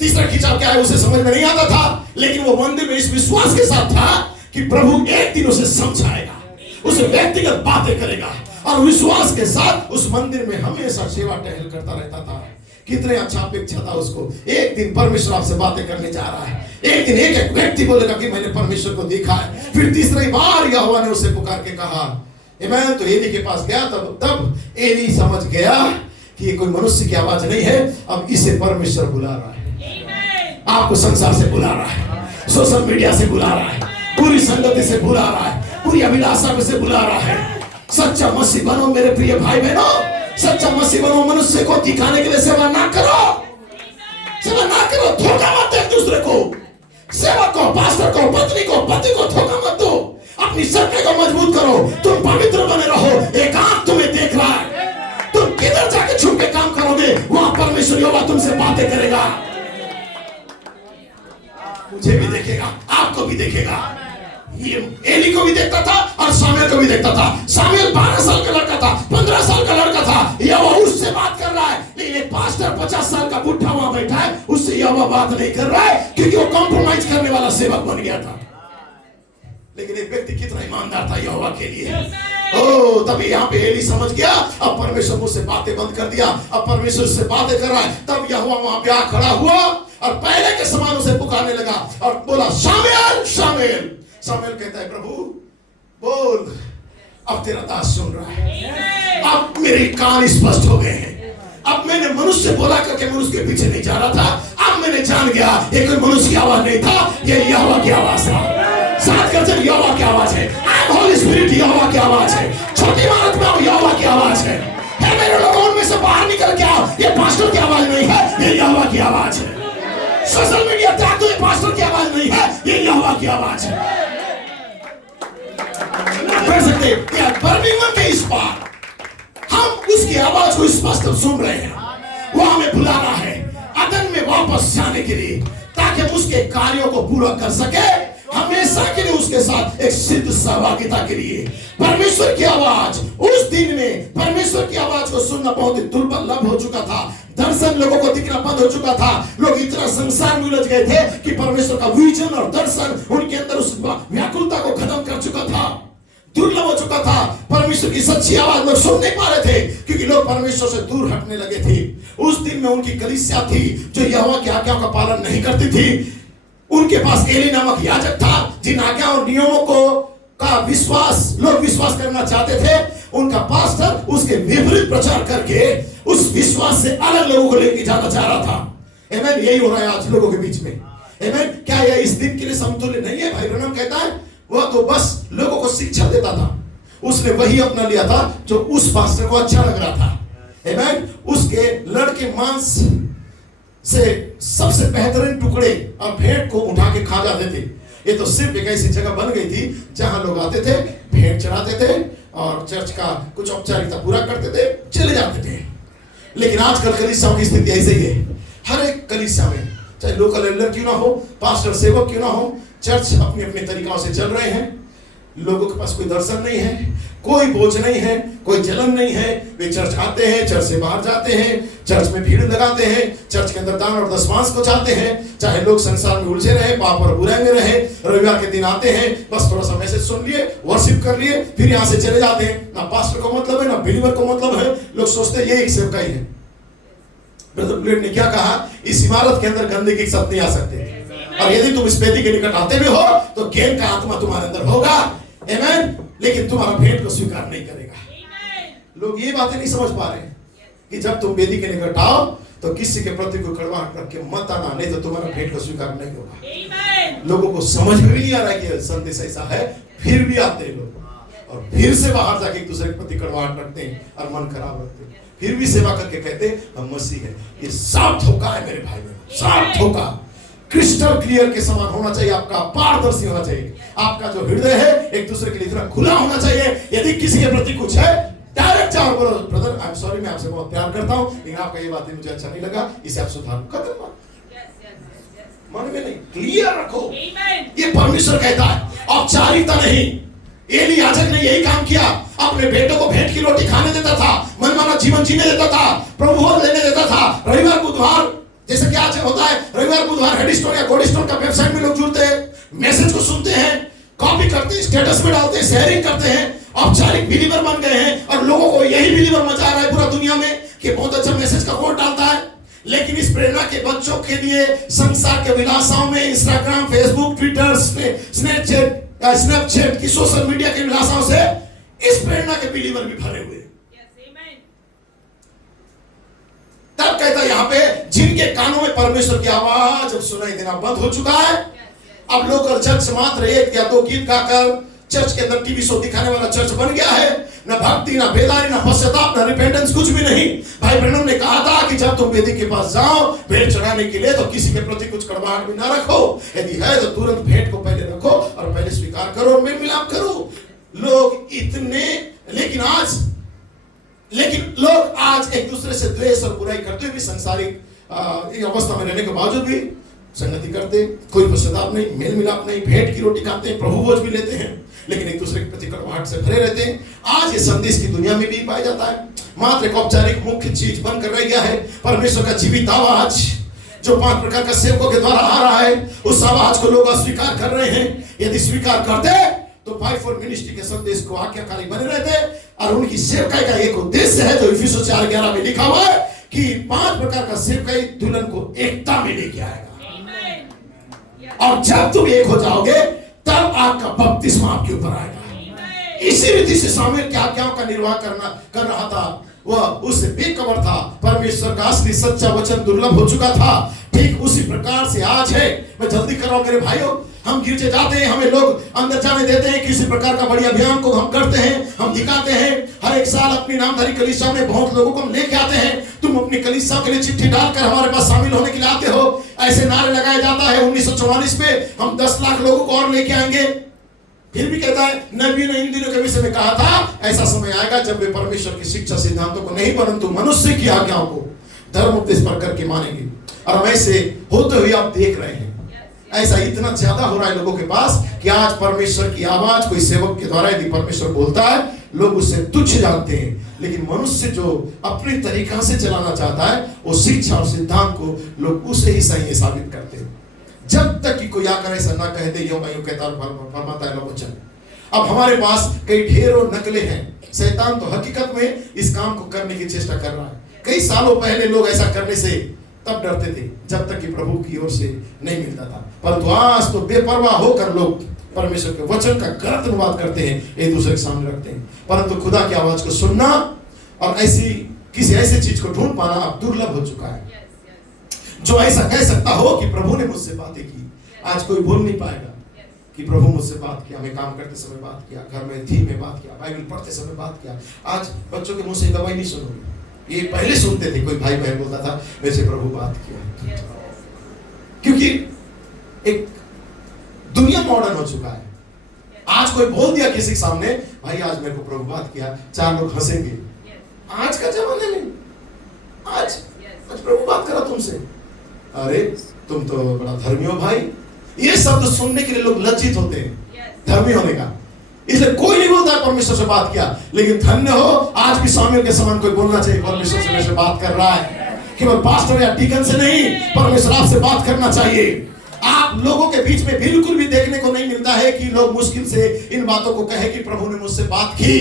तीसरा खिंचाव क्या है उसे समझ में नहीं आता था, लेकिन वो मंदिर में इस विश्वास के साथ था कि प्रभु एक दिन उसे समझाएगा, उसे व्यक्तिगत बातें करेगा, और विश्वास के साथ उस मंदिर में हमेशा सेवा टहल करता रहता था। कितने अच्छा अपेक्षा था उसको, एक दिन परमेश्वर आपसे बातें करने जा रहा है, एक दिन एक व्यक्ति बोलेगा कि मैंने परमेश्वर को देखा है। फिर तीसरी बार यहोवा ने उसे पुकार के कहा, मैं तो एली के पास गया, तब एली समझ गया कि ये कोई मनुष्य की आवाज नहीं है, अब इसे परमेश्वर बुला रहा है। आपको संसार से बुला रहा है, सोशल मीडिया से बुला रहा है, पूरी संगति से बुला रहा है, पूरी अभिलाषा से बुला रहा है। सच्चा मसीह बनो मेरे प्रिय भाई बहनों, सच्चा मसीह बनो। मनुष्य को दिखाने के लिए सेवा ना करो, सेवा ना करो, धोखा मत दो एक दूसरे को, सेवक को, पास्टर को, पत्नी को, पति को धोखा मत दो। अपनी शक्ति को मजबूत करो, तुम पवित्र बने रहो। एक आंख तुम्हें देख रहा है, तुम किधर जाके छुप के काम करोगे, वहां परमेश्वर यहोवा तुमसे बातें करेगा। मुझे भी देखेगा, आपको भी देखेगा। ये एली को भी देखता था और शामुएल को भी देखता था। शामुएल 12 साल का लड़का था, 15 साल का लड़का था, यहोवा उससे बात कर रहा है। लेकिन एक पास्टर 50 साल का बुढ़ा वहां बैठा है, उससे यहोवा बात नहीं कर रहा है, क्योंकि वो कॉम्प्रोमाइज करने वाला सेवक बन गया था। लेकिन एक व्यक्ति कितना ईमानदार था यहोवा के लिए। ओ, तभी यहाँ पे एली समझ गया, अब परमेश्वर मुझसे बातें बंद कर दिया, अब परमेश्वर से बातें कर रहा है। तब यहोवा वहां पे आ खड़ा हुआ और पहले के समान उसे पुकारने लगा और बोला, शामुएल, शामुएल। शामुएल कहता है, प्रभु बोल, अब तेरा दास सुन रहा है, अब मेरे कान स्पष्ट हो गए हैं। अब मैंने मनुष्य बोला करके मनुष्य के पीछे नहीं जा रहा था, अब मैंने जान गया ये कोई मनुष्य की आवाज नहीं था, ये यहोवा की आवाज था। 7 गर्जन यहोवा की आवाज है, आई एम होली स्पिरिट यहोवा की आवाज है, छोटी इमारत में यहोवा की आवाज है। है मेरे लोगों, उनमें से बाहर निकल के आओ। ये पास्टर की आवाज नहीं है, ये यहोवा की आवाज है। सोशल मीडिया त्याग दो, ये पास्टर की आवाज नहीं है, ये यहोवा की आवाज है। पढ़ सकते हैं बर्मिंघम के इस पार हम उसकी आवाज को स्पष्ट सुन रहे हैं। वो हमें बुला रहा है अदन में वापस जाने के लिए, ताकि हम उसके कार्यों को पूरा कर सके, हमेशा के लिए उसके साथ एक सिद्ध सहभागिता के लिए। परमेश्वर की आवाज उस दिन में, परमेश्वर की आवाज को सुनना बहुत ही दुर्लभ हो चुका था। दर्शन लोगों को दिखना बंद हो चुका था। लोग इतना संसार में उलझ गए थे कि परमेश्वर का विजन और दर्शन उनके अंदर उस व्याकुलता को खत्म कर चुका था, दुर्लभ हो चुका था। परमेश्वर की सच्ची आवाज लोग सुन नहीं पा रहे थे, क्योंकि लोग परमेश्वर से दूर हटने लगे थे। उस दिन में उनकी कलीसिया थी जो यहोवा की आज्ञाओं का पालन नहीं करती थी। उनके पास एली नामक याजक था, जिन आज्ञा और नियमों को का लोग विश्वास करना चाहते थे। उनका पास्टर उसके विपरीत प्रचार करके उस विश्वास से अलग लोगों को लेके जाना चाह रहा था। आमेन। यही हो रहा है आज लोगों के बीच में। आमेन। क्या यह इस दिन के लिए समतुल्य नहीं है? भाई ब्रह्म कहता है वह तो बस लोगों को शिक्षा देता था, उसने वही अपना लिया था जो उस पास्टर को अच्छा लग रहा था। आमेन। उसके लड़के मांस से सबसे बेहतरीन टुकड़े और भेंट को उठा के खा जाते थे। ये तो सिर्फ एक ऐसी जगह बन गई थी जहां लोग आते थे, भेंट चढ़ाते थे और चर्च का कुछ औपचारिकता पूरा करते थे, चले जाते थे। लेकिन आजकल कलीसियाओं की स्थिति ऐसी ही है। हर एक कलीसिया में, चाहे लोकल एल्डर क्यों ना हो, पास्टर सेवक क्यों ना हो, चर्च अपने अपने तरीकों से चल रहे हैं। लोगों के पास कोई दर्शन नहीं है, कोई बोझ नहीं है, कोई जलन नहीं है। वे चर्च आते हैं, चर्च से बाहर जाते हैं, चर्च में भीड़ लगाते हैं, चर्च के अंदर दान और दशमांश को चाहते हैं। चाहे लोग संसार में उलझे रहे, पाप और बुराई में रहे, रविवार के दिन आते हैं, बस थोड़ा सा मैसेज सुन लिए, वर्शिप कर लिए, फिर यहाँ से चले जाते हैं। ना पास्टर को मतलब है, ना बिलीवर को मतलब है। लोग सोचते हैं ये एक सेवकाई है। ब्रदर ब्लेड ने क्या कहा, इस इमारत के अंदर गंदगी के साथ नहीं आ सकते, और यदि तुम इस वेदी के निकट आते भी हो तो ज्ञान का आत्मा तुम्हारे अंदर होगा। आमेन। लेकिन तुम्हारा भेंट को स्वीकार नहीं करेगा। लोग ये बातें नहीं समझ पा रहे हैं कि जब तुम वेदी के निकट आओ तो किसी के प्रति कोई कड़वाहट रख के मत आना, नहीं तो तुम्हारा भेंट को स्वीकार नहीं होगा। लोगों को समझ में भी नहीं आ रहा है कि संदेश ऐसा है, फिर भी आते हैं लोग और फिर से बाहर जाके एक दूसरे के प्रति कड़वाहट रखते हैं और मन खराब रखते हैं, फिर भी सेवा करके कहते हैं हम मसीह हैं। ये साफ धोखा है मेरे भाई बहन, साफ धोखा। क्रिस्टल क्लियर के समान होना चाहिए, आपका पारदर्शी होना चाहिए, आपका जो हृदय है एक दूसरे के लिए इतना खुला होना चाहिए। यदि किसी के प्रति कुछ है, डायरेक्ट जाओ, बोलो ब्रदर आई एम सॉरी, मैं आपसे बहुत प्यार करता हूं, लेकिन आपका ये बात मुझे अच्छा नहीं लगा, इसे आप सुधारो। खत्म। मन में नहीं, क्लियर रखो। ये परमेश्वर कहता है, औपचारिकता नहीं। एली याजक ने यही काम किया, अपने बेटों को भेंट की रोटी खाने देता था, मनमाना जीवन जीने देता था, प्रभु भोज लेने देता था। रविवार बुधवार जैसे कि आज होता है, रविवार बुधवार हेडस्टोन या गॉडस्टोन का वेबसाइट में लोग जुड़ते हैं, मैसेज को सुनते हैं, कॉपी करते हैं, स्टेटस में डालते हैं, शेयरिंग करते हैं, औपचारिक बिलीवर बन गए हैं। और लोगों को यही बिलीवर मचा रहा है पूरा दुनिया में कि बहुत अच्छा मैसेज का कोड डालता है। लेकिन इस प्रेरणा के बच्चों के लिए संसार के विलासाओं में, इंस्टाग्राम, फेसबुक, ट्विटर, स्नैपचैट की सोशल मीडिया के विलासाओं से इस प्रेरणा के बिलीवर भी भरे हुए। तब कहता है यहाँ पे, जिनके कानों में परमेश्वर की आवाज अब सुनाई देना बंद हो चुका है। अब लोकल चर्च मात्र एक या दो गीत गाकर चर्च के अंदर टीवी शो दिखाने वाला चर्च बन गया है। न भक्ति, न बेदारी, न पश्चाताप, न रिपेंटेंस, कुछ भी नहीं। भाई ब्रैनम ने कहा था कि जब तुम वेदी के पास जाओ भेंट चढ़ाने के लिए, तो किसी के प्रति कुछ कड़वाहट भी ना रखो। यदि है तो तुरंत भेंट को पहले रखो और पहले स्वीकार करो और मेल मिलाप करो। लोग लोग आज एक दूसरे से द्वेष और बुराई करते हुए भी सांसारिक अवस्था में रहने के बावजूद भी संगति करते, कोई पश्चाताप नहीं, मेल मिलाप नहीं, भेंट की रोटी खाते हैं, प्रभु भोज भी लेते हैं, लेकिन एक दूसरे के प्रति कड़वाहट से भरे रहते हैं। आज ये संदेश की दुनिया में भी पाया जाता है, मात्र एक औपचारिक मुख्य चीज बनकर रह गया है। परमेश्वर का जीवित आवाज जो 5 प्रकार का सेवकों के द्वारा आ रहा है, उस आवाज को लोग अस्वीकार कर रहे हैं। यदि स्वीकार करते तो 5-4 मिनिस्ट्री के संदेश को आज्ञाकारी बने रहते, और उनकी सेवकाई का एक उद्देश्य है जो इफिसियों 4:11 में लिखा हुआ है कि 5 प्रकार का सेवकाई दुल्हन को एकता में लेके आएगा। और जब तुम एक हो जाओगे तब आपका बपतिस्मा आपके ऊपर आएगा। इसी रीति से शामिल क्या आज्ञाओं का निर्वाह कर रहा था, वह उससे बेखबर था। परमेश्वर का असली सच्चा वचन दुर्लभ हो चुका था। ठीक उसी प्रकार से आज है। मैं जल्दी कर रहा हूं मेरे भाइयों, हम गिरजे जाते हैं, हमें लोग अंदर जाने देते हैं, किसी प्रकार का बड़ी अभियान को हम करते हैं, हम दिखाते हैं। हर एक साल अपनी नामधारी कलीसिया में बहुत लोगों को हम लेके आते हैं। तुम अपनी कलीसिया के लिए चिट्ठी डालकर हमारे पास शामिल होने के लिए आते हो। ऐसे नारे लगाया जाता है 1944 में हम 10 लाख लोगों को और लेके आएंगे। फिर भी कहता है नबी ने इन दिनों के विषय में कहा था, ऐसा समय आएगा जब वे परमेश्वर की शिक्षा सिद्धांतों को नहीं परंतु मनुष्य की आज्ञाओं को धर्म उपदेश पर करके मानेंगे। और हम ऐसे होते हुए आप देख रहे हैं। ऐसा इतना ज्यादा हो रहा है लोगों के पास कि आज परमेश्वर की आवाज कोई सेवक के द्वारा यदि परमेश्वर बोलता है, लोग उससे तुच्छ जानते हैं। लेकिन मनुष्य जो अपने तरीका से चलाना चाहता है, वो शिक्षा और सिद्धांत को लोग उसे ही सही साबित करते हैं। जब तक कि कोई आकर ऐसा ना कह दे, यो मैं यूं कहता फरमाता है वचन। अब हमारे पास कई ढेरों नकलें हैं। शैतान तो हकीकत में इस काम को करने की चेष्टा कर रहा है। कई सालों पहले लोग ऐसा करने से तब डरते थे जब तक कि प्रभु की ओर से नहीं मिलता था, परंतु आज तो बेपरवाह होकर लोग परमेश्वर के वचन का गलत अनुवाद करते हैं, एक दूसरे के सामने रखते हैं। परंतु खुदा की आवाज को सुनना और ऐसी किसी ऐसी चीज को ढूंढ पाना अब दुर्लभ हो चुका है। जो ऐसा कह सकता हो कि प्रभु ने मुझसे बातें की, आज कोई बोल नहीं पाएगा कि प्रभु मुझसे बात किया, मैं काम करते समय बात किया, घर में थी में बात किया, बाइबल पढ़ते समय बात किया। आज बच्चों के मुंह से दवाई नहीं सुनोगे। ये पहले सुनते थे, कोई भाई बहन बोलता था वैसे प्रभु बात किया, क्योंकि एक दुनिया मॉडर्न हो चुका है। आज कोई बोल दिया किसी के सामने, भाई आज मेरे को प्रभु बात किया, 4 लोग हंसेंगे। आज का जमाने में आज प्रभु बात करा तुमसे, अरे तुम तो बड़ा धर्मी हो भाई। ये शब्द सुनने के लिए लोग लज्जित होते हैं धर्मी होने का, इसलिए कोई नहीं बोलता परमेश्वर से बात किया। लेकिन धन्य हो, आज भी सामुएल के समान कोई बोलना चाहिए परमेश्वर से मेरे से बात कर रहा है। केवल पास्टर या डीकन से नहीं, परमेश्वर आपसे बात करना चाहिए। आप लोगों के बीच में बिल्कुल भी देखने को नहीं मिलता है कि लोग मुश्किल से इन बातों को कहे कि प्रभु ने मुझसे बात की।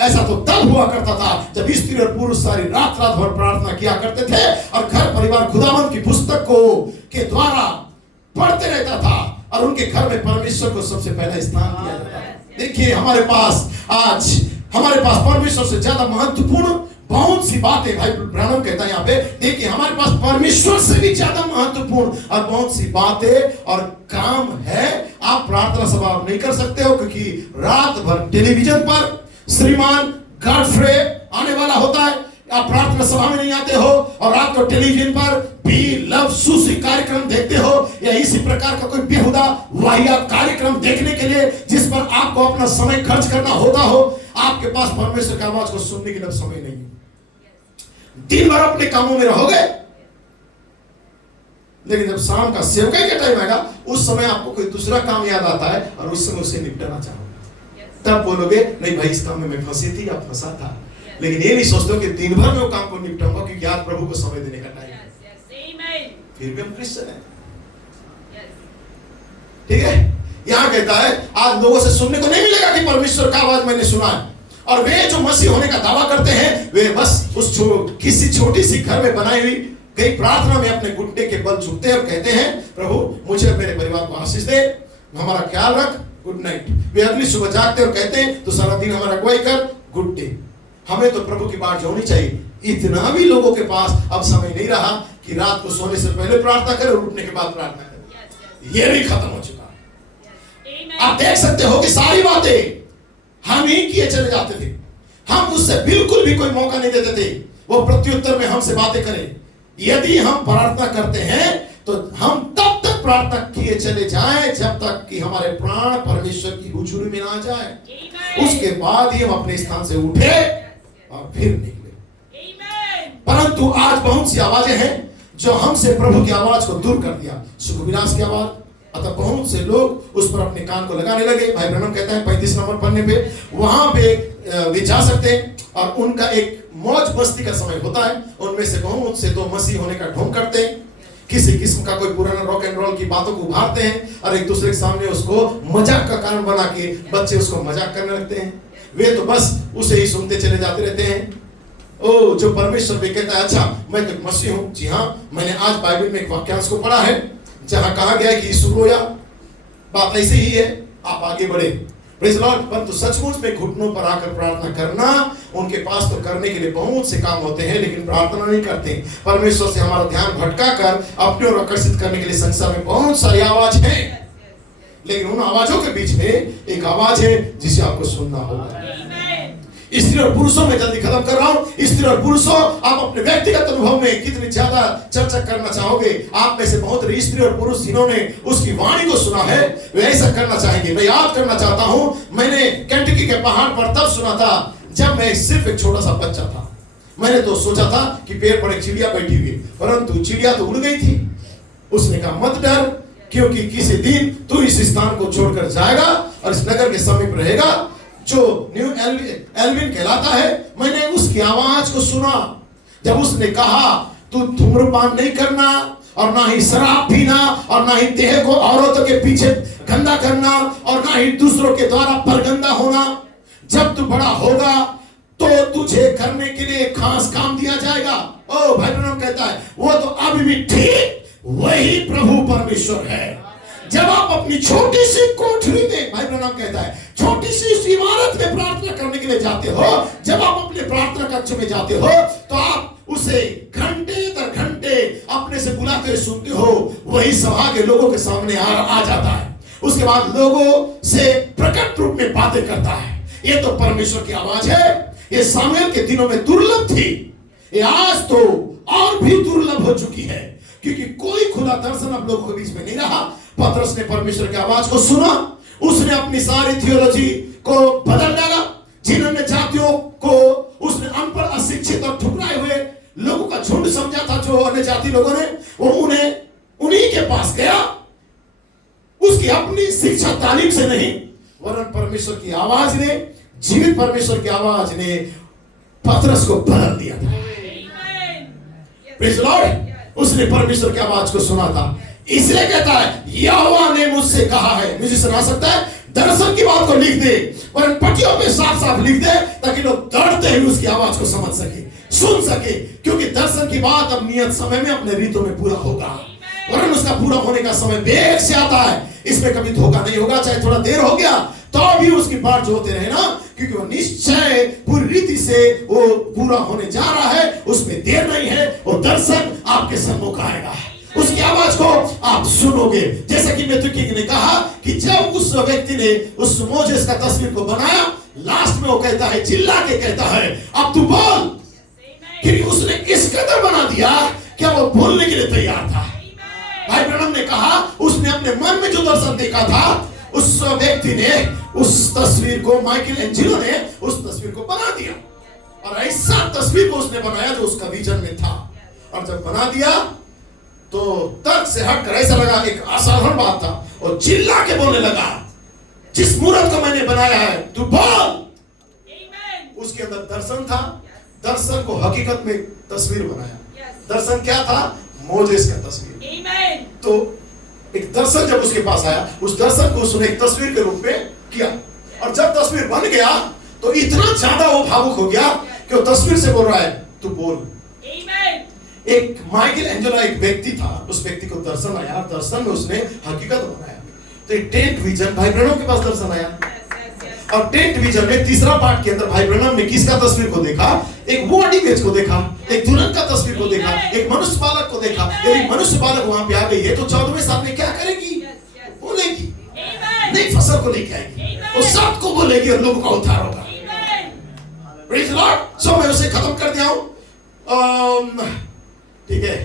ऐसा तो तब हुआ करता था जब स्त्री और पुरुष सारी रात रात भर प्रार्थना किया करते थे और घर परिवार खुदावंद की पुस्तक को के द्वारा पढ़ते रहता था और उनके घर में परमेश्वर को सबसे पहला स्थान दिया जाता था। देखिए हमारे पास आज परमेश्वर से ज्यादा महत्वपूर्ण बहुत सी बातें, भाई ब्राह्मण कहता है यहाँ पे, देखिए हमारे पास परमेश्वर से भी ज्यादा महत्वपूर्ण और बहुत सी बातें और काम है। आप प्रार्थना सभा नहीं कर सकते हो क्योंकि रात भर टेलीविजन पर श्रीमान गॉडफ्रे आने वाला होता है। आप प्रार्थना सभा में नहीं आते हो और रात को टेलीविजन पर बी लव सुसी कार्यक्रम देखते हो या इसी प्रकार का कोई बेहुदा वाहियात कार्यक्रम देखने के लिए जिस पर आपको अपना समय खर्च करना होता हो। आपके पास परमेश्वर की आवाज को सुनने के लिए समय नहीं है। दिन भर अपने कामों में रहोगे, लेकिन जब शाम का सेवकाई का टाइम आएगा उस समय आपको कोई दूसरा काम याद आता है और उस समय उसे निपटाना चाहोगे। तब बोलोगे नहीं भाई इस काम में मैं फंसी थी या फंसा था, लेकिन ये नहीं सोचते हो कि दिन भर में वो काम को निपटाऊंगा क्योंकि आज प्रभु को समय देने का टाइम है। फिर भी हम क्रिश्चियन हैं, ठीक है। यहां कहता है आज लोगों से सुनने को नहीं मिलेगा कि परमेश्वर का आवाज मैंने सुना है। और वे जो मसीह होने का दावा करते हैं वे बस उस किसी छोटी सी घर में बनाई हुई कई प्रार्थना में अपने घुटने के बल झुकते हैं और कहते हैं प्रभु मुझे और मेरे परिवार को आशीष दे, हमारा ख्याल रख, गुड नाइट। वे अगली सुबह जागते और कहते हैं तो सारा दिन हमारा अगुवाई कर, गुड डे। हमें तो प्रभु की बात होनी चाहिए। इतना भी लोगों के पास अब समय नहीं रहा कि रात को सोने से पहले प्रार्थना करें और उठने के बाद प्रार्थना करें। यह भी खत्म हो चुका है। आप देख सकते हो कि सारी बातें हम ही किए चले जाते थे। हम उससे बिल्कुल भी कोई मौका नहीं देते थे वो प्रत्युत्तर में हमसे बातें करें। यदि हम प्रार्थना करते हैं तो हम तब तक प्रार्थना किए चले जाएं जब तक कि हमारे प्राण परमेश्वर की हुजूरी में ना जाए। उसके बाद ही हम अपने स्थान से उठे और फिर निकले। परंतु आज बहुत सी आवाजें हैं जो हमसे प्रभु की आवाज को दूर कर दिया। सुख विनाश की आवाज, अतः बहुत से लोग उस पर अपने कान को लगाने लगे। भाई ब्रह्मन कहता है 35 नंबर पन्ने पे वहां पे वे जा सकते हैं और उनका एक मौज मस्ती का समय होता है। उनमें से बहुत से तो मसीह होने का ढोंग करते हैं, किसी किस्म का कोई पुराना रॉक एंड रोल की बातों को उभारते हैं और एक दूसरे के सामने उसको मजाक का कारण बना के बच्चे उसको मजाक करने लगते हैं। वे तो बस उसे ही सुनते चले जाते रहते हैं। ओ जो परमेश्वर भी कहता है अच्छा मैं तो मसीह हूं। जी हाँ, मैंने आज बाइबल में एक वाक्यांश को पढ़ा है जहां कहा गया है कि यीशु रोया। बात ऐसी ही है, आप आगे बढ़े, प्रेज़ लॉर्ड। परंतु सचमुच में घुटनों पर आकर प्रार्थना करना, उनके पास तो करने के लिए बहुत से काम होते हैं लेकिन प्रार्थना नहीं करते। परमेश्वर से हमारा ध्यान भटका कर अपने ओर आकर्षित करने के लिए संसार में बहुत सारी आवाज है। लेकिन उन आवाजों के बीच में एक आवाज है जिसे आपको सुनना होगा। स्त्री और पुरुषों में जल्दी खत्म कर रहा हूं। स्त्री और पुरुषों, आप अपने व्यक्तिगत अनुभव में कितनी ज्यादा चर्चा करना चाहोगे? आप में से बहुत स्त्री और पुरुष जिन्होंने उसकी वाणी को सुना है वे ऐसा करना चाहेंगे। मैं याद करना चाहता हूं, मैंने केंटकी के पहाड़ पर तब सुना था जब मैं सिर्फ एक छोटा सा बच्चा था। मैंने तो सोचा था कि पेड़ पर एक चिड़िया बैठी हुई, परंतु चिड़िया तो उड़ गई थी। उसने कहा मत डर, क्योंकि किसी दिन तू इस स्थान को छोड़कर जाएगा और इस नगर के समीप रहेगा जो न्यू एल्विन कहलाता है। मैंने उसकी आवाज को सुना जब उसने कहा तू धूम्रपान नहीं करना और ना ही शराब पीना और ना ही देह को औरतों के पीछे गंदा करना और ना ही दूसरों के द्वारा परगंदा होना। जब तू बड़ा होगा तो तुझे करने के लिए खास काम दिया जाएगा। ओ भाई ब्रह्म कहता है वो तो अभी भी ठीक वही प्रभु परमेश्वर है। जब आप अपनी छोटी सी कोठरी में, भाई ब्रह्म कहता है छोटी सी इमारत में प्रार्थना करने के लिए जाते हो, जब आप अपने प्रार्थना कक्ष में जाते हो तो आप उसे घंटे दर घंटे अपने से बुलाते हुए सुनते हो। वही सभा के लोगों के सामने आ जाता है, उसके बाद लोगों से प्रकट रूप में बातें करता है। ये तो परमेश्वर की आवाज है। ये सामुएल के दिनों में दुर्लभ थी, ये आज तो और भी दुर्लभ हो चुकी है, क्योंकि कोई खुला दर्शन अब लोगों के बीच में नहीं रहा। पतरस ने परमेश्वर की आवाज को सुना, उसने अपनी सारी थियोलॉजी को बदल डाला। जिन्होंने जातियों को उसने अनपढ़, अशिक्षित और ठुकराए हुए लोगों का झुंड समझा था, जो अन्य जाति लोगों ने, वो उन्हीं के पास गया। उसकी अपनी शिक्षा तालीम से नहीं, वरन परमेश्वर की आवाज ने, जीवित परमेश्वर की आवाज ने पतरस को बदल दिया था। Praise the Lord. उसने परमेश्वर की आवाज को सुना था, इसलिए कहता है यहोवा ने मुझसे कहा है। मुझे सुना सकता है, दर्शन की बात को लिख दे, पर पट्टियों पे साफ साफ लिख दे, ताकि लोग दौड़ते हुए उसकी आवाज को समझ सके, सुन सके, क्योंकि दर्शन की बात अब नियत समय में अपने रीतों में पूरा होगा, वरन उसका पूरा होने का समय वेग से आता है। इसमें कभी धोखा नहीं होगा, चाहे थोड़ा देर हो गया तो भी उसकी बात जो होते रहे ना, क्योंकि वो निश्चय पूरी रीति से वो पूरा होने जा रहा है, उसमें देर नहीं है। वो दर्शन आपके सम्मुख आएगा, उसकी आवाज को आप सुनोगे। जैसा कि मेथुकी ने कहा कि जब उस व्यक्ति ने उस मोजेस का तस्वीर को बनाया, लास्ट में वो कहता है, चिल्ला के कहता है अब तू बोल, क्योंकि उसने इस कदर बना दिया कि वो बोलने के लिए तैयार था। भाई ब्रह्म ने कहा उसने अपने मन में जो दर्शन देखा था, उस व्यक्ति ने उस तस्वीर को, माइकल एंजेलो ने उस तस्वीर को बना दिया, और ऐसा तस्वीर को उसने बनाया जो उसका विजन में था। और जब बना दिया तो तर्क से हटकर ऐसा लगा एक असाधारण बात था, और चिल्ला के बोलने लगा, जिस मूर्त को मैंने बनाया है तू बोल। उसके अंदर दर्शन था, दर्शन को हकीकत में तस्वीर बनाया। दर्शन क्या था? मोजेस का तस्वीर। तो एक दर्शन जब उसके पास आया, उस दर्शन को उसने एक तस्वीर के रूप में किया, और जब तस्वीर बन गया तो इतना ज्यादा वो भावुक हो गया कि वो तस्वीर से बोल रहा है तू बोल। एक माइकल एंजेलो एक व्यक्ति था, उस व्यक्ति को दर्शन आया, दर्शन में उसने हकीकत बनाया। तो एक टेंट विजन, भाई ब्रह्म के पास दर्शन आया, और टेंट विजन में तीसरा पार्ट के अंदर भाई ब्रह्म ने किसका तस्वीर को देखा? एक बॉडी इमेज को देखा, एक दुल्हन का तस्वीर को देखा, एक मनुष्य बालक को देखा। यदि मनुष्य बालक वहां पे आ गई है तो 14वें साल में क्या करेगी? बोलेगी, नई फसल को लेके आएगी, वो सब को बोलेगी और लोगों का उद्धार होगा। Praise the Lord. सो मैं उसे खत्म कर दिया हूं। ठीक है,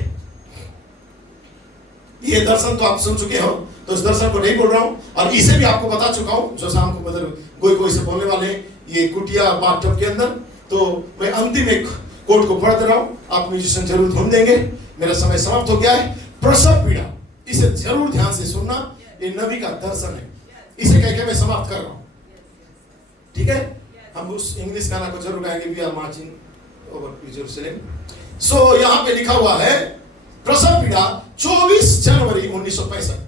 ये दर्शन तो आप सुन चुके हो, तो इस दर्शन को नहीं बोल रहा हूं, और इसे भी आपको बता चुका हूं, जो शाम को मतलब कोई से बोलने वाले ये कुटिया बाथटब के अंदर। तो मैं अंतिम एक कोट को पढ़ते रहा हूं, आप म्यूजिशियन जरूर ढूंढ देंगे। मेरा समय समाप्त हो गया है। प्रसव पीड़ा, इसे जरूर ध्यान से सुनना, ये नबी का दर्शन है। इसे कह के मैं समाप्त कर रहा हूं, ठीक है? हम उस इंग्लिश गाना को जरूर गाएंगे, वी आर मार्चिंग ओवर यरूशलेम। सो यहां पे लिखा हुआ है प्रसव पीड़ा 24 जनवरी 1965।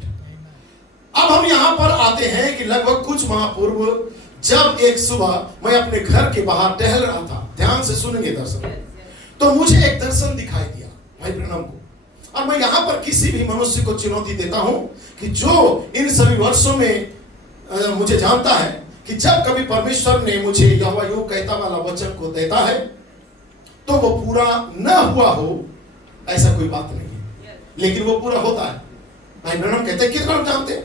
अब हम यहां पर आते हैं कि लगभग कुछ माह पूर्व जब एक सुबह मैं अपने घर के बाहर टहल रहा था, ध्यान से सुनेंगे दर्शन, तो मुझे एक दर्शन दिखाई दिया भाई ब्रह्म को। और मैं यहां पर किसी भी मनुष्य को चुनौती देता हूं कि जो इन सभी वर्षों में मुझे जानता है कि जब कभी परमेश्वर ने मुझे यहोवा यूं कहता वाला वचन को देता है तो वो पूरा न हुआ हो, ऐसा कोई बात नहीं है, लेकिन वो पूरा होता है। भाई ब्रह्म कहते हैं, कितना जानते हैं?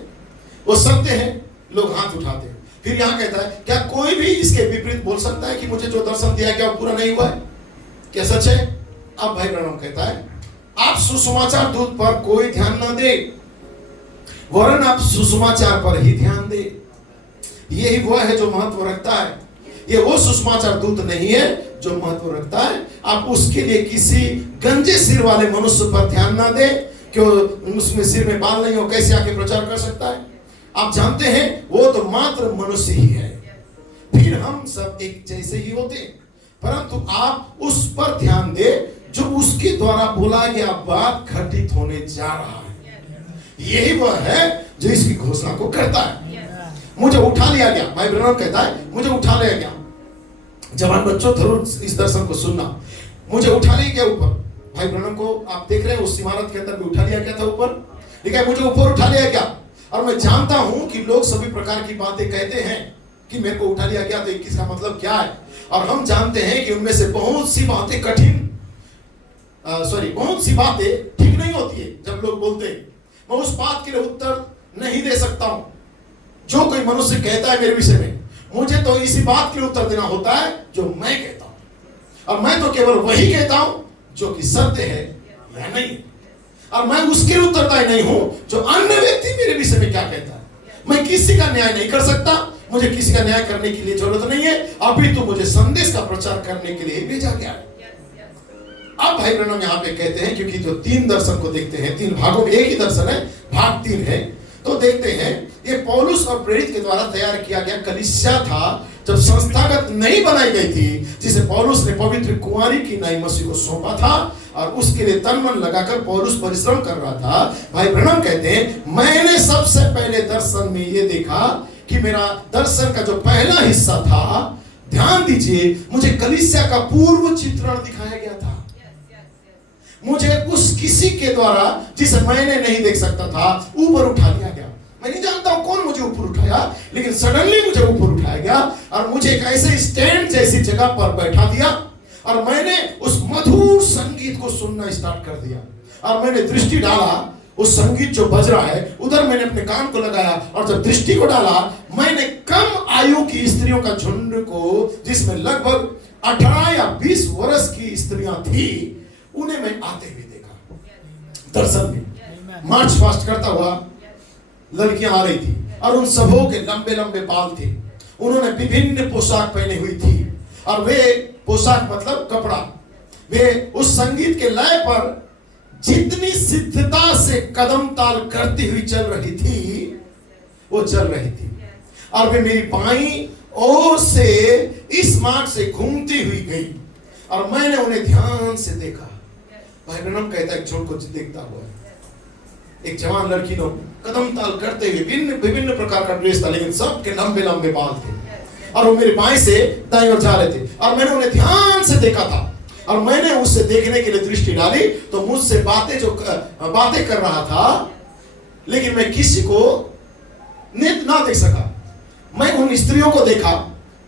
वो सत्य है, लोग हाथ उठाते हैं। फिर यहाँ कहता है क्या कोई भी इसके विपरीत बोल सकता है कि मुझे जो दर्शन दिया गया वो पूरा नहीं हुआ है? क्या सच है? अब भाई ब्रह्म कहता है आप सुसमाचार दूत पर कोई ध्यान न दे, वरन आप सुसमाचार पर ही ध्यान दे। यही वह है जो महत्व रखता है। ये वो सुसमाचार दूत नहीं है जो महत्व रखता है। आप उसके लिए किसी गंजे सिर वाले मनुष्य पर ध्यान ना दे, क्यों उसमें सिर में बाल नहीं हो, कैसे आके प्रचार कर सकता है? आप जानते हैं वो तो मात्र मनुष्य ही है। फिर हम सब एक जैसे ही होते, परंतु आप उस पर ध्यान दे जो उसके द्वारा बोला गया बात घटित होने जा रहा है। यही वह है जो इसकी घोषणा को करता है। मुझे उठा लिया गया, भाई ब्रह्म कहता है मुझे उठा लिया गया। जवान बच्चों जरूर इस दर्शन को सुनना। मुझे उठा लिया गया ऊपर। भाई ब्रह्म को आप देख रहे हैं उस इमारत के अंदर भी उठा लिया गया था ऊपर, ठीक है, मुझे ऊपर उठा लिया गया। और मैं जानता हूं कि लोग सभी प्रकार की बातें कहते हैं कि मेरे को उठा लिया गया तो इसका मतलब क्या है। और हम जानते हैं कि उनमें से बहुत सी बातें बहुत सी बातें ठीक नहीं होती है। जब लोग बोलते हैं मैं उस बात के लिए उत्तर नहीं दे सकता हूं। जो कोई मनुष्य कहता है मेरे विषय में, मुझे तो इसी बात के लिए उत्तर देना होता है जो मैं कहता हूं। और मैं तो केवल वही कहता हूं जो कि सत्य है या नहीं। और मैं उसके लिए उत्तरदायी नहीं हूं जो अन्य व्यक्ति मेरे विषय में क्या कहता है। मैं किसी का न्याय नहीं कर सकता, मुझे किसी का न्याय करने की लिए जरूरत नहीं है। अभी तो मुझे संदेश का प्रचार करने के लिए भेजा गया है। अब भाई ब्रह्म यहाँ पे कहते हैं, क्योंकि जो 3 दर्शन को देखते हैं, 3 भागों में एक ही दर्शन है, भाग 3 है, तो देखते हैं ये पौलुस और प्रेरित के द्वारा तैयार किया गया कलीसिया था जब संस्थागत नहीं बनाई गई थी, जिसे पौलुस ने पवित्र कुंवारी की नई मसीह को सौंपा था और उसके लिए तन मन लगाकर पौलुस परिश्रम कर रहा था। भाई ब्रह्म कहते हैं मैंने सबसे पहले दर्शन में ये देखा कि मेरा दर्शन का जो पहला हिस्सा था, ध्यान दीजिए, मुझे कलीसिया का पूर्व चित्रण दिखाया गया था। मुझे उस किसी के द्वारा जिसे मैंने नहीं देख सकता था ऊपर उठा लिया गया। मैं नहीं जानता हूं कौन मुझे ऊपर उठाया, लेकिन सडनली मुझे ऊपर उठाया गया और मुझे एक ऐसे स्टैंड जैसी जगह पर बैठा दिया और मैंने उस मधुर संगीत को सुनना स्टार्ट कर दिया। और मैंने दृष्टि डाला, उस संगीत जो बज रहा है उधर मैंने अपने कान को लगाया और जब दृष्टि को डाला, मैंने कम आयु की स्त्रियों का झुंड को, जिसमें लगभग 18 या 20 वर्ष की स्त्रियां थी, उन्हें मैं आते हुए देखा। दर्शन में मार्च फास्ट करता हुआ लड़कियां आ रही थी और उन सबों के लंबे लंबे बाल थे। उन्होंने विभिन्न पोशाक पहनी हुई थी और वे पोशाक मतलब कपड़ा, वे उस संगीत के लय पर जितनी सिद्धता से कदम ताल करती हुई चल रही थी, वो चल रही थी। और वे मेरी बाईं ओर से इस मार्ग से घूमती हुई गई और मैंने उन्हें ध्यान से देखा। भाई ब्रह्म कहता है एक झुंड को देखता हुआ, एक जवान लड़की लोग कदम ताल करते हुए, विभिन्न प्रकार का ड्रेस था, लेकिन सबके लंबे लंबे बाल थे और वो मेरे बाएं से दाएं ओर जा रहे थे और मैंने उन्हें ध्यान से देखा था। और मैंने उससे देखने के लिए दृष्टि डाली तो मुझसे बातें कर रहा था, लेकिन मैं किसी को ना देख सका। मैं उन स्त्रियों को देखा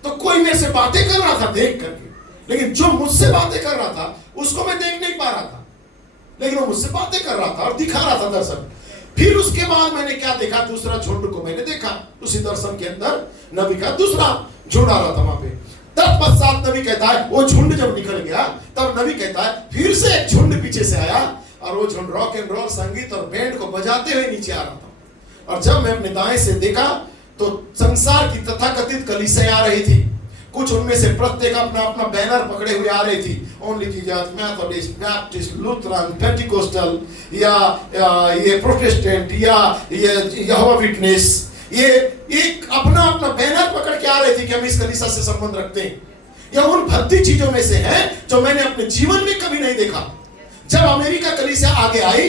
तो कोई मेरे से बातें कर रहा था देख करके, लेकिन जो मुझसे बातें कर रहा था उसको मैं देख नहीं पा रहा था, लेकिन वो मुझसे बातें कर रहा था और दिखा रहा था दर्शन। फिर उसके बाद मैंने क्या देखा, दूसरा झुंड को मैंने देखा। उसी दर्शन के अंदर नबी का दूसरा झुंड आ रहा था वहां पे। तत्पश्चात नबी कहता है वो झुंड जब निकल गया तब नबी कहता है फिर से एक झुंड पीछे से आया और वो झुंड रॉक एंड रोल संगीत और बैंड को बजाते हुए नीचे आ रहा था। और जब मैं अपने दाएं से देखा तो संसार की तथाकथित कलीसिया आ रही थी। कुछ उनमें से प्रत्येक अपना अपना बैनर पकड़े हुए आ रही थी, only Jesus, Methodist, Baptist, Lutheran, Pentecostal या ये प्रोटेस्टेंट या ये यहोवा विटनेस, ये एक अपना अपना बैनर पकड़ के आ रही थी कि हम इस कलीसिया से संबंध रखते हैं। यह उन भक्ति चीजों में से है जो मैंने अपने जीवन में कभी नहीं देखा। जब अमेरिका कलीसिया आगे आई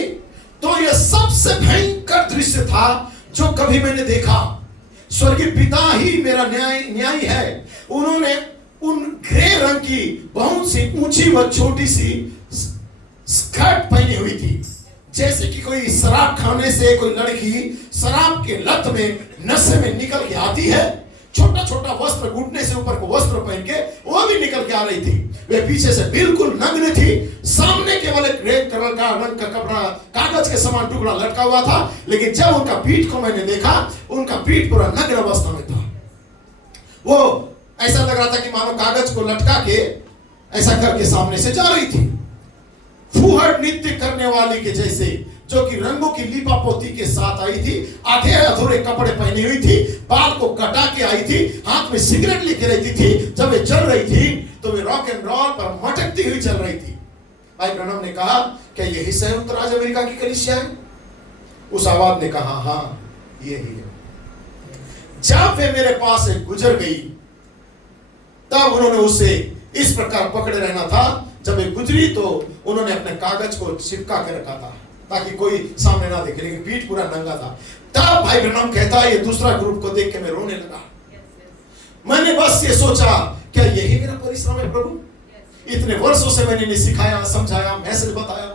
तो यह सबसे भयंकर दृश्य था जो कभी मैंने देखा। स्वर्गीय पिता ही मेरा न्यायी है। उन्होंने उन ग्रे रंग की बहुत सी ऊंची व छोटी सी स्कर्ट पहनी हुई थी, जैसे कि कोई शराब खाने से कोई लड़की शराब के लत में नशे में निकल के आती है। छोटा छोटा वस्त्र, घुटने से ऊपर को वस्त्र पहन के वो भी निकल के आ रही थी। वे पीछे से बिल्कुल नग्न थी। सामने केवल एक रेड कलर का रंग का कपड़ा, कागज के समान टुकड़ा लटका हुआ था, लेकिन जब उनका पीठ को मैंने देखा, उनका पीठ पूरा नग्न अवस्था में था। वो ऐसा लग रहा था कि मानो कागज को लटका के ऐसा करके सामने से जा रही थी। फूहड़ नृत्य करने वाली के जैसे, जो कि रंगों की लीपा पोती के साथ आई थी, आधे अधूरे कपड़े पहनी हुई थी, बाल को कटा के आई थी, हाथ में सिगरेट लेके रहती थी। जब वे चल रही थी तो वे रॉक एंड रोल पर मटकती हुई चल रही थी। भाई ब्रनम ने कहा, क्या यही संयुक्त राज्य अमेरिका की कलीसिया है? उस आवाज ने कहा, हाँ यही है। जब वे मेरे पास से गुजर गई, तब उन्होंने उसे इस प्रकार पकड़े रहना था। जब वे गुजरी तो उन्होंने अपने कागज को चिपका के रखा था ताकि कोई सामने ना देखे, लेकिन पीठ पूरा नंगा था। तब भाई ब्रनम कहता है, ये दूसरा ग्रुप को देख के मैं रोने लगा। मैंने बस ये सोचा, क्या यही मेरा परिश्रम है प्रभु? इतने वर्षों से मैंने इन्हें सिखाया, समझाया, मैसेज बताया,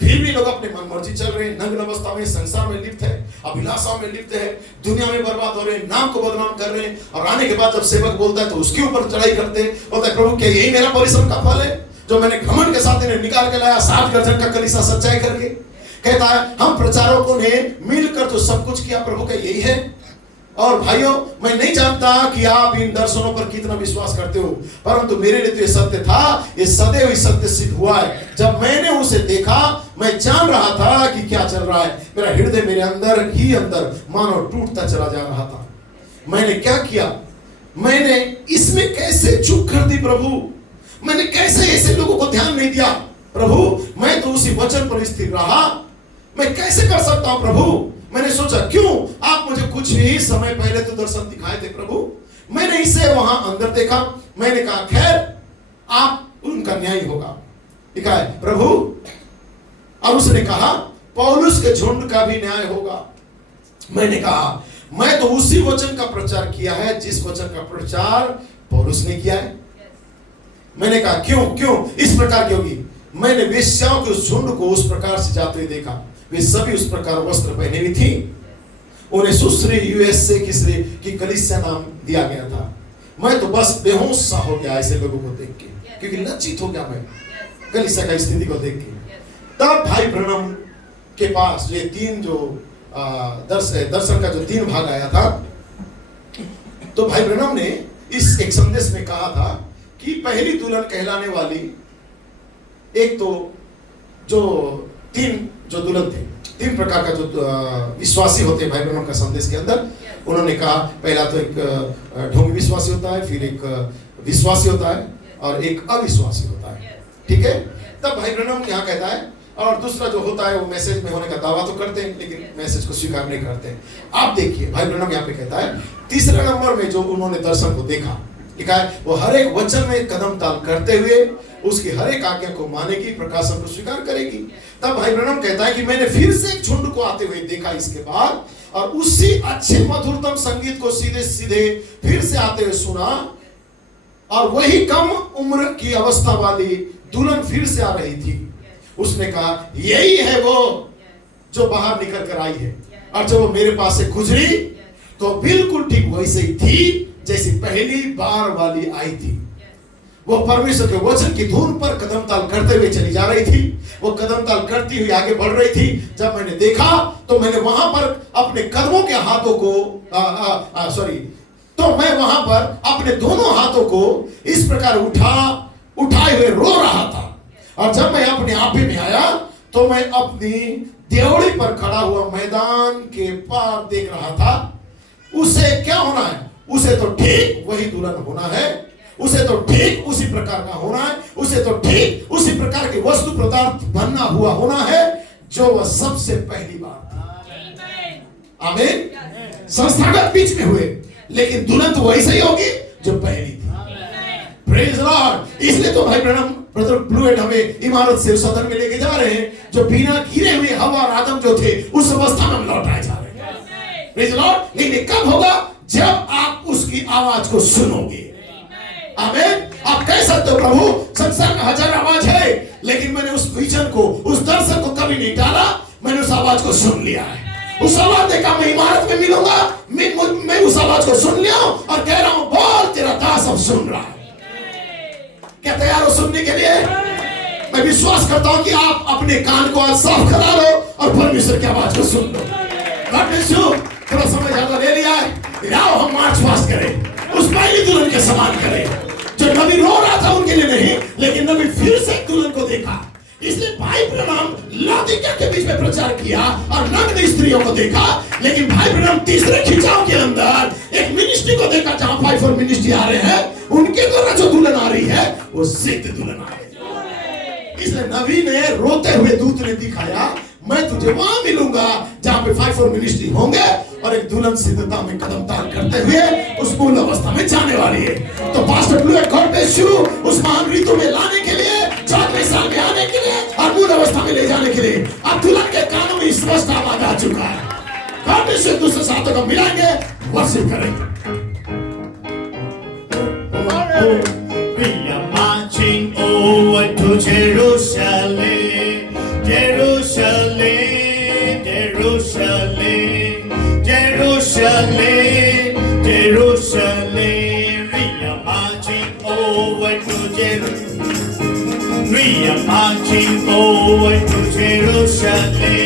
फिर भी लोग अपने मन मर्जी चल रहे हैं, नग्न अवस्था में, संसार में लिप्त है, अभिलाषाओं में लिप्त है, दुनिया में बर्बाद हो रहे हैं, नाम को बदनाम कर रहे हैं। और आने के बाद जब सेवक बोलता है तो उसके ऊपर चढ़ाई करते हैं। बोलता है, प्रभु क्या यही मेरा परिश्रम का फल है जो मैंने घमंड के साथ इन्हें निकाल के लाया 7 गर्जन का कलीसिया सच्चाई करके? कहता है, हम प्रचारकों ने मिलकर तो सब कुछ किया, प्रभु का यही है। और भाइयों, मैं नहीं जानता कि आप इन दर्शनों पर कितना विश्वास करते हो, परंतु मेरे लिए तो ये सत्य था, ये सदैव ही सत्य सिद्ध हुआ है। जब मैंने उसे देखा, मैं जान रहा था कि क्या चल रहा है। मेरा हृदय मेरे अंदर ही अंदर मानो टूटता चला जा रहा था। मैंने क्या किया? मैंने इसमें कैसे चूक कर दी प्रभु? मैंने कैसे ऐसे लोगों को ध्यान नहीं दिया प्रभु? मैं तो उसी वचन पर स्थिर रहा। मैं कैसे कर सकता हूं प्रभु? मैंने सोचा, क्यों आप मुझे कुछ ही समय पहले तो दर्शन दिखाए थे प्रभु। मैंने इसे वहां अंदर देखा। मैंने कहा, खैर आप उनका न्याय होगा, लिखा है प्रभु। और उसने कहा, पौलुस के झुंड का भी न्याय होगा। मैंने कहा, मैं तो उसी वचन का प्रचार किया है जिस वचन का प्रचार पौलुस ने किया है। मैंने कहा, क्यों इस प्रकार की होगी? मैंने वेश्याओं के उस झुंड को उस प्रकार से जाते हुए देखा। वे सभी उस प्रकार वस्त्र पहने हुई थी। उन्हें सुश्री यूएसए की कलीसिया नाम दिया गया था। मैं तो बस बेहोश सा हो गया ऐसे लोगों को देख के, क्योंकि लज्जित हो गया मैं कलीसिया का स्थिति को देख के। तब भाई ब्रनम के पास ये 3 जो दर्शन का जो 3 भाग आया था, तो भाई ब्रनम ने इस एक संदेश में कहा था कि पहली दुल्हन कहलाने वाली, एक तो जो 3 जो दुल्हन थे, 3 प्रकार का जो विश्वासी होते हैं भाई ब्रनम का संदेश के अंदर। उन्होंने कहा, पहला तो एक ढोंगी विश्वासी होता है, फिर एक विश्वासी होता है और एक अविश्वासी होता है। ठीक है? तब भाई ब्रनम यहाँ कहता है, और दूसरा जो होता है वो मैसेज में होने का दावा तो करते हैं लेकिन मैसेज को स्वीकार नहीं करते हैं। आप देखिए भाई ब्रनम यहाँ पे कहता है, तीसरे नंबर में जो उन्होंने दर्शन को देखा, लिखा है, वो हर एक वचन में कदम ताल करते हुए उसकी हर एक आज्ञा को मानेगी, प्रकाशन को स्वीकार करेगी। तब भाई ब्रनम कहता है कि मैंने फिर से एक झुंड को आते हुए देखा इसके बाद, और उसी अच्छे मधुरतम संगीत को सीधे सीधे फिर से आते हुए सुना, और वही कम उम्र की अवस्था वाली दुल्हन फिर से आ रही थी। उसने कहा, यही है वो जो बाहर निकल कर आई है। और जब वो मेरे पास से गुजरी तो बिल्कुल ठीक वैसे ही थी जैसी पहली बार वाली आई थी। वो परमेश्वर के वचन की धुन पर कदम ताल करते हुए चली जा रही थी। वो कदम ताल करती हुई आगे बढ़ रही थी। जब मैंने देखा तो मैंने वहां पर अपने कदमों के हाथों को तो मैं वहां पर अपने दोनों हाथों को इस प्रकार उठाए हुए रो रहा था। और जब मैं अपने आपे में आया तो मैं अपनी देवड़ी पर खड़ा हुआ मैदान के पार देख रहा था। उसे क्या होना है? उसे तो ठीक वही दुल्हन होना है, उसे तो ठीक उसी प्रकार का होना है, उसे तो ठीक उसी प्रकार के वस्तु पदार्थ बनना हुआ होना है जो वह सबसे पहली बार। आमीन। संस्थागत बीच में हुए, लेकिन दुल्हन तो वही सही होगी जो पहली थी। Praise Lord. इसलिए तो भाई ब्रनम ब्रदर ब्लूएड हमें इमारत से उस सदन में लेके जा रहे हैं जो बिना गिरे हुए हवा और आदम जो थे उस अवस्था में लौटाए जा रहे हैं। Praise Lord. लेकिन कब होगा? जब आप उसकी आवाज को सुनोगे। आमीन। आप कह सकते हो प्रभु संसार में 1000 आवाज है, लेकिन मैंने उस विजन को, उस दर्शन को कभी नहीं डाला। मैंने उस आवाज को सुन लिया है। उस आवाज ने कहा मैं इमारत में मिलूंगा। मैं उस आवाज को सुन लिया और कह रहा हूं, बोल तेरा दास अब सुन रहा है। क्या क्या तैयार हो सुनने के लिए? मैं विश्वास करता हूं कि आप अपने कान को आज साफ करा लो और परमेश्वर की आवाज को सुन लो। God bless you. थोड़ा समय ज्यादा ले लिया है, आओ हम मार्च पास्ट करें, उस पहली दुल्हन के समान करें जो नबी रो रहा था उनके लिए नहीं, लेकिन नबी फिर से दुल्हन को देखा। इसलिए भाई ब्रह्म लादिका के बीच में प्रचार किया और नग्न स्त्रियों को देखा, लेकिन भाई ब्रह्म तीसरे खिंचाव के अंदर एक मिनिस्ट्री को देखा जहां 5 और मिनिस्ट्री आ रहे हैं, उनके द्वारा जो दुल्हन आ रही है वो सिद्ध दुल्हन आ रही है। इसलिए नबी ने रोते हुए दूत ने दिखाया, मैं तुझे वहां मिलूंगा जहां पे 5 और मिनिस्ट्री होंगे और एक दुल्हन सिद्धता में कदम ताल करते हुए उस मूल अवस्था में जाने वाली है। तो pastor blue God bless you उस महान ऋतु में लाने के लिए, 4वें साल में आने के लिए और मूल अवस्था में ले जाने के लिए अब दुल्हन के कानों में स्पष्ट आवाज आ चुका है। God bless you. दूसरे साथों को मिलाएंगे, वर्शिप करेंगे। We are marching over to Jerusalem, Jerusalem, Jerusalem, Jerusalem, Jerusalem. We are marching over to Jerusalem. We are marching over to Jerusalem.